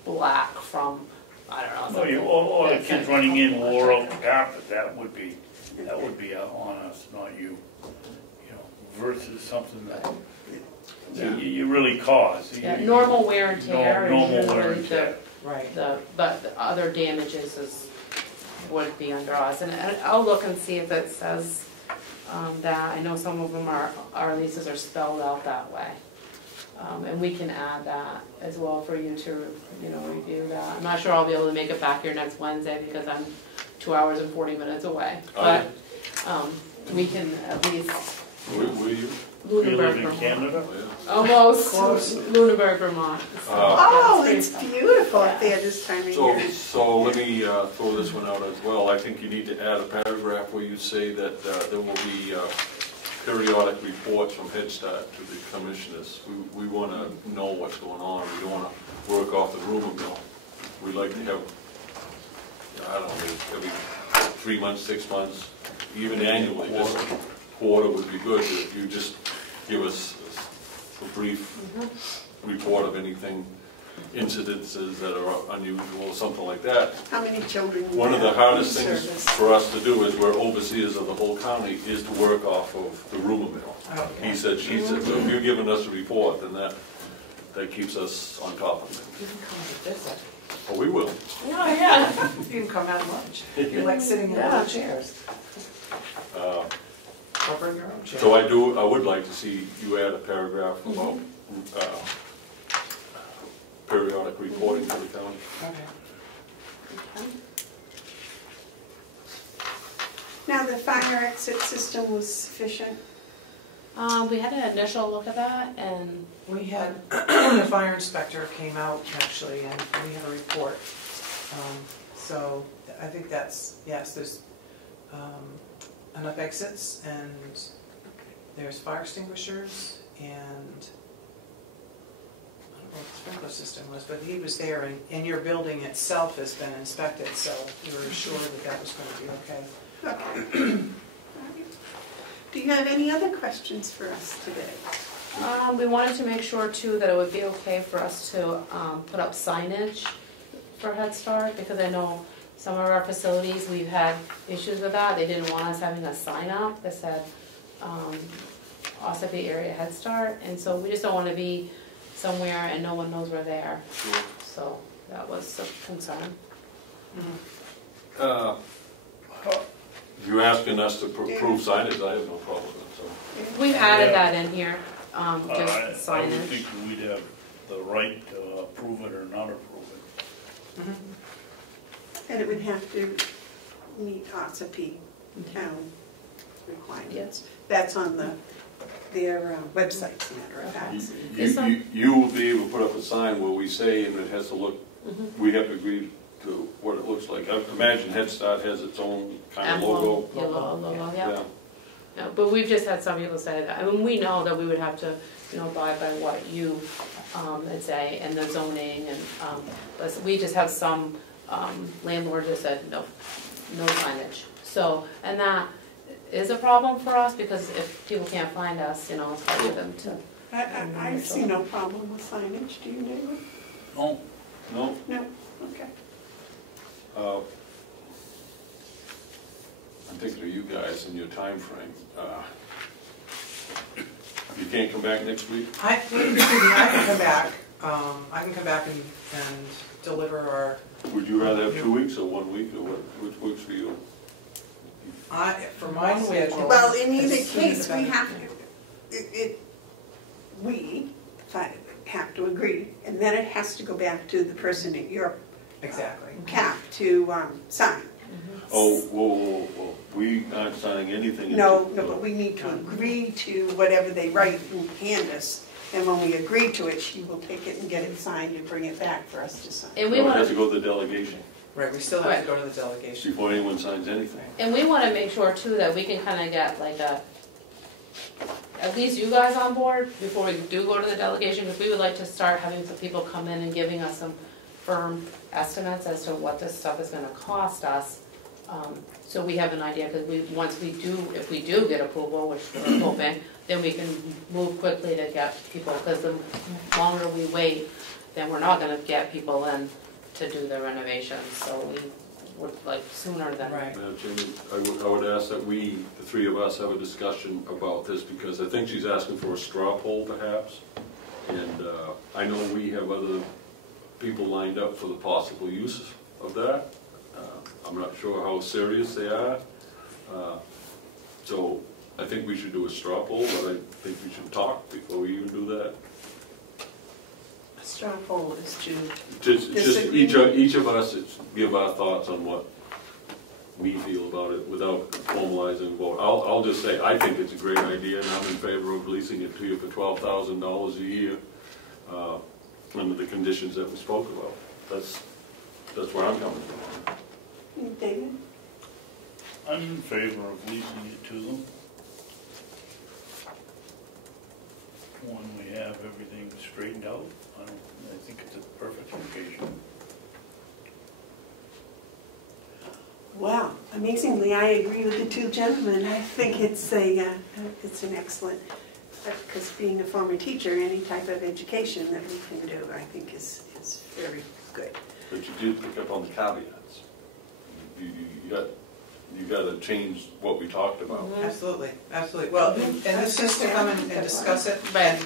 black from, I don't know. Or something the that kids kind of running in couple wore of out the carpet, that would be on us, not you. Versus something that you really cause. Yeah, normal wear and tear is Normal wear usually and tear. Right. but the other damages would be under us. And I'll look and see if it says that. I know some of them our leases are spelled out that way. And we can add that as well for you to, review that. I'm not sure I'll be able to make it back here next Wednesday because I'm 2 hours and 40 minutes away. But we can at least. Where you? You live Lunenburg, in Vermont. Canada? Almost. Close. Lunenburg, Vermont. So, Oh, yeah, it's pretty fun. beautiful up there this time of year. So let me throw this one out as well. I think you need to add a paragraph where you say that there will be periodic reports from Head Start to the commissioners. We want to know what's going on. We don't want to work off the rumor mill. We like to have, I don't know, every 3 months, 6 months, even annually. Just a quarter would be good. If you just give us a brief report of anything, incidences that are unusual, something like that. How many children you One of the have hardest in things service? for us to do is we're overseers of the whole county, is to work off of the rumor mill. Okay. He said, she said, so if you're giving us a report, then that keeps us on top of it. You can come to visit. Oh, we will. Oh, yeah. You can come have lunch. You like sitting in little chairs. Or bring your own chair. So I would like to see you add a paragraph about periodic reporting to the county. Okay. Now, the fire exit system was sufficient? We had an initial look at that, and We had, the fire inspector came out actually, and we have a report. So I think that's, yes, there's enough exits, and there's fire extinguishers, and I don't know what the sprinkler system was, but he was there, and your building itself has been inspected, so we were sure that that was going to be okay. Okay. Do you have any other questions for us today? we wanted to make sure too that it would be okay for us to put up signage for Head Start, because I know some of our facilities, we've had issues with that. They didn't want us having a sign up that said Ossipee Area Head Start, and so we just don't want to be somewhere and no one knows we're there. So that was a concern. You're asking us to approve signage, I have no problem with it, so. We've added that in here, just I would signage. think we'd have the right to approve it or not approve it. And it would have to meet Ossipee town requirements. That's on their website, as a matter of fact. You will be able to put up a sign where we say, and it has to look, we have to agree to what it looks like. I imagine Head Start has its own kind of logo. Yellow logo, yeah. Yeah. Yeah, but we've just had some people say that. I mean, we know that we would have to, abide by what you would say and the zoning, and but we just have some landlords that said no signage. So, and that is a problem for us, because if people can't find us, it's hard for them to. I see no problem with signage. Do you, David? No. No? No? Okay. I'm thinking of you guys and your time frame. You can't come back next week? I can come back. I can come back and deliver our. Would you rather have 2 weeks or 1 week, or which works for you? For my schedule. Well, in either as soon as case, the we better. have to agree, and then it has to go back to the person at your Exactly. cap to sign. Oh, whoa. We aren't signing anything. No, but we need to agree to whatever they write and hand us. And when we agree to it, she will take it and get it signed and bring it back for us to sign. And we No, it want has to go to the delegation Right, we still have to go to the delegation. before anyone signs anything. And we want to make sure too that we can kind of get like at least you guys on board before we do go to the delegation, because we would like to start having some people come in and giving us some firm estimates as to what this stuff is going to cost us. So we have an idea, because if we do get approval, which we're hoping, then we can move quickly to get people, because the longer we wait, then we're not going to get people in to do the renovations. So we would like sooner than. Right. Jamie, I would ask that the three of us, have a discussion about this, because I think she's asking for a straw poll perhaps. And I know we have other people lined up for the possible use of that. I'm not sure how serious they are. So I think we should do a straw poll, but I think we should talk before we even do that. straw poll is to Just disagree. each of us give our thoughts on what we feel about it without formalizing a vote. I'll just say, I think it's a great idea, and I'm in favor of leasing it to you for $12,000 a year, under the conditions that we spoke about. That's where I'm coming from. David? I'm in favor of leasing it to them. When we have everything straightened out, I think it's a perfect location. Wow, amazingly, I agree with the two gentlemen. I think it's an excellent, because being a former teacher, any type of education that we can do, I think is very good. But you did pick up on the caveats. You got to change what we talked about. Absolutely, absolutely. Well, and this is to come and discuss it and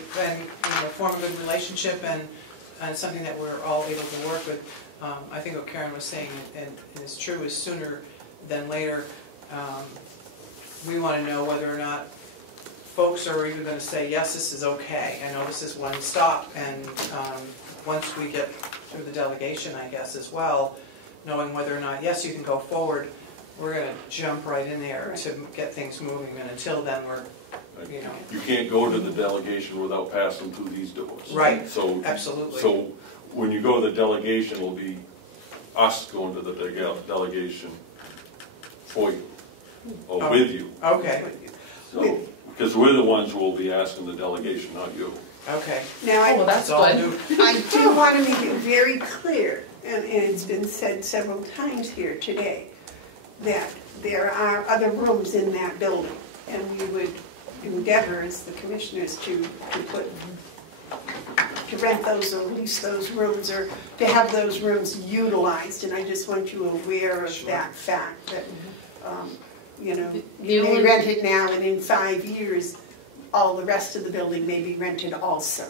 form a good relationship and something that we're all able to work with. I think what Karen was saying, and it's true, is sooner than later. We want to know whether or not folks are even going to say, yes, this is okay. I know this is one stop, and once we get through the delegation, I guess, as well, knowing whether or not, yes, you can go forward, we're going to jump right in there to get things moving, and until then, we're, You can't go to the delegation without passing through these doors. Right, so, absolutely. So when you go to the delegation, it'll be us going to the delegation for you, or with you. Okay, So, because we're the ones who will be asking the delegation, not you. okay. Now, that's all good. new. I do want to make it very clear, and it's been said several times here today, that there are other rooms in that building, and we would endeavor as the commissioners to rent those or lease those rooms, or to have those rooms utilized, and I just want you aware of that fact, that, you may rent it now, and in 5 years, all the rest of the building may be rented also.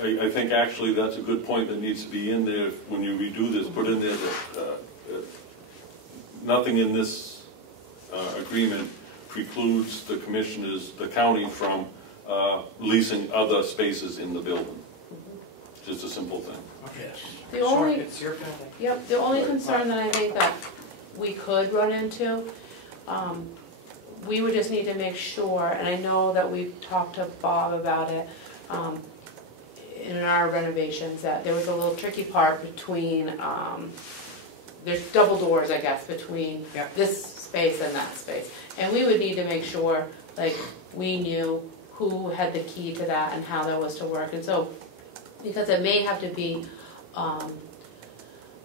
I think actually that's a good point that needs to be in there when you redo this. Put in there that nothing in this agreement precludes the commissioners, the county, from leasing other spaces in the building. Just a simple thing. Okay. The only, It's your building. yep, the only concern that I think that we could run into, we would just need to make sure, and I know that we've talked to Bob about it, in our renovations, that there was a little tricky part between, there's double doors, I guess, between this space and that space. And we would need to make sure, like, we knew who had the key to that and how that was to work. And so, because it may have to be,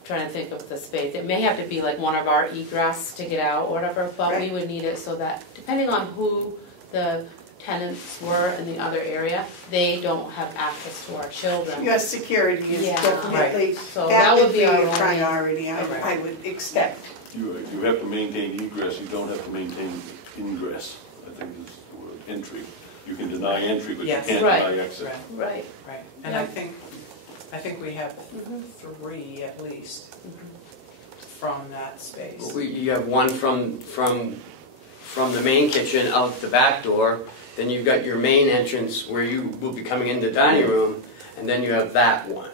trying to think of the space, it may have to be like one of our egress to get out or whatever, but we would need it so that, depending on who the tenants were in the other area, they don't have access to our children. Yes, security is definitely, So that would be our a only priority, I would expect. You have to maintain egress, you don't have to maintain ingress, I think is the word, entry. You can deny entry, but you can't deny exit. Right. Right, and I think we have 3 at least from that space. You have one from the main kitchen out the back door, then you've got your main entrance where you will be coming into the dining room, and then you have that one.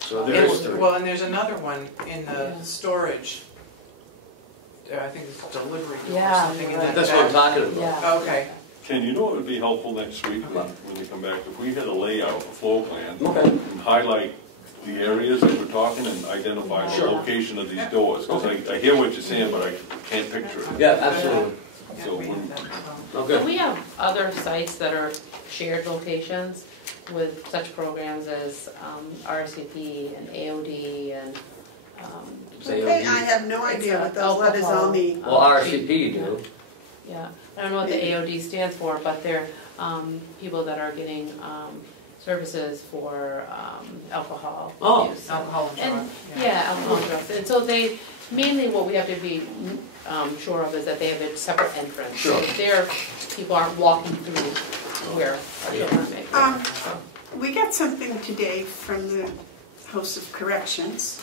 So there is 3. Well, and there's another one in the storage. I think it's delivery door or something in that. That's what I'm talking about. Yeah. Okay. Ken, you know what would be helpful next week when you come back? If we had a layout, a floor plan, and highlight the areas that we're talking and identify the location of these doors. Because I hear what you're saying, but I can't picture it. Yeah, absolutely. So And we have other sites that are shared locations with such programs as RCP and AOD and Okay, I have no idea what those letters all mean. Well, RCP do. Yeah, I don't know what the AOD stands for, but they're people that are getting services for alcohol use. Alcohol and drugs. Yeah, alcohol and drugs. And so they, mainly what we have to be sure of is that they have a separate entrance. Sure. So their people aren't walking through where our children may be. We got something today from the House of Corrections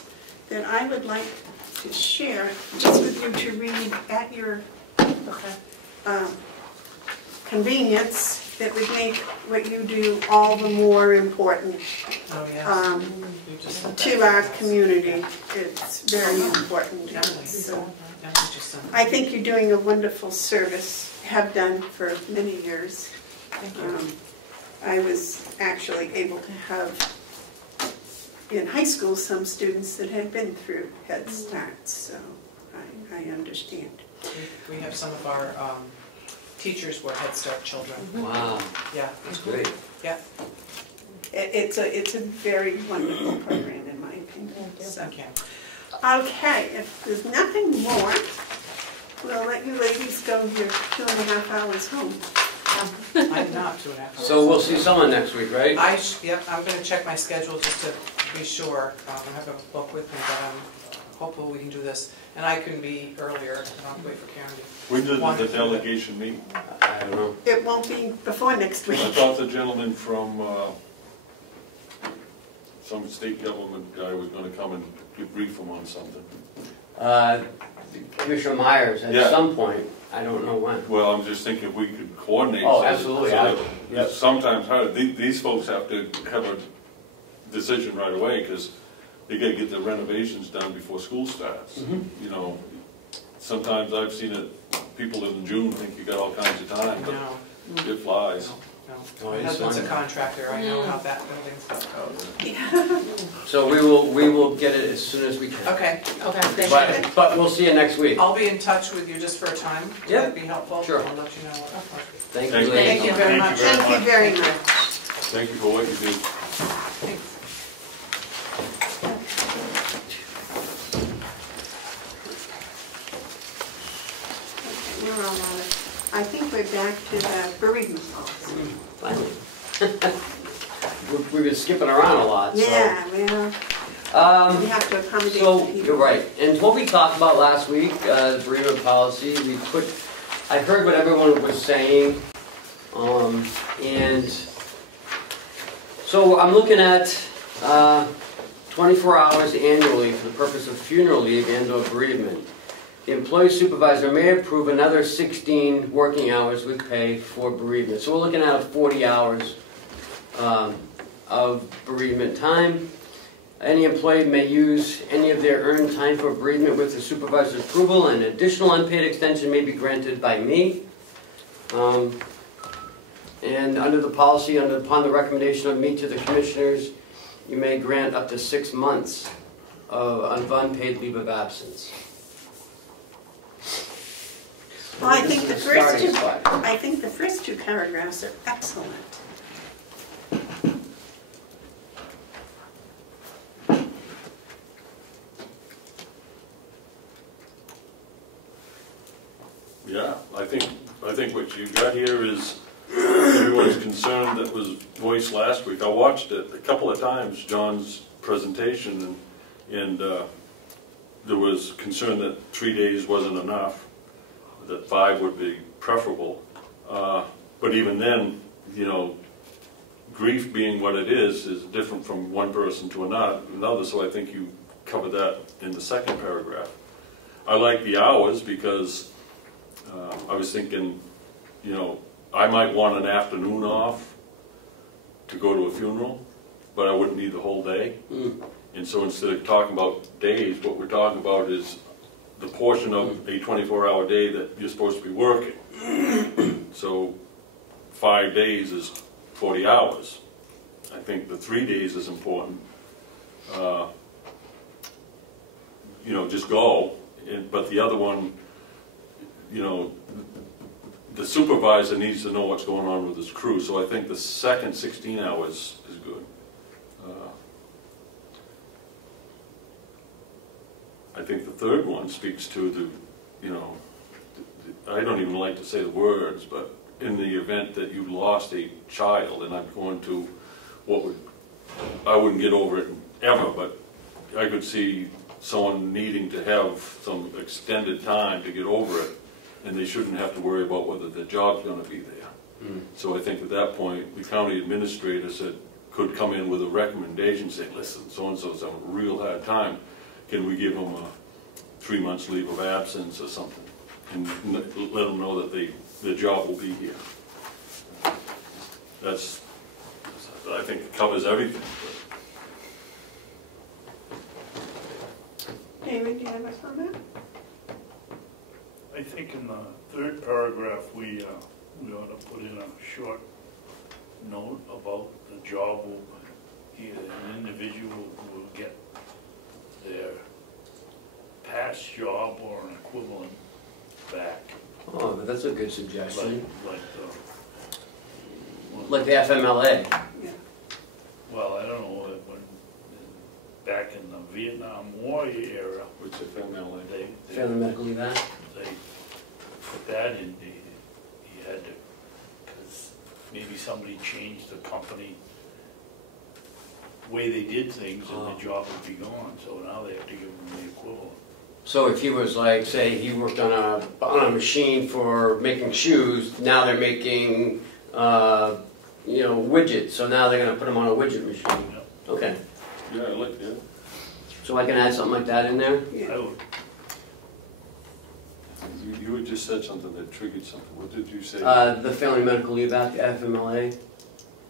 that I would like to share just with you to read at your convenience. that would make what you do all the more important Oh, yes. You just said that. to our community. It's very important. Definitely. So, Yeah, you just said that. I think you're doing a wonderful service, have done for many years. Thank you. I was actually able to have in high school some students that had been through Head Start, so I understand. We have some of our teachers were Head Start children. Wow, Yeah. that's great. Yeah. It's a very wonderful program in my opinion. Thank you. Okay, if there's nothing more, we'll let you ladies go your 2.5 hours home. I'm not 2.5 hours. So we'll see someone next week, right? Yep, I'm gonna check my schedule just to be sure. I have a book with me, but I'm hopeful we can do this. And I can be earlier, and I'll wait for Karen to. When did the delegation meet? I don't know. It won't be before next week. I thought the gentleman from some state government guy was gonna come and brief him on something. Commissioner Myers, at Yeah. some point, I don't know when. Well, I'm just thinking if we could coordinate. Oh, so that- absolutely, so that- yep. It's sometimes hard. These folks have to have a decision right away because they gotta get the renovations done before school starts. Mhm. You know, sometimes I've seen it, people in June think you got all kinds of time, but No, it flies. no. Oh, My it's husband's a fine. contractor, I know how that building stuff goes. So we will get it as soon as we can. Okay, Okay, thank you. But we'll see you next week. I'll be in touch with you just for a time. Would Yep. that be helpful? Sure. I'll let you know what. Thank Thank you. you. Thank you very much. Thank you very much. Thank you for what you do. Thanks. We're all on it. I think we're back to the bereavement policy. Finally. We've been skipping around a lot, so. Yeah, well, we have to accommodate So, people. you're right, and what we talked about last week, the bereavement policy, I heard what everyone was saying, and so I'm looking at 24 hours annually for the purpose of funeral leave and/or bereavement. The employee supervisor may approve another 16 working hours with pay for bereavement. So we're looking at 40 hours of bereavement time. Any employee may use any of their earned time for bereavement with the supervisor's approval. An additional unpaid extension may be granted by me. And under the policy, upon the recommendation of me to the commissioners, you may grant up to 6 months of unpaid leave of absence. Well, I think the This is a starting spot. I think the first two paragraphs are excellent. Yeah, I think what you got here is everyone's concern that was voiced last week. I watched it a couple of times, John's presentation, and there was concern that 3 days wasn't enough, that 5 would be preferable. But even then, you know, grief being what it is different from one person to another, so I think you covered that in the second paragraph. I like the hours because I was thinking, you know, I might want an afternoon off to go to a funeral, but I wouldn't need the whole day. And so instead of talking about days, what we're talking about is the portion of a 24-hour day that you're supposed to be working. So 5 days is 40 hours. I think the 3 days is important. You know, just go. But the other one, you know, the supervisor needs to know what's going on with his crew. So I think the second 16 hours is good. I think the third one speaks to the, you know, I don't even like to say the words, but in the event that you lost a child, and I'm going to, I wouldn't get over it ever, but I could see someone needing to have some extended time to get over it, and they shouldn't have to worry about whether their job's going to be there. So I think at that point, the county administrator could come in with a recommendation, say, listen, so-and-so's having a real hard time. Can we give them a 3 months leave of absence or something? And let them know that the job will be here. that's, I think it covers everything. David, do you have a comment? I think in the third paragraph, we ought to put in a short note about the job will, either an individual will get their past job or an equivalent back. Oh, but that's a good suggestion. Like Like the FMLA. Yeah. well, I don't know, back in the Vietnam War era, Which is FMLA. they Family Medical Leave Act. they put that in, you had to, because maybe somebody changed the company way they did things and the job would be gone, so now they have to give them the equivalent. So if he was like, say, he worked on a machine for making shoes, now they're making, widgets, so now they're gonna put him on a widget machine. Yep. Okay, Yeah, I like that. so I can add something like that in there? I would, You had just said something that triggered something. What did you say? The Family Medical Leave Act, the FMLA.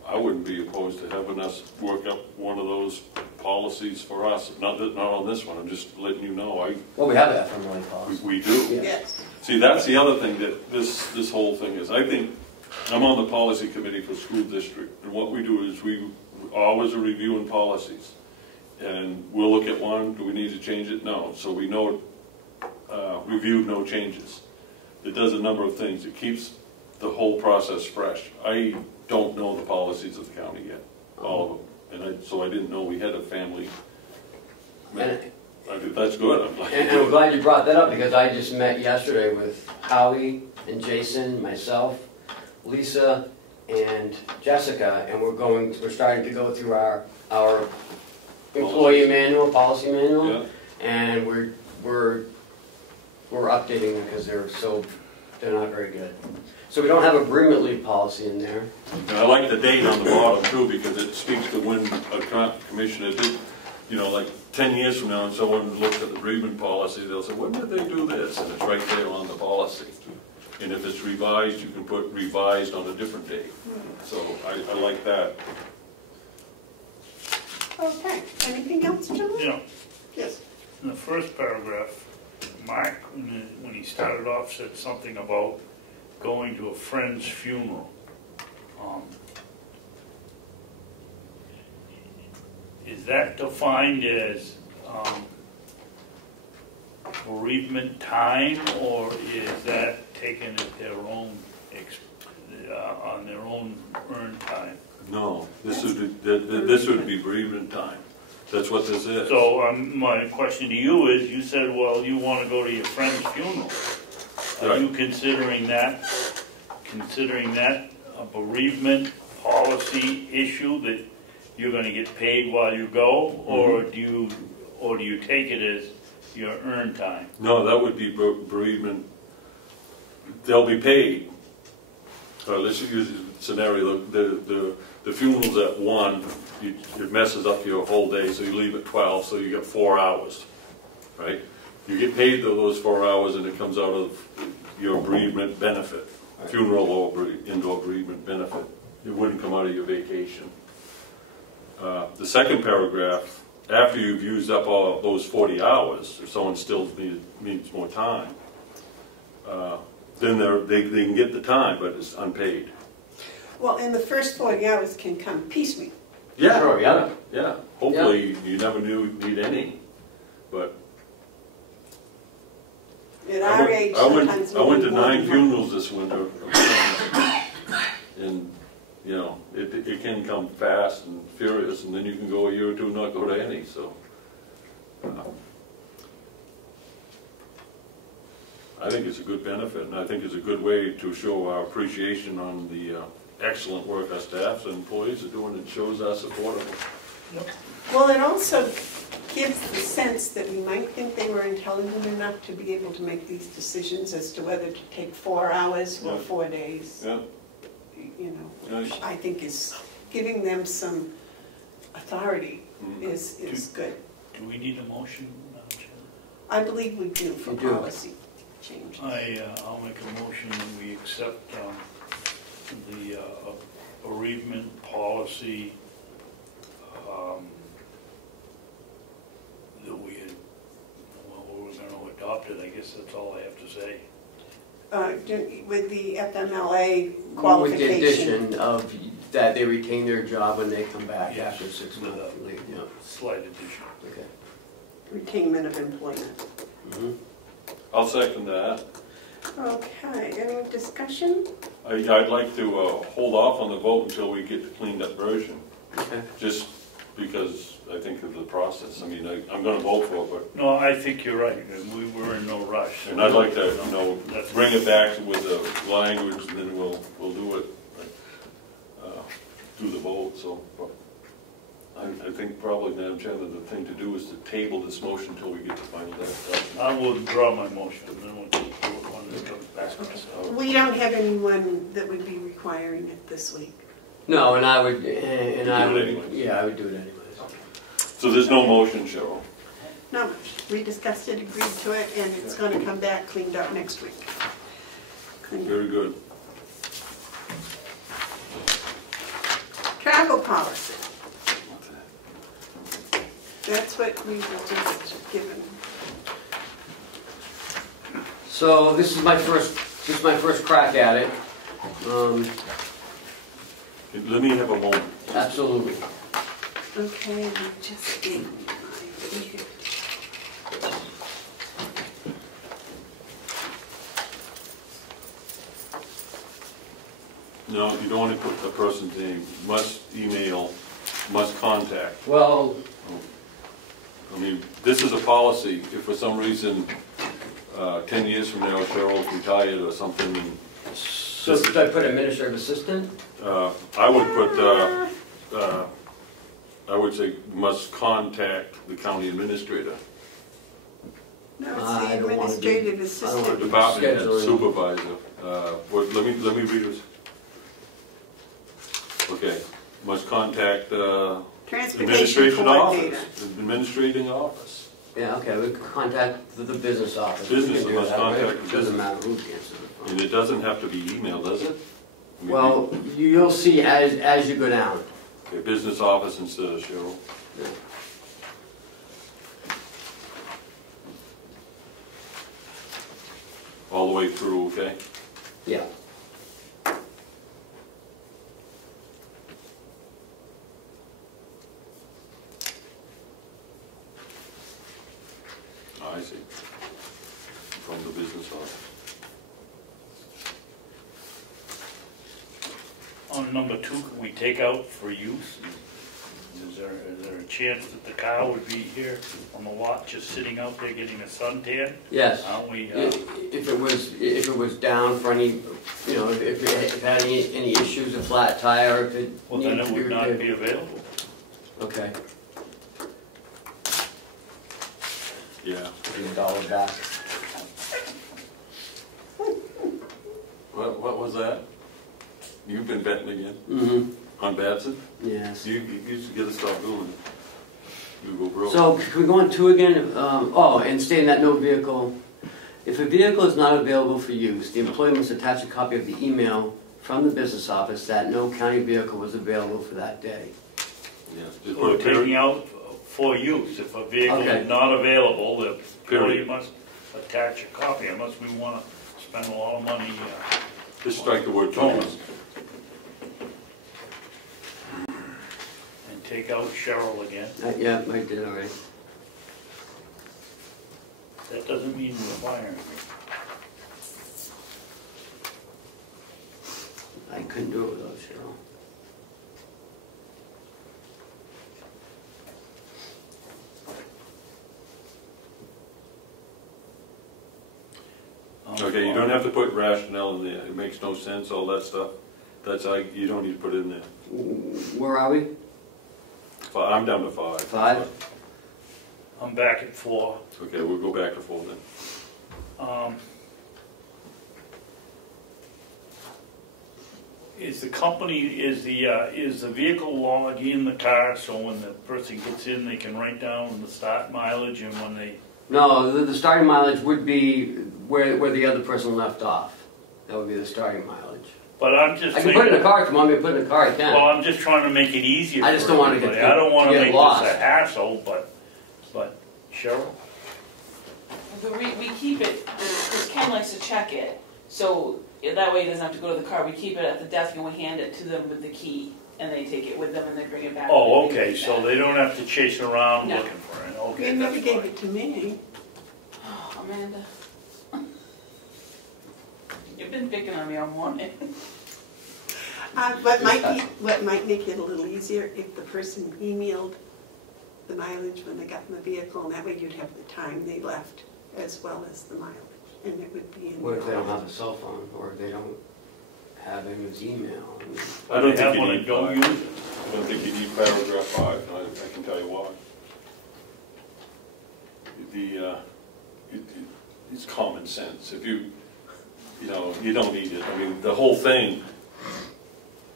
I wouldn't be opposed to having us work up one of those policies for us. Not on this one, I'm just letting you know. Well, we have an FMLA policy. We do. Yeah. Yes. See, that's the other thing that this whole thing is. I think, I'm on the policy committee for school district, and what we do is we always are reviewing policies. And we'll look at one, do we need to change it? No. So we know, reviewed, no changes. It does a number of things. It keeps the whole process fresh. I don't know the policies of the county yet, all of them. And so I didn't know we had a family. That's good. I'm glad. And I'm glad you brought that up, because I just met yesterday with Howie and Jason, myself, Lisa, and Jessica, and we're starting to go through our employee manual, policy manual, Yeah. and we're updating them because they're not very good. So we don't have a bereavement leave policy in there. And I like the date on the bottom too, because it speaks to when a commissioner did, like 10 years from now, and someone looks at the bereavement policy, they'll say, when did they do this? And it's right there on the policy. And if it's revised, you can put revised on a different date. So I like that. Okay, anything else, John? Yeah, Yes. in the first paragraph, Mark, when he started off, said something about going to a friend's funeral. Is that defined as bereavement time, or is that taken at their own, on their own earned time? No, this would be bereavement time. That's what this is. So my question to you is, you said, well, you want to go to your friend's funeral. Are you considering that a bereavement policy issue that you're going to get paid while you go, or do you take it as your earned time? No, that would be bereavement. They'll be paid. Let's use a scenario. The funeral's at 1. It messes up your whole day, so you leave at 12. So you get 4 hours, right? You get paid those 4 hours, and it comes out of your bereavement benefit, funeral or indoor bereavement benefit. It wouldn't come out of your vacation. The second paragraph, after you've used up all those 40 hours, if someone still needs more time, then they can get the time, but it's unpaid. Well, and the first 40 hours can come piecemeal. Yeah, Sure, yeah. yeah. Hopefully, you never need any, but At our age, sometimes I went to we need more 9 than one. funerals this winter, and it can come fast and furious, and then you can go a year or two and not go to any. So, I think it's a good benefit, and I think it's a good way to show our appreciation on the excellent work our staffs and employees are doing. It shows our support of them. Well, it also gives the sense that we might think they were intelligent enough to be able to make these decisions as to whether to take 4 hours or 4 days. Yeah. Which I think is giving them some authority is good. Do we need a motion, Chair? I believe we do for We do. policy changes. I'll make a motion that we accept the bereavement policy that we had, well, we were gonna adopt it, I guess that's all I have to say. With the FMLA With the qualification. addition of that they retain their job when they come back Yes, after 6 with months. a Yeah. slight addition. Okay. Retainment of employment. Mhm. I'll second that. Okay, any discussion? I'd like to hold off on the vote until we get the cleaned up version, Okay. just because I think of the process. I mean, I'm gonna vote for it, but, No, I think you're right, and we were in no rush. and I'd like to, That's- bring it back with the language, and then we'll do it, do the vote, so. I think probably, Madam Chairman, the thing to do is to table this motion until we get the final document. I will withdraw my motion, and then we'll do it when it comes back. We don't have anyone that would be requiring it this week. No, and I would, Do it anyways. yeah, I would do it anyways. So there's no motion, Cheryl? No, we discussed it, agreed to it, and it's gonna come back cleaned up next week. Cleaned up. Very good. Travel policy. That's what we were just given. So this is my first crack at it. Let me have a moment. Absolutely. Okay, we just gave me mine. No, you don't want to put the person's name. Must email, must contact. Well, I mean, this is a policy. If for some reason, 10 years from now, Cheryl's retired or something, and, so should I put administrative assistant? I would put, I would say must contact the county administrator, No, it's I the don't wanna do- administrative I don't wanna assistant. do- department head, Scheduling. supervisor. Let me read this. Okay, must contact Transportation administration coordinator. office, administrating office. Yeah, okay, we can contact the business office. We Business, can do must that, right? contact the Doesn't business. matter who answers the phone. And it doesn't have to be email, does it? I mean, Well, you'll see as you go down. Okay, business office instead of Cheryl. Yeah. All the way through, okay? Yeah. Oh, I see. From the business office. On number 2, can we take out for use? Is there a chance that the car would be here on the lot, just sitting out there getting a suntan? Yes. Aren't we, If it was down for any, if it had any issues, a flat tire, if it well, then needed it to be would not repaired. be available. Okay. Yeah. $1 back. What was that? You've been betting again? Mm-hmm. On Babson? Yes. You used to get to stop doing it. You go broke. So can we go on 2 again? And stating that no vehicle. If a vehicle is not available for use, the employee must attach a copy of the email from the business office that no county vehicle was available for that day. Yes. Just We're put a period. taking out for use. If a vehicle Okay. is not available, the employee Period. must attach a copy, unless we want to spend a lot of money. Just strike the word Towing. towing. And take out Cheryl again. Yeah, I did already. That doesn't mean we're firing. I couldn't do it without Cheryl. Okay, you don't have to put rationale in there. It makes no sense, all that stuff. You don't need to put it in there. Where are we? I'm down to 5. 5? I'm back at 4. Okay, we'll go back to 4 then. Is the vehicle log in the car, so when the person gets in, they can write down the start mileage, and when they, No, the starting mileage would be where the other person left off. That would be the starting mileage. But I'm just I can thinking. put it in the car, if you want me to put it in the car, I can. Well, I'm just trying to make it easier. I just for don't wanna get- everybody. I don't want to get make lost. this a hassle, but Cheryl? We keep it, because Ken likes to check it, so that way he doesn't have to go to the car. We keep it at the desk and we hand it to them with the key, and they take it with them and they bring it back. Oh, okay, so they don't have to chase around No. looking for it, okay, You never that's gave fine. it to me. Oh, Amanda. You've been picking on me all morning. What might make it a little easier if the person emailed the mileage when they got in the vehicle, and that way you'd have the time they left as well as the mileage, and it would be in. What if they don't have a cell phone, or they don't have his email? I don't They have think you one need and don't five. use it. I don't think you need paragraph 5, and I can tell you why. It's common sense. If you don't need it. I mean, the whole thing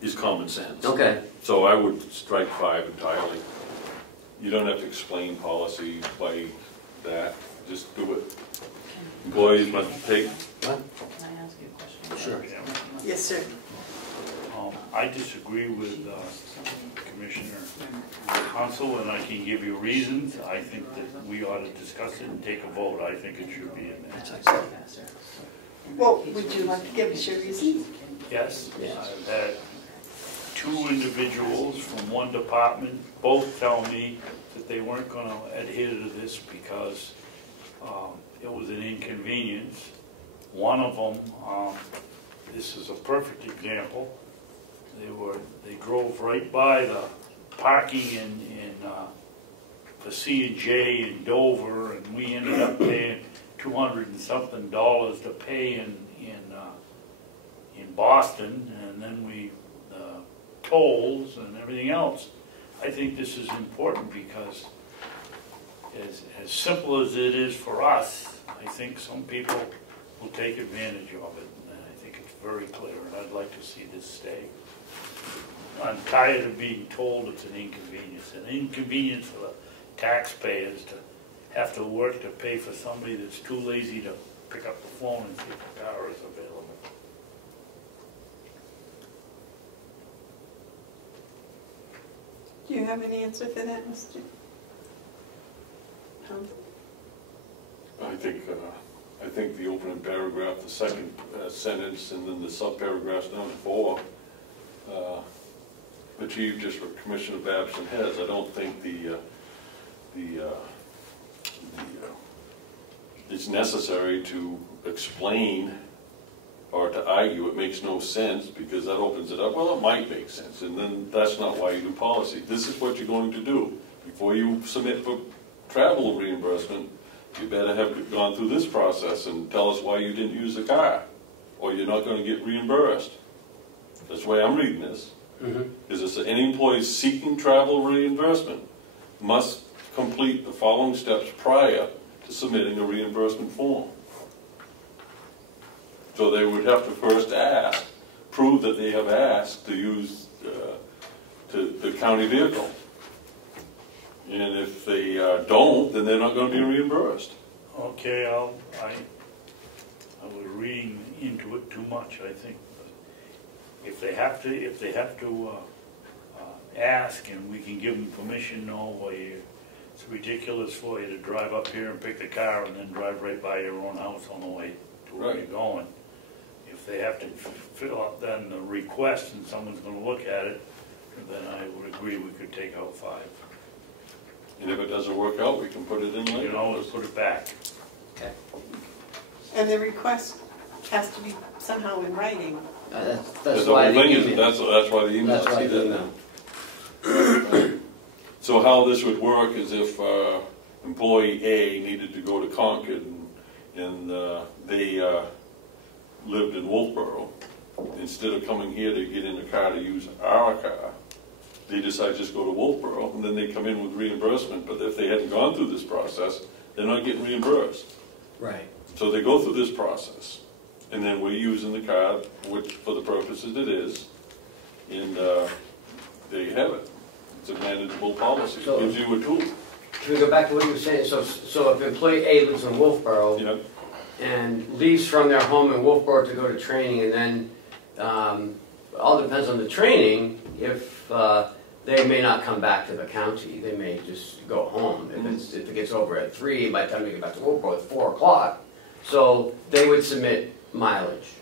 is common sense. Okay. So I would strike 5 entirely. You don't have to explain policy by that. Just do it. Employees must take. What? Can I ask you a question? Sure. Yes, sir. I disagree with Commissioner Hounsell, and I can give you reasons. I think that we ought to discuss it and take a vote. I think it should be in there. Well, would you like to give us your reasons? Yes, Yes. I've had 2 individuals from one department both tell me that they weren't going to adhere to this because it was an inconvenience. One of them, this is a perfect example. They drove right by the parking for C&J in Dover, and we ended up paying $200 and something to pay in Boston, and then tolls and everything else. I think this is important because as simple as it is for us, I think some people will take advantage of it, and I think it's very clear, and I'd like to see this stay. I'm tired of being told it's an inconvenience for the taxpayers to have to work to pay for somebody that's too lazy to pick up the phone and see if the car is available. Do you have any answer for that, Mr. Hounsell? I think the opening paragraph, the second sentence, and then the subparagraphs down to 4 achieve just what Commissioner Babson has. I don't think it's necessary to explain or to argue. It makes no sense because that opens it up. Well, it might make sense, and then that's not why you do policy. This is what you're going to do. Before you submit for travel reimbursement, you better have gone through this process and tell us why you didn't use the car, or you're not going to get reimbursed. That's the way I'm reading this. Is this any employee seeking travel reimbursement must complete the following steps prior to submitting a reimbursement form. So they would have to first prove that they have asked to use the county vehicle. And if they don't, then they're not going to be reimbursed. Okay, I was reading into it too much, I think. If they have to ask, and we can give them permission, no way. It's ridiculous for you to drive up here and pick the car and then drive right by your own house on the way to where you're going. If they have to fill out then the request and someone's going to look at it, then I would agree we could take out 5. And if it doesn't work out, we can put it in later. You can always put it back. Okay. And the request has to be somehow in writing. That's why the email. That's why the email. That's why the email. So how this would work is if employee A needed to go to Concord and they lived in Wolfboro, instead of coming here to get in the car to use our car, they decide just go to Wolfboro, and then they come in with reimbursement. But if they hadn't gone through this process, they're not getting reimbursed. Right. So they go through this process, and then we're using the card for the purposes it is, and there you have it. It's a manageable policy. It gives you a tool. Can we go back to what you were saying? So if employee A lives in Wolfboro Yep. and leaves from their home in Wolfboro to go to training, and then all depends on the training. If they may not come back to the county, they may just go home. If it gets over at 3, by the time they get back to work, it's 4 o'clock. So they would submit mileage.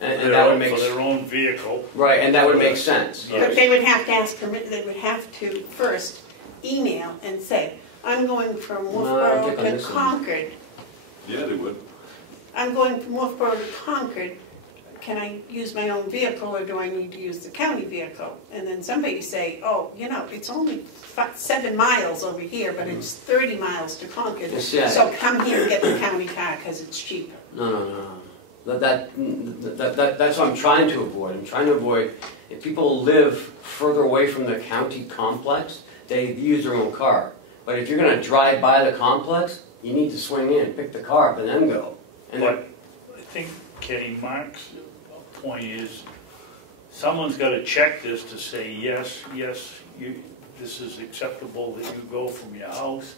And that would make for their own vehicle. Right, and that would make sense. But they would have to ask permit, they would have to first email and say, I'm going from Wolfboro to Concord. Yeah, they would. I'm going from Wolfboro to Concord. Can I use my own vehicle or do I need to use the county vehicle? And then somebody say, oh, you know, it's only 7 miles over here, but it's 30 miles to Concord. So come here and get the county car because it's cheaper. No. That's what I'm trying to avoid. I'm trying to avoid, if people live further away from the county complex, they use their own car. But if you're going to drive by the complex, you need to swing in, pick the car up, and then go. But I think, Kenny, Mark's point is, someone's got to check this to say, yes, this is acceptable that you go from your house,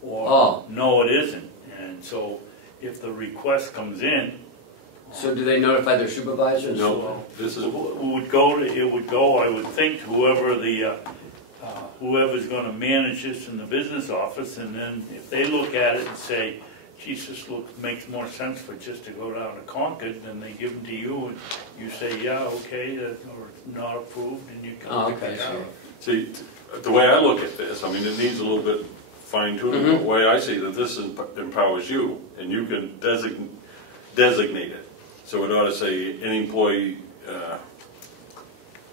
or no, it isn't. And so if the request comes in, so do they notify their supervisor? No, this is it would go. I would think whoever's going to manage this in the business office, and then if they look at it and say, Jesus, makes more sense for just to go down to Concord, then they give them to you, and you say, yeah, okay, or not approved, and you come pick it out. See, the way I look at this, I mean, it needs a little bit fine-tuning. The way I see that this empowers you, and you can designate it. So it ought to say, any employee,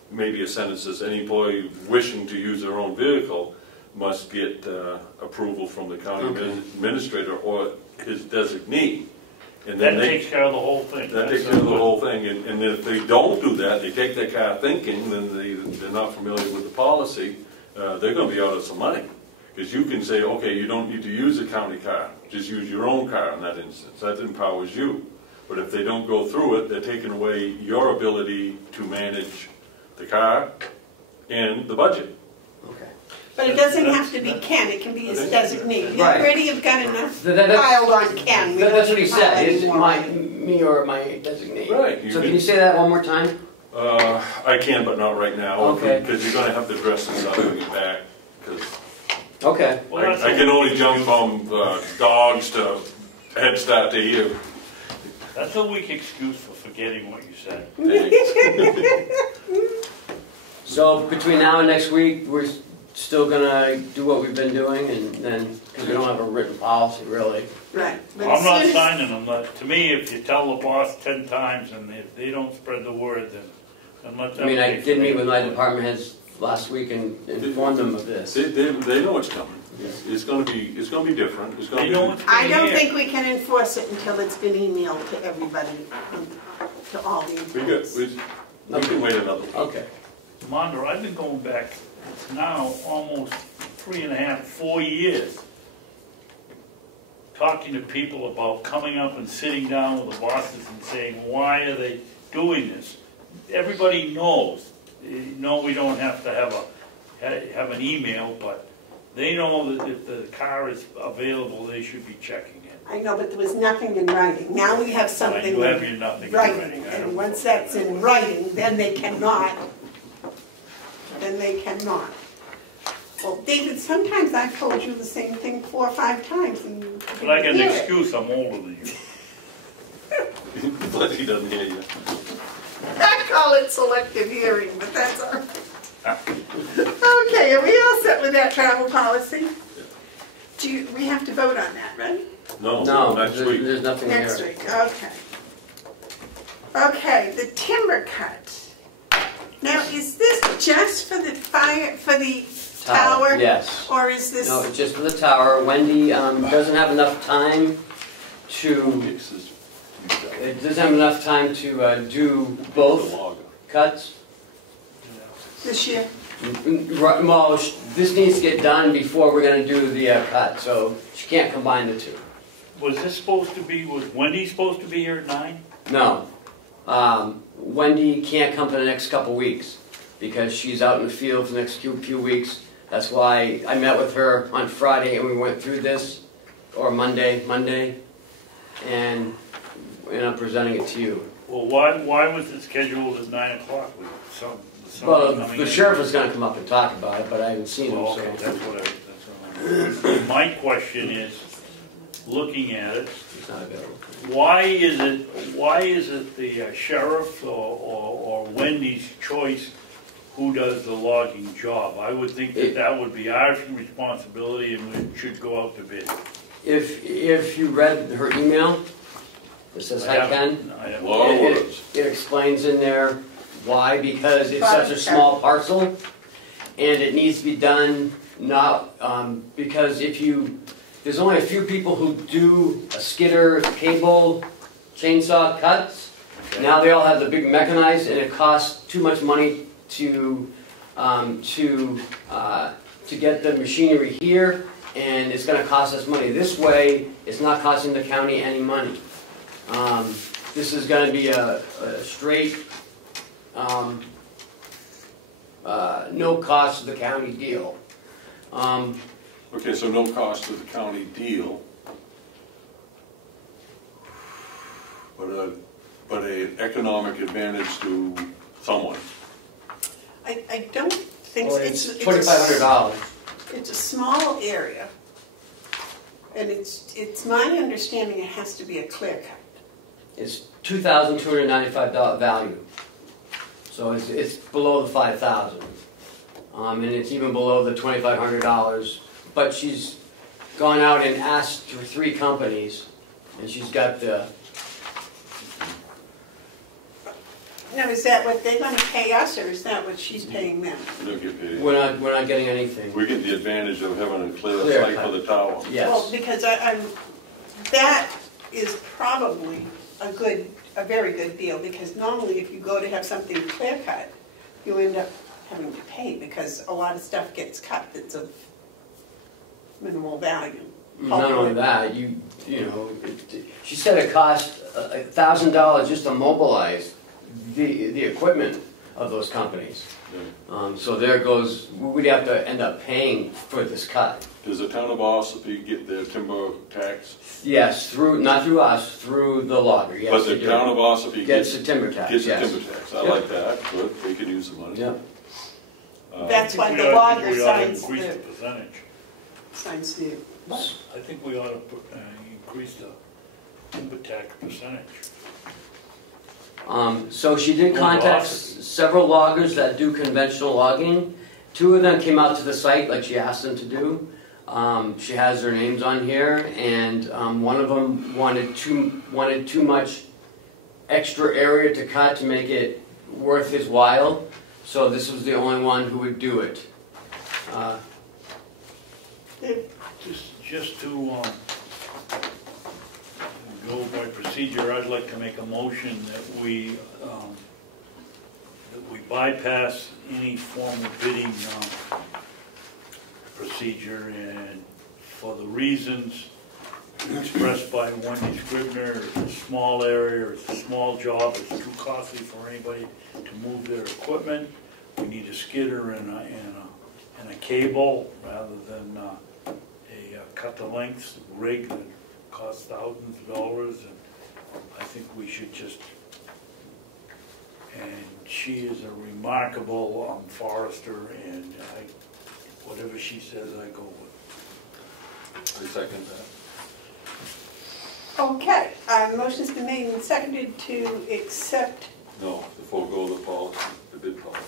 maybe a sentence says, any employee wishing to use their own vehicle must get approval from the county administrator or his designee. And then that takes care of the whole thing. That takes care of the whole thing. And if they don't do that, they take their car thinking, then they're not familiar with the policy, they're going to be out of some money. Because you can say, okay, you don't need to use a county car, just use your own car in that instance. That empowers you. But if they don't go through it, they're taking away your ability to manage the car and the budget. Okay. But it doesn't have to be Ken, it can be his designee. You Right. already have got enough piled on Ken. That's what he said, is me or my designee. Right. So can you say that one more time? I can, but not right now. Okay. Because you're going to have to dress this up and get back. Because okay. I can only jump from dogs to Head Start to you. That's a weak excuse for forgetting what you said. So between now and next week, we're still gonna do what we've been doing, and then, because we don't have a written policy, really. Right. But I'm not signing them. To me, if you tell the boss 10 times and they don't spread the word, then let them. I mean, I did meet with my department heads last week and informed them of this. They know it's coming. It's going to be different. It's going to be. I don't think we can enforce it until it's been emailed to everybody, to all the employees. We can wait another week. Okay. Mondo, I've been going back now almost 3.5, 4 years, talking to people about coming up and sitting down with the bosses and saying, why are they doing this? Everybody knows. No, we don't have to have an email, but they know that if the car is available, they should be checking it. I know, but there was nothing in writing. Now we have something You have your nothing in writing. And once that's in writing, then they cannot. Well, David, sometimes I've told you the same thing 4 or 5 times, and you But I get an excuse, I'm older than you. But he doesn't hear you. I call it selective hearing, but that's all right. Okay, are we all set with that travel policy? We have to vote on that, right? No, next week. There's nothing Next here. week, okay. Okay, the timber cut. Now, is this just for the tower? Yes. Or is this? No, it's just for the tower. Wendy doesn't have enough time to. It doesn't have enough time to do both cuts. This year? Well, this needs to get done before we're going to do the cut, so she can't combine the two. Was Wendy supposed to be here at 9? No. Wendy can't come for the next couple weeks because she's out in the field for the next few weeks. That's why I met with her on Friday and we went through this, or Monday, and I'm presenting it to you. Well, why was it scheduled at 9 o'clock? Well, the sheriff was gonna come up and talk about it, but I haven't seen him, Well, so. okay, that's what I. My question is, looking at it, He's not available. why is it the sheriff or Wendy's choice who does the logging job? I would think that would be our responsibility and we should go out to bid. If you read her email, it says, hi Ken. Long words. It explains in there why, because it's such a small parcel and it needs to be done not, because there's only a few people who do a skidder, cable, chainsaw cuts. Okay. Now they all have the big mechanized and it costs too much money to get the machinery here, and it's going to cost us money. This way, it's not costing the county any money. This is going to be a straight, no cost to the county deal. Okay, so no cost to the county deal, but an economic advantage to someone. I don't think Well, it's $2,500. It's a small area, and it's my understanding it has to be a clear cut. It's $2,295 value, so it's below the $5,000, and it's even below the $2,500. But she's gone out and asked for 3 companies, and she's got the. Now, is that what they're going to pay us, or is that what she's paying them? We don't get paid. We're not getting anything. We get the advantage of having a clear site cut. for the tower. Yes. Well, because that is probably a very good deal, because normally if you go to have something clear cut, you end up having to pay because a lot of stuff gets cut that's of minimal value. Not only that, you know, she said it cost $1,000 just to mobilize the equipment of those companies. Yeah. So there goes, we'd have to end up paying for this cut. Does the town of Ossipee get their timber tax? Yes, not through us, through the logger, yes. But the they do. town of Ossipee Gets the timber tax, gets the yes. timber tax. I Yep. like that. Good. They could use the money. Yep. That's why the I logger think we ought to signs increase the the, percentage. signs the, I think we ought to increase the timber tax percentage. So she did contact several loggers that do conventional logging. 2 of them came out to the site like she asked them to do. She has their names on here, and one of them wanted too much extra area to cut to make it worth his while. So this was the only one who would do it. Just to go by procedure, I'd like to make a motion that we bypass any formal bidding procedure, and for the reasons expressed by Wendy Scribner, it's a small area, it's a small job, it's too costly for anybody to move their equipment. We need a skidder and a cable rather than a cut the lengths rig that costs thousands of dollars, and I think we should just, and she is a remarkable forester, and whatever she says I go with. I second that. okay, motion's been made and seconded to accept, No, to forego the policy, the bid policy.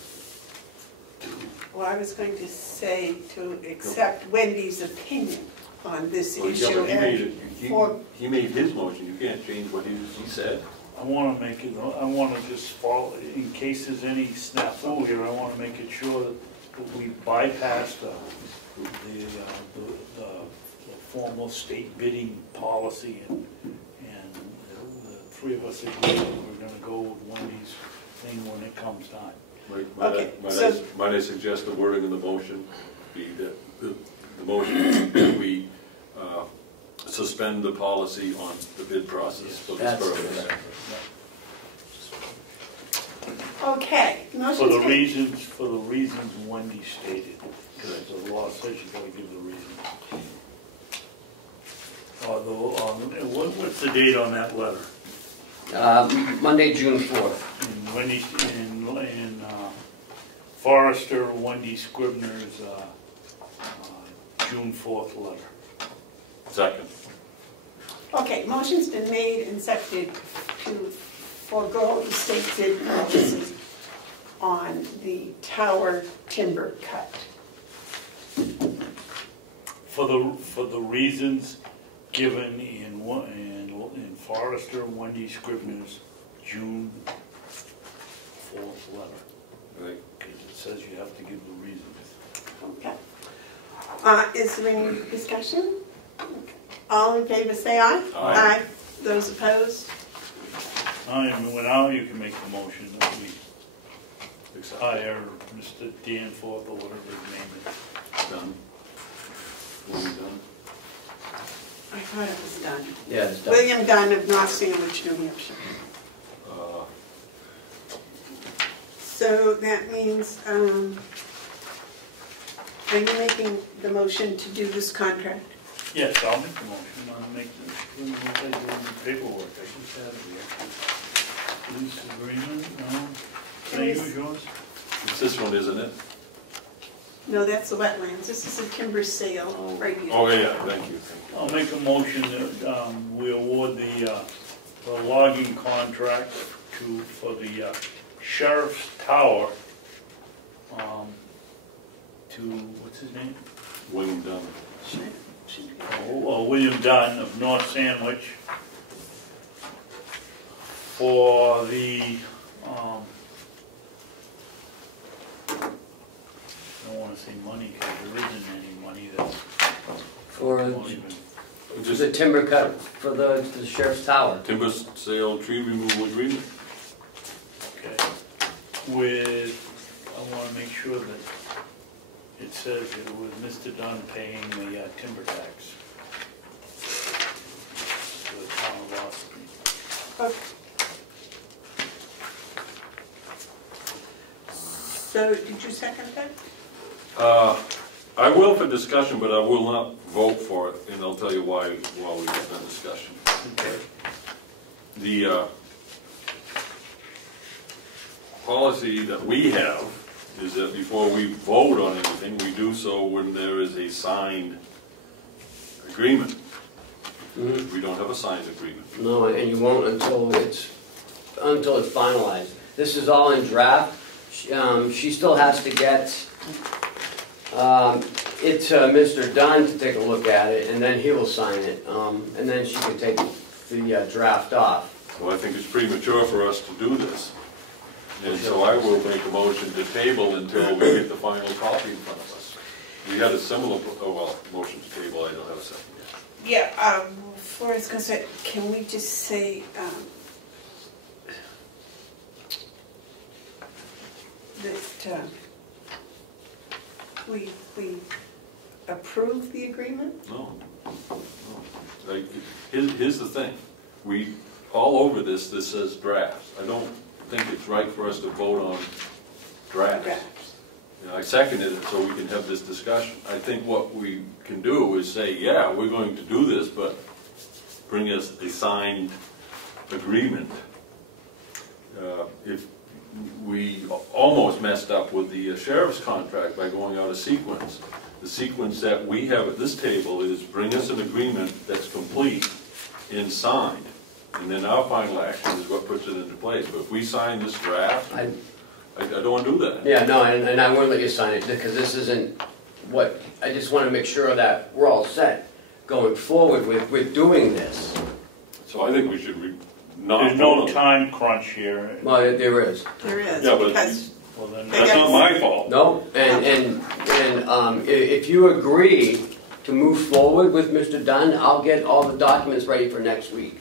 well, I was going to say to accept Wendy's opinion on this Well, yeah, issue. but he made it. He He made his motion. You can't change what he said. I want to make it, I want to just follow, in case there's any snafu here, I want to make it sure that we bypass the formal state bidding policy, and the 3 of us agree that we're going to go with Wendy's thing when it comes time. Okay, Might I suggest the wording in the motion be that the motion that we suspend the policy on the bid process for this That's purpose. Okay, For motion's the made. reasons Wendy stated, because the law says you gotta give the reason. What's the date on that letter? Monday, June 4th. And Wendy, and Forrester, Wendy Scribner's June 4th letter. Second. Okay, motion's been made and seconded to forego the state bid purchases on the tower timber cut. For the reasons given in Forrester and Wendy Scribner's June 4th letter. Right. Because it says you have to give the reasons. Okay. Is there any discussion? Okay. All in favor say aye. Aye. Those opposed? Now you can make the motion that we hire Mr. Danforth or whatever his name is. Done. What we done? I thought it was done. Yeah, it's done. William Dunn of North Sandwich, New Hampshire. So that means, are you making the motion to do this contract? Yes, I'll make the motion. I'll make the paperwork. I just had it here. Lease agreement, no. Can I use yours? It's this one, isn't it? No, that's the wetlands. This is a timber sale right here. Oh, yeah, thank you. I'll make a motion that we award the logging contract for the sheriff's tower to, what's his name? William Dunn. William Dunn of North Sandwich for the, I don't want to say money because there isn't any money that's, For won't even, just the timber cut for the sheriff's tower. Timber sale, tree removal agreement. okay. With, I want to make sure that it says it was Mr. Dunn paying the timber tax to the town of Ossipee. Okay. So, did you second that? I will for discussion, but I will not vote for it, and I'll tell you why while we get that discussion. Okay. The policy that we have is that before we vote on anything, we do so when there is a signed agreement. Mm-hmm. We don't have a signed agreement. No, and you won't until it's finalized. This is all in draft. She still has to get it to Mr. Dunn to take a look at it, and then he will sign it, and then she can take the draft off. Well, I think it's premature for us to do this. And so I will make a motion to table until we get the final copy in front of us. We had a similar, motion to table, I don't have a second yet. Yeah, before it's concerned, can we just say, that we approve the agreement? No. Here's the thing. All over this says drafts. I don't think it's right for us to vote on drafts. I seconded it so we can have this discussion. I think what we can do is say, yeah, we're going to do this, but bring us a signed agreement. If we almost messed up with the sheriff's contract by going out of sequence. The sequence that we have at this table is bring us an agreement that's complete and signed. And then our final action is what puts it into place. But if we sign this draft, I don't want to do that. Yeah, no, and I won't let you sign it because this isn't what, I just want to make sure that we're all set going forward with doing this. So I think we should not. There's no time crunch here. Well, there is. There is, Yeah, but because Well, then, that's not my fault. No, and if you agree to move forward with Mr. Dunn, I'll get all the documents ready for next week.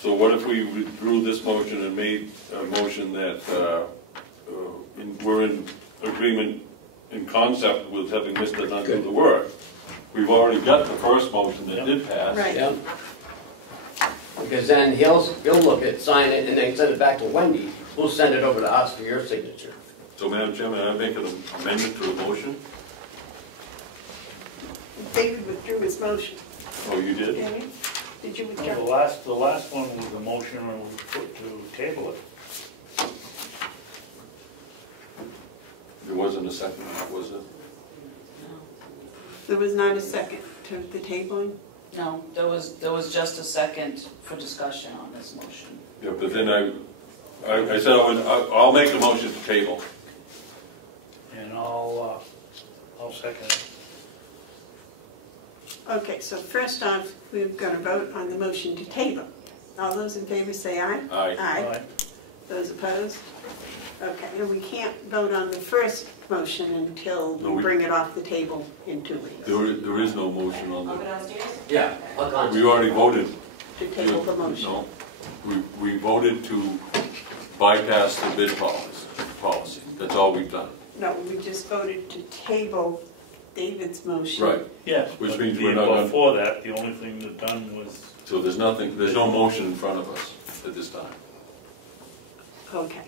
So what if we withdrew this motion and made a motion that we're in agreement in concept with having Mr. Dunn do the work? We've already got the first motion that did pass. Right. Yeah. Because then he'll look at, sign it, and then send it back to Wendy. We'll send it over to us for your signature. So, Madam Chairman, I make an amendment to the motion. David withdrew his motion. Oh, you did? Didn't he? Did you No, withdraw? the last one was the motion I was put to table it. There wasn't a second, was it? There was not a second to the tabling? No, there was just a second for discussion on this motion. Yeah, but then I said I'll make the motion to table. And I'll second it. Okay, so first off, we're going to vote on the motion to table. All those in favor say aye. Aye. Aye. Those opposed? Okay, and we can't vote on the first motion until No, we we- bring it off the table in 2 weeks. There is no motion on I'll go the, downstairs? Yeah, look on. we already voted. To table the motion. No, we voted to bypass the bid policy. That's all we've done. No, we just voted to table David's motion. Right. Yes, Which but means we're not on- before that, the only thing that done was, So there's no motion in front of us at this time. Okay.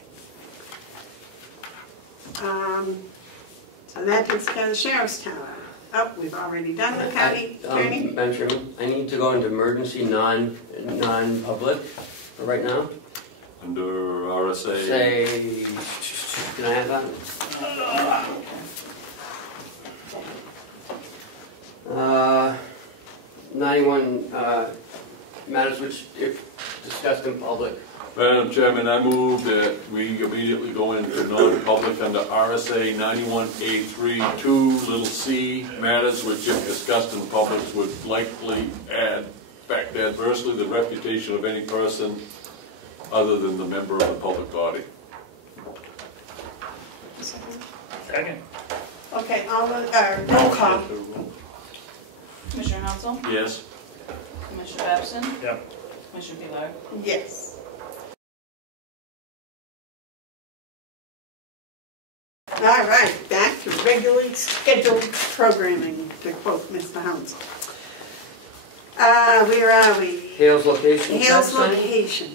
So that takes care of the sheriff's tower. Oh, we've already done the county attorney? Madam Chairman, I need to go into emergency non-public for right now. Under RSA. Say, can I have that? 91 matters which, if discussed in public. Madam Chairman, I move that we immediately go into non-public under RSA 91A3 little c, matters which if discussed in public would likely affect adversely the reputation of any person other than the member of the public body. second. Okay, roll call. Commissioner Hounsell? Yes? Commissioner Babson? Yeah. Commissioner Bevard? Yes. All right, back to regularly scheduled programming, to quote Mr. Hounsell. Where are we? Hales location. Hales website? location.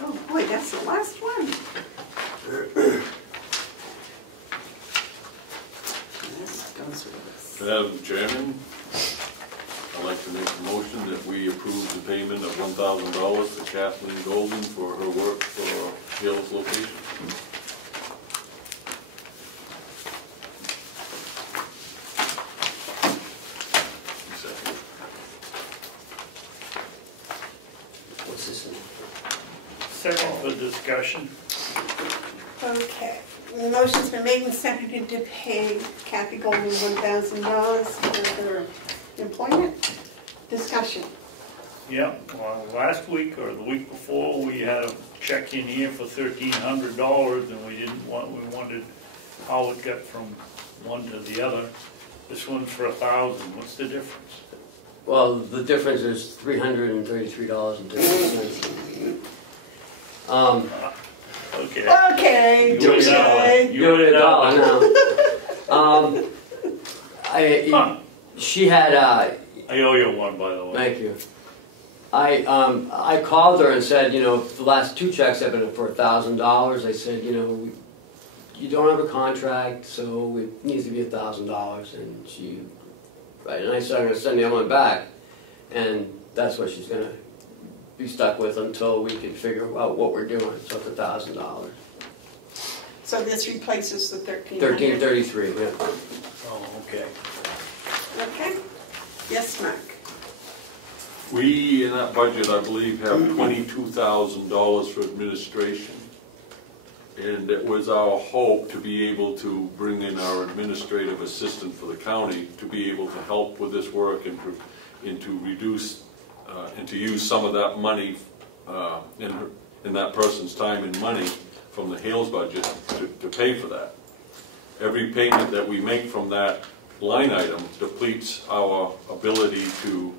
Oh boy, that's the last one. This goes with this. Madam Chairman, I'd like to make a motion that we approve the payment of $1,000 to Kathleen Golden for her work for Hales location. What's this in? Second for discussion. Okay, the motion's been made and seconded to pay Kathy Golden $1,000 for her employment. Discussion. Yeah, well, last week or the week before, we had a check in here for $1,300 and we wanted how it got from one to the other. This one's for $1,000. What's the difference? Well, the difference is $333.30. Okay. Okay, You went down. touche. You went down. now. She had, I owe you one, by the way. thank you. I called her and said, you know, the last 2 checks have been for $1,000. I said, you know, you don't have a contract, so it needs to be $1,000. And she, right, and I said, I'm going to send the other one back. And that's what she's going to be stuck with until we can figure out what we're doing. So it's $1,000. So this replaces the $1,300. $1,333, yeah. Oh, okay. Okay. Yes, Mark. We, in that budget, I believe, have $22,000 for administration. And it was our hope to be able to bring in our administrative assistant for the county to be able to help with this work and to reduce and to use some of that money in that person's time and money from the Hales budget to pay for that. Every payment that we make from that line item depletes our ability to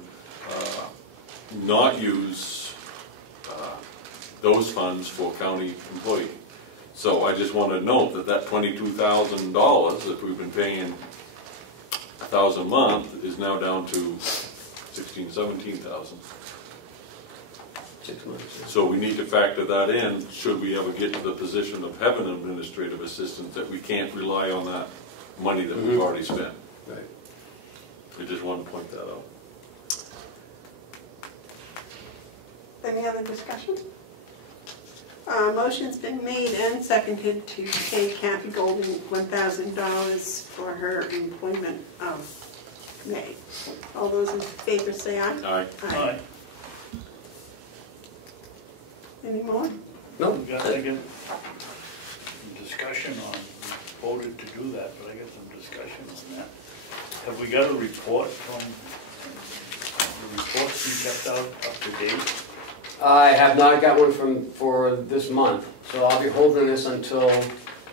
not use those funds for county employee. So I just want to note that $22,000 that we've been paying $1,000 a month is now down to $16,000, $17,000. 6 months. Yeah. So we need to factor that in should we ever get to the position of having an administrative assistant, that we can't rely on that money that we've already spent. Right. I just wanted to point that out. Any other discussion? Motion's been made and seconded to pay Kathy Golden $1,000 for her employment of May. All those in favor say aye. Aye. Aye. Any more? No, We got to get discussion on, voted to do that, but I got some discussion on that. Have we got a report from, the reports being kept up to date? I have not got one for this month, so I'll be holding this until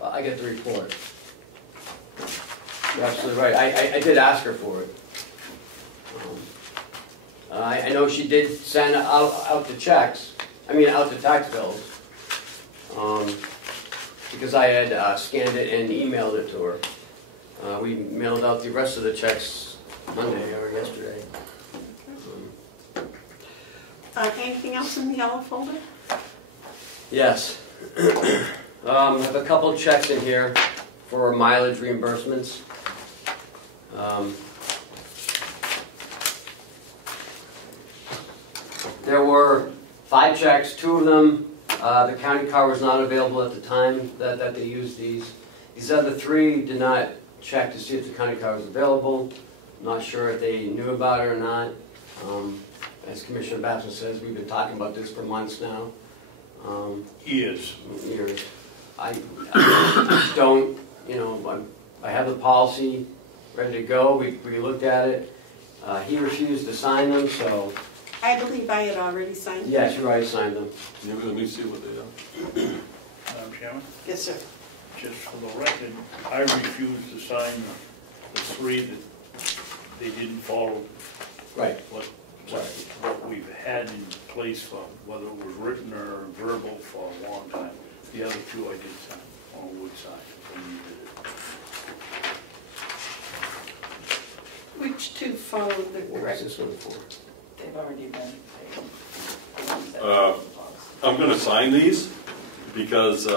I get the report. You're absolutely right. I did ask her for it. I know she did send out the checks, out the tax bills, because I had scanned it and emailed it to her. We mailed out the rest of the checks Monday or yesterday. Anything else in the yellow folder? Yes. I have a couple checks in here for mileage reimbursements. There were 5 checks. 2 of them, the county car was not available at the time that they used these. These other 3 did not check to see if the county car was available. Not sure if they knew about it or not. As Commissioner Babson says, we've been talking about this for months now. Years. I don't, I have the policy ready to go. We looked at it. He refused to sign them, so. I believe I had already signed them. Yes, you already signed them. Yeah, let me see what they are. Madam Chairman? Yes, sir. Just for the record, I refuse to sign the 3 that they didn't follow. Right. What we've had in place for, whether it was written or verbal, for a long time. The other 2 I did sign, or would sign if I needed it. Which 2 followed the What was correct? this one for? They've already been paid. I'm going to sign these because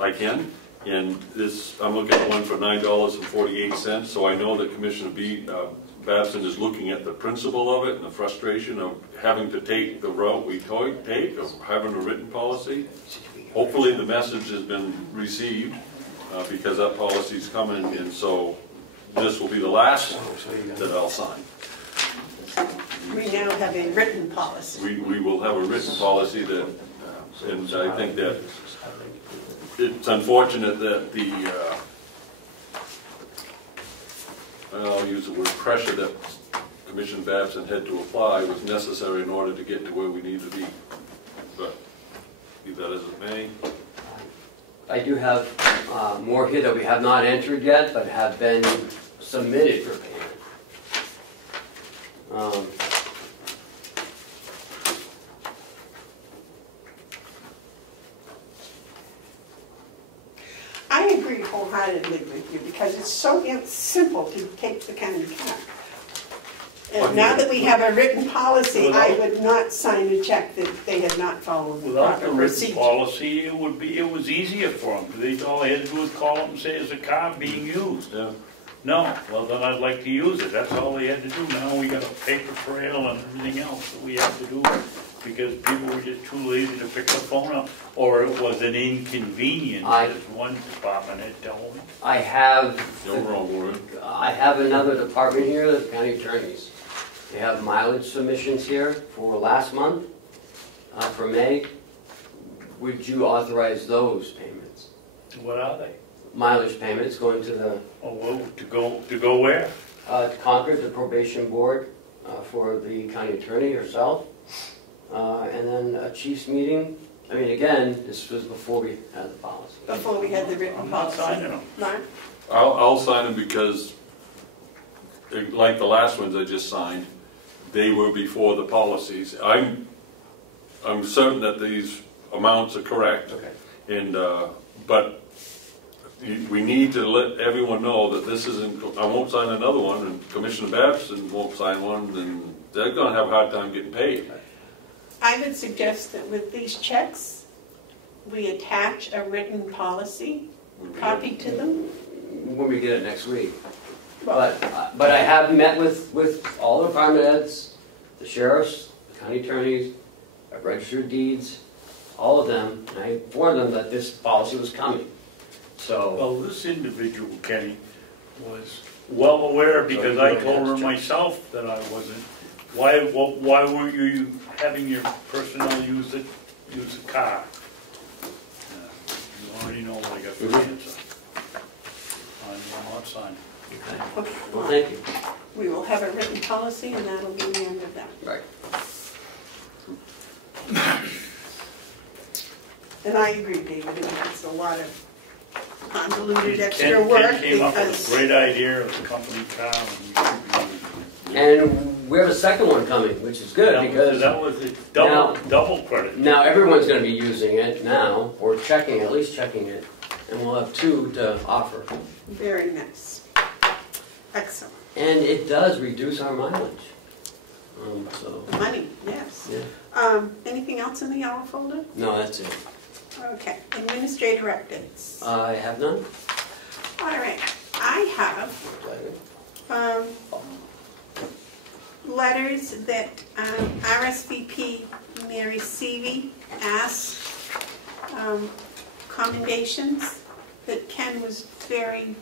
I can. And this, I'm looking at one for $9.48, so I know that Commissioner Babson is looking at the principle of it and the frustration of having to take the route we take, of having a written policy. Hopefully the message has been received because that policy is coming, and so this will be the last one that I'll sign. We now have a written policy. We will have a written policy that, and I think that it's unfortunate that I'll use the word pressure that Commissioner Babson had to apply was necessary in order to get to where we need to be. But be that as it may. I do have more here that we have not entered yet, but have been submitted for payment. I agree wholeheartedly with you because it's so simple to take the county car. And now that we have a written policy, I would not sign a check that they had not followed the Without proper the written procedure. policy, it was easier for them, because all they had to do was call up and say, is a car being used? Yeah. No, well then I'd like to use it, that's all they had to do. Now we got a paper trail and everything else that we have to do, because people were just too lazy to pick the phone up, or it was an inconvenience, as one department had told me. I have No wrong word. I have another department here, the county attorneys. They have mileage submissions here for last month, for May. Would you authorize those payments? What are they? Mileage payments going to the Oh, well, to go where? to Concord, the probation board, for the county attorney herself, and then a chief's meeting. I mean, again, this was before we had the policy. Before we had the written I'm not policy. signing them. Mark? I'll sign them because, like the last ones I just signed, they were before the policies. I'm certain that these amounts are correct. Okay. And but we need to let everyone know that this isn't. I won't sign another one, and Commissioner Babson won't sign one, and they're going to have a hard time getting paid. I would suggest that with these checks, we attach a written policy, copy to them. When we get it next week. But I have met with all the department heads, the sheriffs, the county attorneys, I registered deeds, all of them, and I informed them that this policy was coming. So, Well, this individual, Kenny, was well aware, because I told her myself that I wasn't. Why weren't you having your personnel use the car? You already know what I got for the answer. I'm not signing. okay. Okay, Well, thank you. we will have a written policy and that'll be the end of that. Right. And I agree, David, it's a lot of convoluted extra Ken work came up with a because, great idea of the company car, and we should be using it. And we have a second one coming, which is good because That was a double credit. now everyone's going to be using it now, or checking, at least checking it, and we'll have two to offer. very nice. Excellent. And it does reduce our mileage. So, The money, yes. yeah. Anything else in the yellow folder? No, that's it. Okay, administrator updates. I have none. All right, I have letters that RSVP Mary Seavey asked, commendations that Ken was very,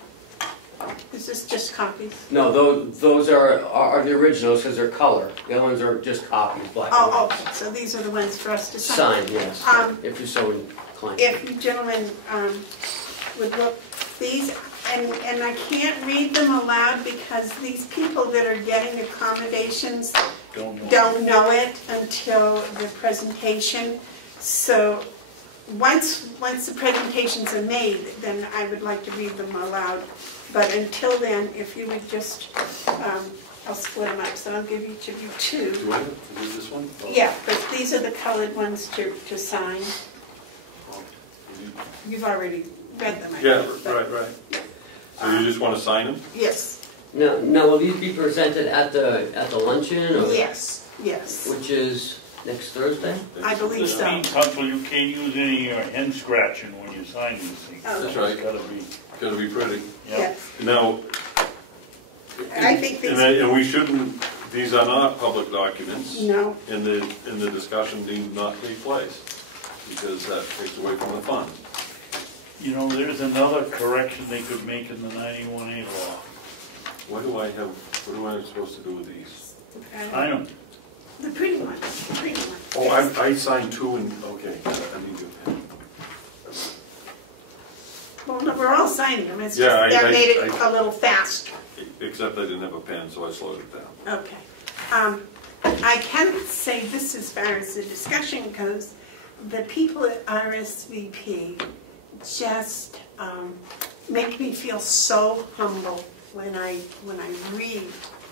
is this just copies? No, those are the originals because they're color. The other ones are just copies, black and Oh, white. okay, so these are the ones for us to sign. Signed, yes, if you're so inclined. If you gentlemen would look, these, and I can't read them aloud because these people that are getting accommodations don't know it until the presentation. So once the presentations are made, then I would like to read them aloud. But until then, if you would just, I'll split them up, so I'll give each of you two. Do I have to read this one? Yeah, but these are the colored ones to sign. You've already read them, I Yeah, think, right. So you just want to sign them? Yes, Now, will these be presented at the luncheon? Or, yes. Which is next Thursday? I believe This so. means, Huntsville, you can't use any hand scratching when you sign these things. That's right. It's gotta be, Gotta be pretty. yeah. Yes. Now, I think these, and we shouldn't, these are not public documents. no, In the discussion need not take place, because that takes away from the fun. You know, there's another correction they could make in the 91A law. What am I supposed to do with these? Sign them. the pretty ones, the pretty ones. Oh, I signed two and, okay, I need your pen. Well, no, we're all signing them, it's Yeah, just, that I- made it I- a little faster. Except I didn't have a pen, so I slowed it down. Okay. I can say this as far as the discussion goes, the people at RSVP just make me feel so humble when I read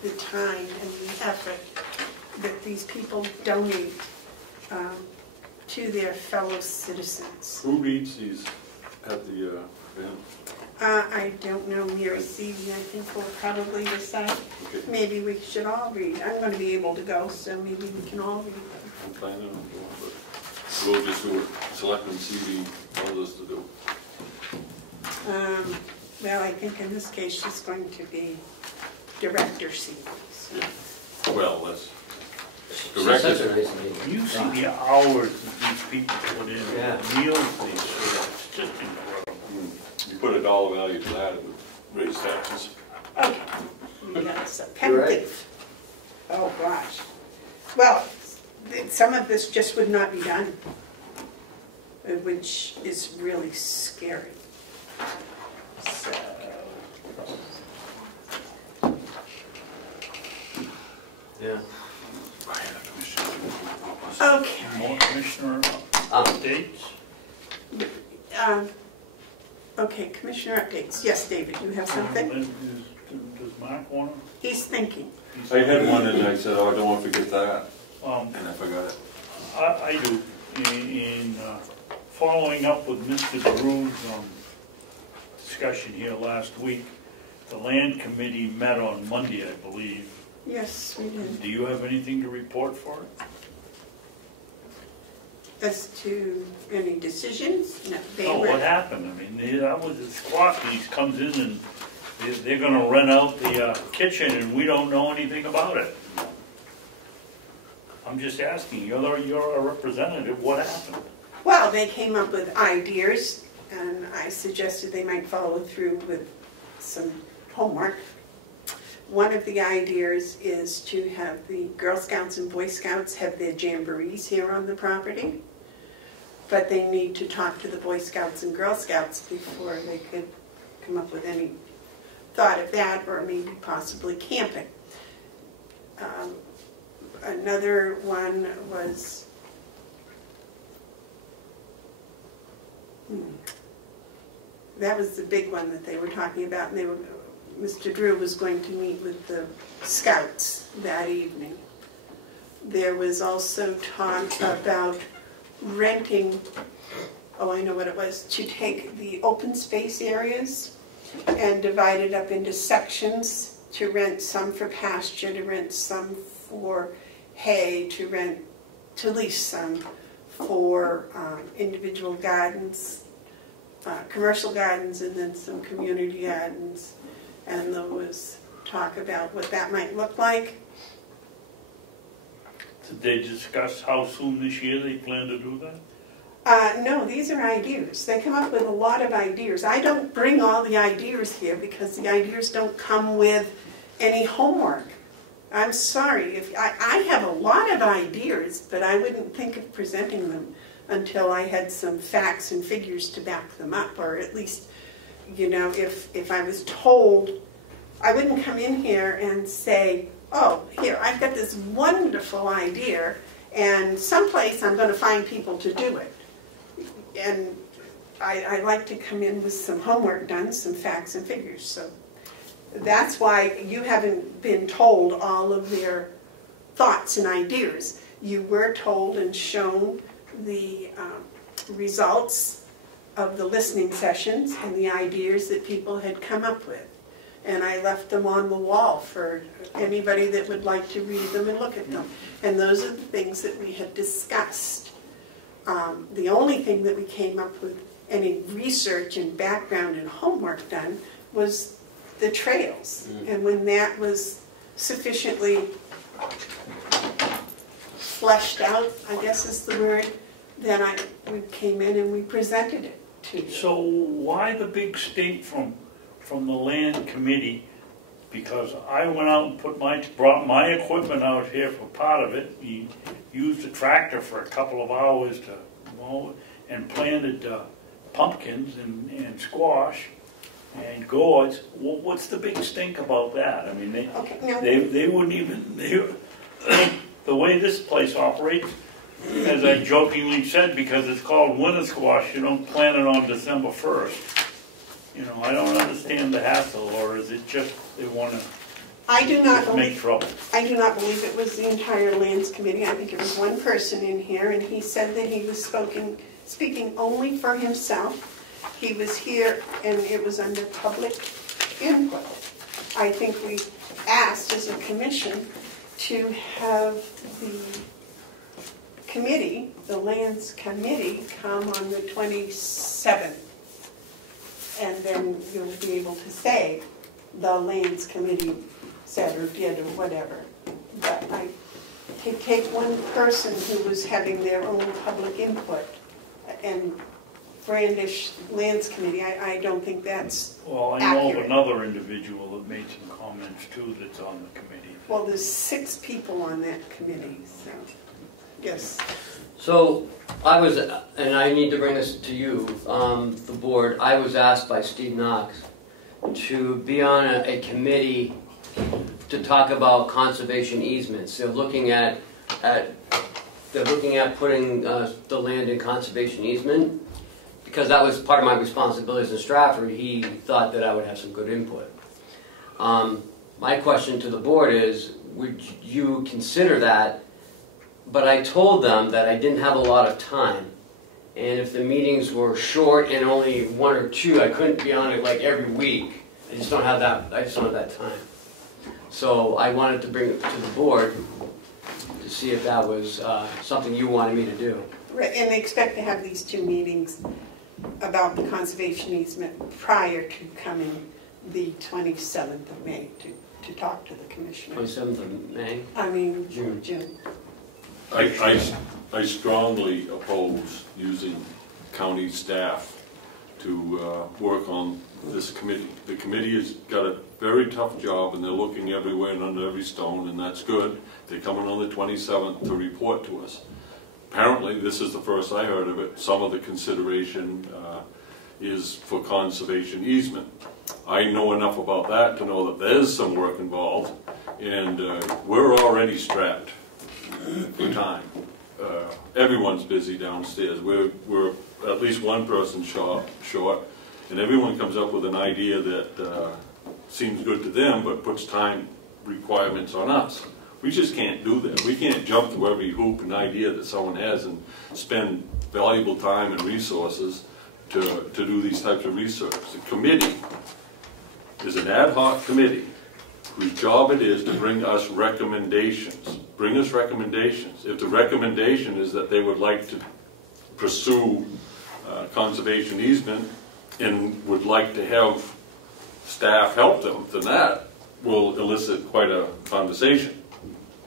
the time and the effort that these people donate to their fellow citizens. Who reads these at the event? I don't know, Mary Seavey, I think will probably decide. Okay, Maybe we should all read. I'm going to be able to go, so maybe we can all read them. I'm planning on going, but we'll just do it. Selectmen CV tells us to do. Well, I think in this case she's going to be Director Seavey. Yeah. Well, that's She's such a directed. nice lady. You see the hours that these people put in, Yeah. the meals they serve, it's just incredible. You put a dollar value to that, it would raise taxes. Okay. Yes, a pen You're right. thief. Oh, gosh. Well, some of this just would not be done, which is really scary. So, Yeah. okay. More commissioner updates? Okay, Commissioner updates. Yes, David, you have something? Does Mark want to? He's thinking. I had one and I said, oh, I don't want to forget that, Um, and I forgot it. I do. In following up with Mr. Drew's discussion here last week, the land committee met on Monday, I believe. Yes, we did. Do you have anything to report for it? As to any decisions? No, they Oh, were. what happened? I mean, that was the squawk, he comes in and they're gonna rent out the kitchen and we don't know anything about it. I'm just asking, you're a representative, what happened? Well, they came up with ideas, and I suggested they might follow through with some homework. One of the ideas is to have the Girl Scouts and Boy Scouts have their jamborees here on the property, but they need to talk to the Boy Scouts and Girl Scouts before they could come up with any thought of that, or maybe possibly camping. Another one was that was the big one that they were talking about, and Mr. Drew was going to meet with the Scouts that evening. There was also talk about renting, oh, I know what it was, to take the open space areas and divide it up into sections, to rent some for pasture, to rent some for hay, to lease some for individual gardens, commercial gardens, and then some community gardens. And there was talk about what that might look like. Did they discuss how soon this year they plan to do that? No, these are ideas. They come up with a lot of ideas. I don't bring all the ideas here because the ideas don't come with any homework. I'm sorry. If I have a lot of ideas, but I wouldn't think of presenting them until I had some facts and figures to back them up, or at least, you know, if I was told, I wouldn't come in here and say, oh, here, I've got this wonderful idea, and someplace I'm going to find people to do it. And I like to come in with some homework done, some facts and figures. So that's why you haven't been told all of their thoughts and ideas. You were told and shown the results of the listening sessions and the ideas that people had come up with. And I left them on the wall for anybody that would like to read them and look at them. And those are the things that we had discussed. The only thing that we came up with any research and background and homework done was the trails. And when that was sufficiently fleshed out, I guess is the word, then we came in and we presented it to you. So why the big stink from the land committee? Because I went out and brought my equipment out here for part of it. We used a tractor for a couple of hours to mow and planted pumpkins and squash and gourds. What's the big stink about that? I mean, they wouldn't even, the way this place operates, as I jokingly said, because it's called winter squash, you don't plant it on December 1st. You know, I don't understand the hassle, or is it just they want to make trouble? I do not believe it was the entire lands committee. I think it was one person in here, and he said that he was speaking only for himself. He was here, and it was under public input. I think we asked as a commission to have the committee, the lands committee, come on the 27th. And then you'll be able to say the lands committee said or did or whatever. But to take one person who was having their own public input and brandish lands committee, I don't think that's Well, I know of another individual that made some comments too that's on the committee. Well, there's 6 people on that committee, so yes. So I was, and I need to bring this to you, the board, I was asked by Steve Knox to be on a committee to talk about conservation easements. They're looking at putting the land in conservation easement. Because that was part of my responsibilities in Stratford, he thought that I would have some good input. My question to the board is, would you consider that? But I told them that I didn't have a lot of time. And if the meetings were short and only 1 or 2, I couldn't be on it like every week. I just don't have that time. So I wanted to bring it to the board to see if that was something you wanted me to do. Right, and they expect to have these 2 meetings about the conservation easement prior to coming the 27th of May to talk to the commissioner. 27th of May? I mean, June. I strongly oppose using county staff to work on this committee. The committee has got a very tough job, and they're looking everywhere and under every stone, and that's good. They're coming on the 27th to report to us. Apparently, this is the first I heard of it. Some of the consideration is for conservation easement. I know enough about that to know that there's some work involved, and we're already strapped for time. Everyone's busy downstairs. We're at least one person short, and everyone comes up with an idea that seems good to them, but puts time requirements on us. We just can't do that. We can't jump through every hoop and idea that someone has and spend valuable time and resources to do these types of research. The committee is an ad hoc committee whose job it is to bring us recommendations. Bring us recommendations. If the recommendation is that they would like to pursue conservation easement and would like to have staff help them, then that will elicit quite a conversation.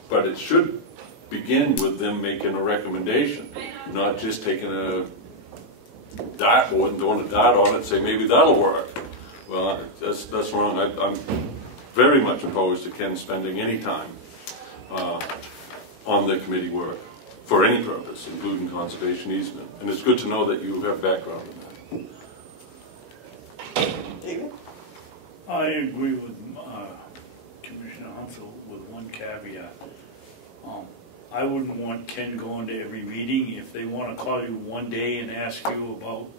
But it should begin with them making a recommendation, not just taking a dartboard and throwing a dart on it and say maybe that'll work. Well, that's wrong. I'm very much opposed to Ken spending any time on the committee work for any purpose, including conservation easement. And it's good to know that you have background in that. David? I agree with Commissioner Hounsell with one caveat. I wouldn't want Ken going to every meeting. If they want to call you one day and ask you about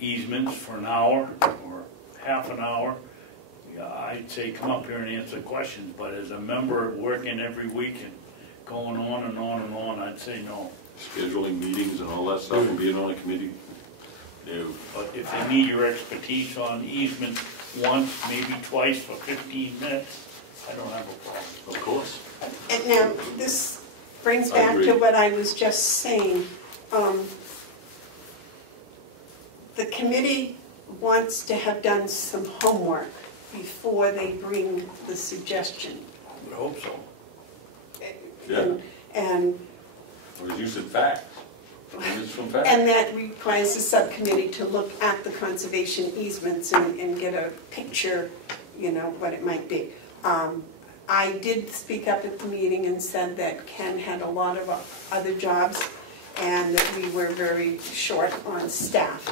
easements for an hour or half an hour, I'd say come up here and answer questions. But as a member working every week and going on and on and on, I'd say no. Scheduling meetings and all that stuff and being on a committee? No. But if they need your expertise on easements once, maybe twice for 15 minutes, I don't have a problem. Of course. And now, this brings back to what I was just saying. The committee wants to have done some homework before they bring the suggestion. I would hope so. Yeah. And Or you said facts. It's from facts. And that requires the subcommittee to look at the conservation easements and get a picture, you know, what it might be. I did speak up at the meeting and said that Ken had a lot of other jobs and that we were very short on staff.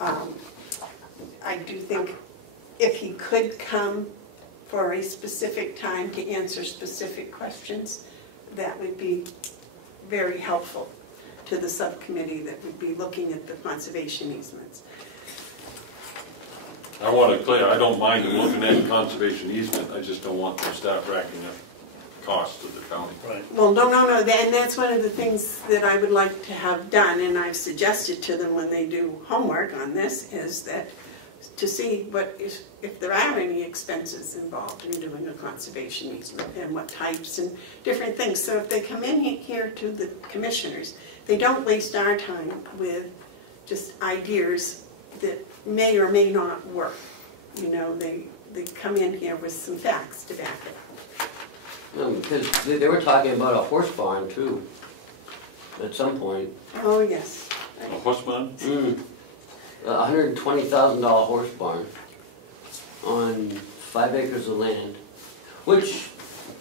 I do think if he could come for a specific time to answer specific questions, that would be very helpful to the subcommittee that would be looking at the conservation easements. I want to clear, I don't mind them looking at conservation easement, I just don't want them to start racking up costs to the county. Right. Well, no, and that's one of the things that I would like to have done, and I've suggested to them when they do homework on this, is that to see if there are any expenses involved in doing a conservation easement and what types and different things. So if they come in here to the commissioners, they don't waste our time with just ideas that may or may not work. You know, they come in here with some facts to back it. Because they were talking about a horse barn too, at some point. Oh, yes. A horse barn? $120,000 horse barn on 5 acres of land, which,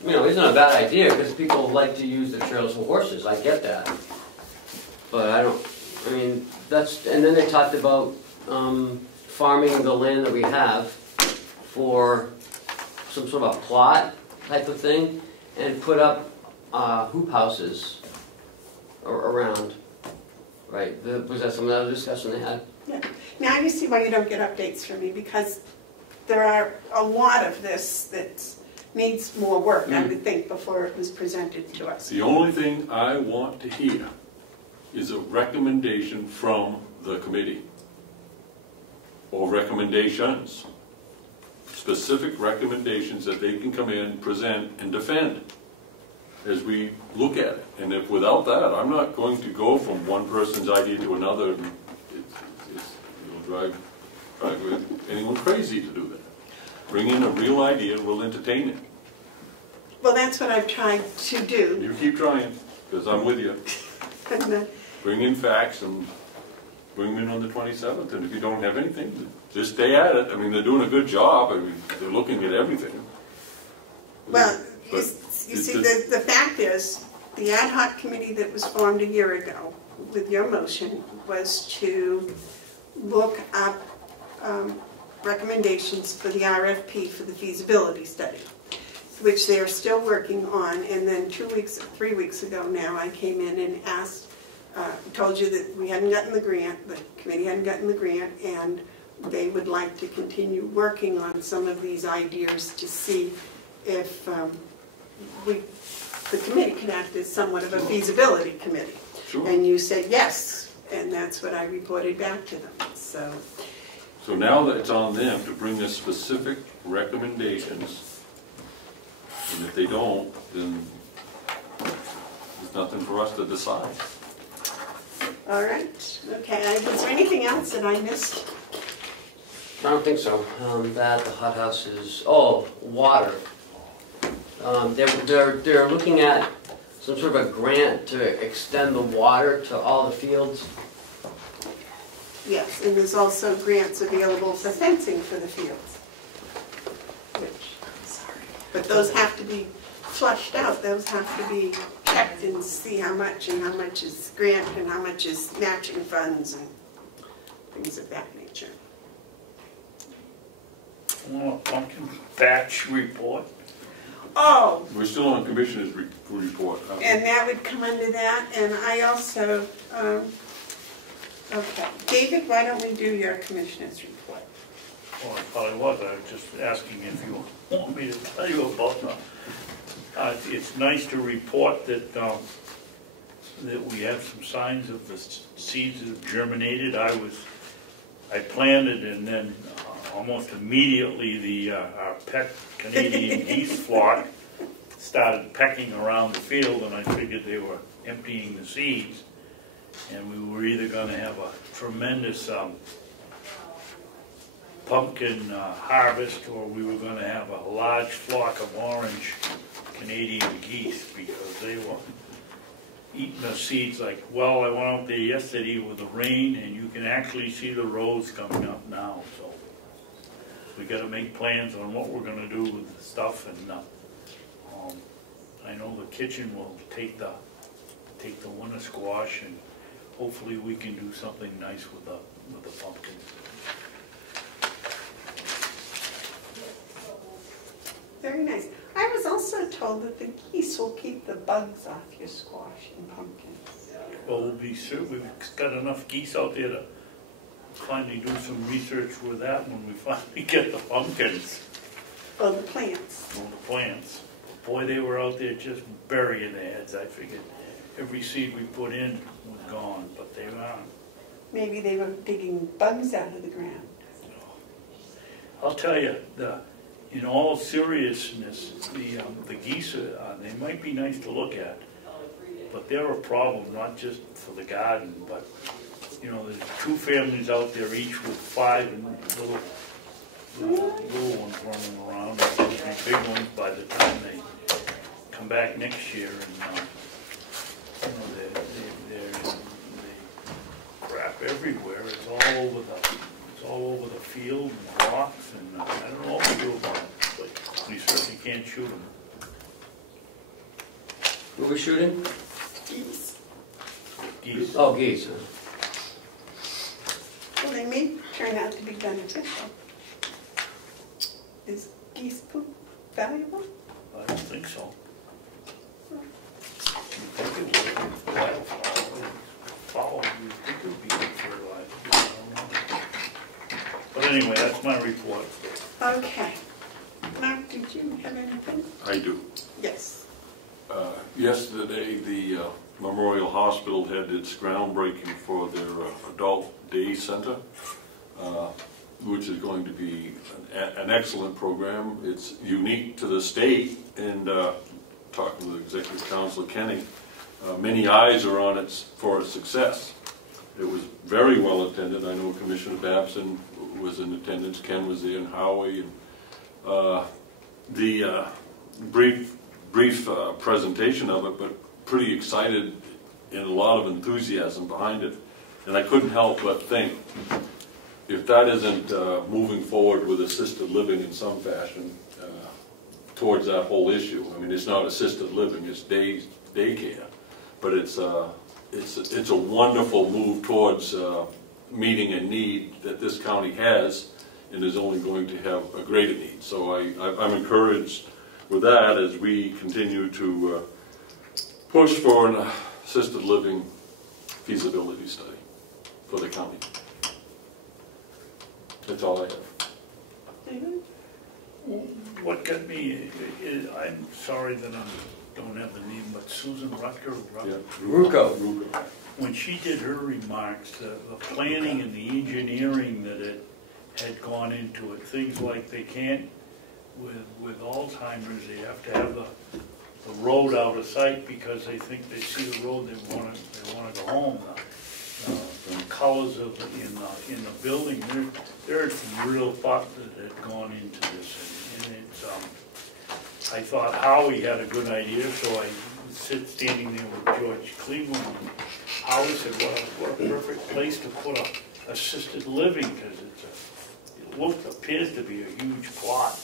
you know, isn't a bad idea because people like to use the trails for horses. I get that, but I mean, and then they talked about farming the land that we have for some sort of a plot type of thing and put up hoop houses around. Right? Was that some of the other discussion they had? Yeah. Now you see why you don't get updates from me, because there are a lot of this that needs more work, I would think, before it was presented to us. The only thing I want to hear is a recommendation from the committee, or recommendations, specific recommendations that they can come in, present, and defend as we look at it. And if without that, I'm not going to go from one person's idea to another, and it'll drive anyone crazy to do that. Bring in a real idea and we'll entertain it. Well, that's what I've tried to do. You keep trying. because I'm with you. And then, Bring in facts and bring them in on the 27th, and if you don't have anything, just stay at it. I mean, they're doing a good job. I mean, they're looking at everything. well, you But see, the fact is, the ad hoc committee that was formed a year ago with your motion was to look up recommendations for the RFP for the feasibility study, which they are still working on. And then 3 weeks ago now, I came in and asked, told you that we hadn't gotten the grant, the committee hadn't gotten the grant, and they would like to continue working on some of these ideas to see if the committee can act as somewhat of a feasibility committee. Sure. And you said yes, and that's what I reported back to them. So now that it's on them to bring us specific recommendations, and if they don't, then there's nothing for us to decide. All right, okay, is there anything else that I missed? I don't think so. That the hothouse is, water. They're looking at some sort of a grant to extend the water to all the fields. Yes, and there's also grants available for fencing for the fields. But those have to be flushed out, those have to be checked and see how much, and how much is grant and how much is matching funds and things of that nature. Want a pumpkin patch report? Oh, We're still on Commissioner's report. and that would come under that, and I also, okay. David, why don't we do your Commissioner's report? Well, I probably was. I was just asking if you want me to tell you about them. It's nice to report that that we have some signs of the seeds that have germinated. I planted, and then almost immediately our pet Canadian geese flock started pecking around the field, and I figured they were emptying the seeds, and we were either going to have a tremendous pumpkin harvest, or we were going to have a large flock of orange Canadian geese, because they were eating the seeds like, well, I went out there yesterday with the rain, and you can actually see the rows coming up now, so we got to make plans on what we're going to do with the stuff, and I know the kitchen will take the winter squash, and hopefully we can do something nice with the pumpkins. Very nice. I was also told that the geese will keep the bugs off your squash and pumpkins. Well, we'll be sure we've got enough geese out there to finally do some research with that when we finally get the pumpkins. Well, the plants. Well, the plants. Boy, they were out there just burying their heads. I figured every seed we put in was gone, but they aren't. Maybe they were digging bugs out of the ground. I'll tell you, in all seriousness, the geese, they might be nice to look at, but they're a problem, not just for the garden, but, there's 2 families out there, each with 5 little ones running around, and be big ones by the time they come back next year, and, they crap everywhere. It's all over the field and rocks, and I don't know what to do about it, but we certainly can't shoot them. Who are we shooting? Geese. Geese. Oh, geese. Well, they may turn out to be beneficial. Is geese poop valuable? I don't think so. You think it would? You think it would be good fertilizer? I don't know. But anyway, that's my report. Okay. Mark, did you have anything? I do. Yes. Yesterday, the Memorial Hospital had its groundbreaking for their adult day center, which is going to be an excellent program. It's unique to the state, and talking with Executive Councilor Kenny, many eyes are on it for its success. It was very well attended. I know Commissioner Babson was in attendance, Ken was there, and Howie. And, the brief presentation of it, but pretty excited and a lot of enthusiasm behind it. And I couldn't help but think, if that isn't moving forward with assisted living in some fashion towards that whole issue. I mean, it's not assisted living, it's daycare, but it's a wonderful move towards meeting a need that this county has and is only going to have a greater need. So I'm encouraged with that as we continue to push for an assisted living feasibility study for the county. That's all I have. David? What got me is, I'm sorry that I don't have the name, but Susan Rutger, Rucco. when she did her remarks, the planning and the engineering that it had gone into it, things like they can't, with Alzheimer's, they have to have the road out of sight because they think they see the road, they want to go home. The colors of in the building, there's some real thought that had gone into this, and it's I thought Howie had a good idea, so I standing there with George Cleveland, and Howie said, what a perfect place to put a assisted living, because it appears to be a huge plot,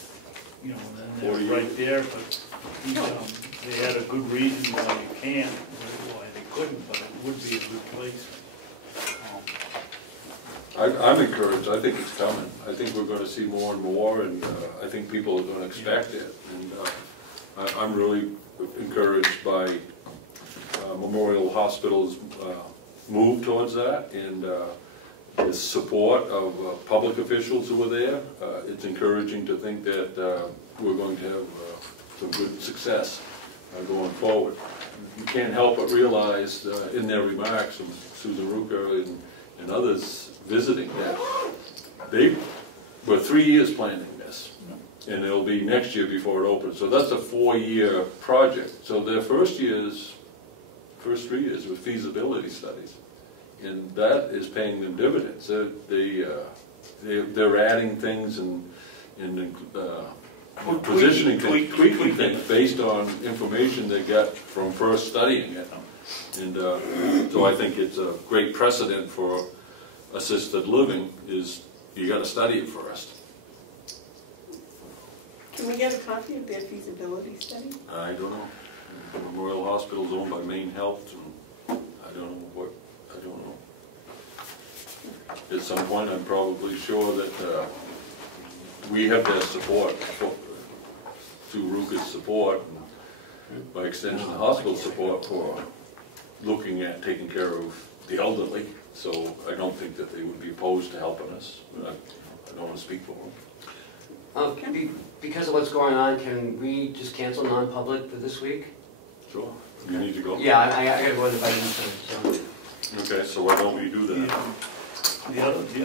you know, and then they're right there, but they had a good reason why you can't, why they couldn't, but it would be a good place. I'm encouraged. I think it's coming. I think we're going to see more and more, and I think people are going to expect it. And I'm really encouraged by Memorial Hospital's move towards that, and the support of public officials who are there. It's encouraging to think that we're going to have some good success going forward. You can't help but realize in their remarks from Susan Rucker and others visiting that they were 3 years planning this, and it'll be next year before it opens. So that's a 4-year project. So their first 3 years were feasibility studies, and that is paying them dividends. They're adding things and positioning things, tweaking things based on information they got from first studying it. And so I think it's a great precedent for assisted living is you got to study it first. Can we get a copy of their feasibility study? I don't know. Memorial Hospital is owned by Maine Health, and I don't know. At some point, I'm probably sure that we have their support, through Ruka's support, and by extension, the hospital support for looking at taking care of the elderly. So I don't think that they would be opposed to helping us. But I don't want to speak for them. Because of what's going on, can we just cancel non-public for this week? Sure. You need to go? Yeah, I got to go to the budget. So. Okay, so why don't we do that?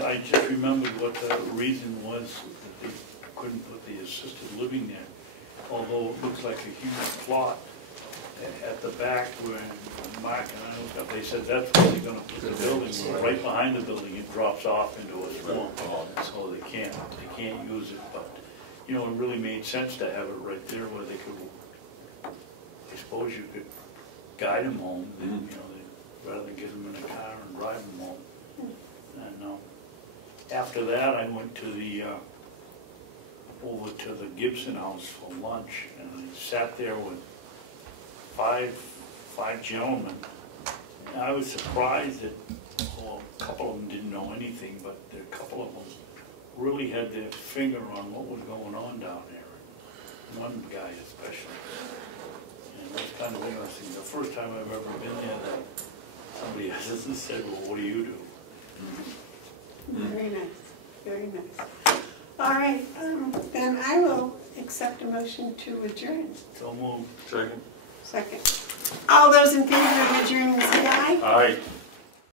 I just remembered what the reason was that they couldn't put the assisted living there, although it looks like a huge plot at the back where Mark and I looked up. They said that's where they're going to put the building. Right behind the building, it drops off into a swamp, so they can't use it. But you know, it really made sense to have it right there where they could. I suppose you could guide them home, you know, rather than get them in a car and drive them home. And after that, I went to over to the Gibson house for lunch, and I sat there with five gentlemen. And I was surprised that, well, a couple of them didn't know anything, but a couple of them really had their finger on what was going on down there. One guy especially. And it was kind of interesting. The first time I've ever been there that somebody hasn't said, well, what do you do? Very nice, very nice. All right, then I will accept a motion to adjourn. So moved. Second. Second. All those in favor of adjourning, say aye. Aye.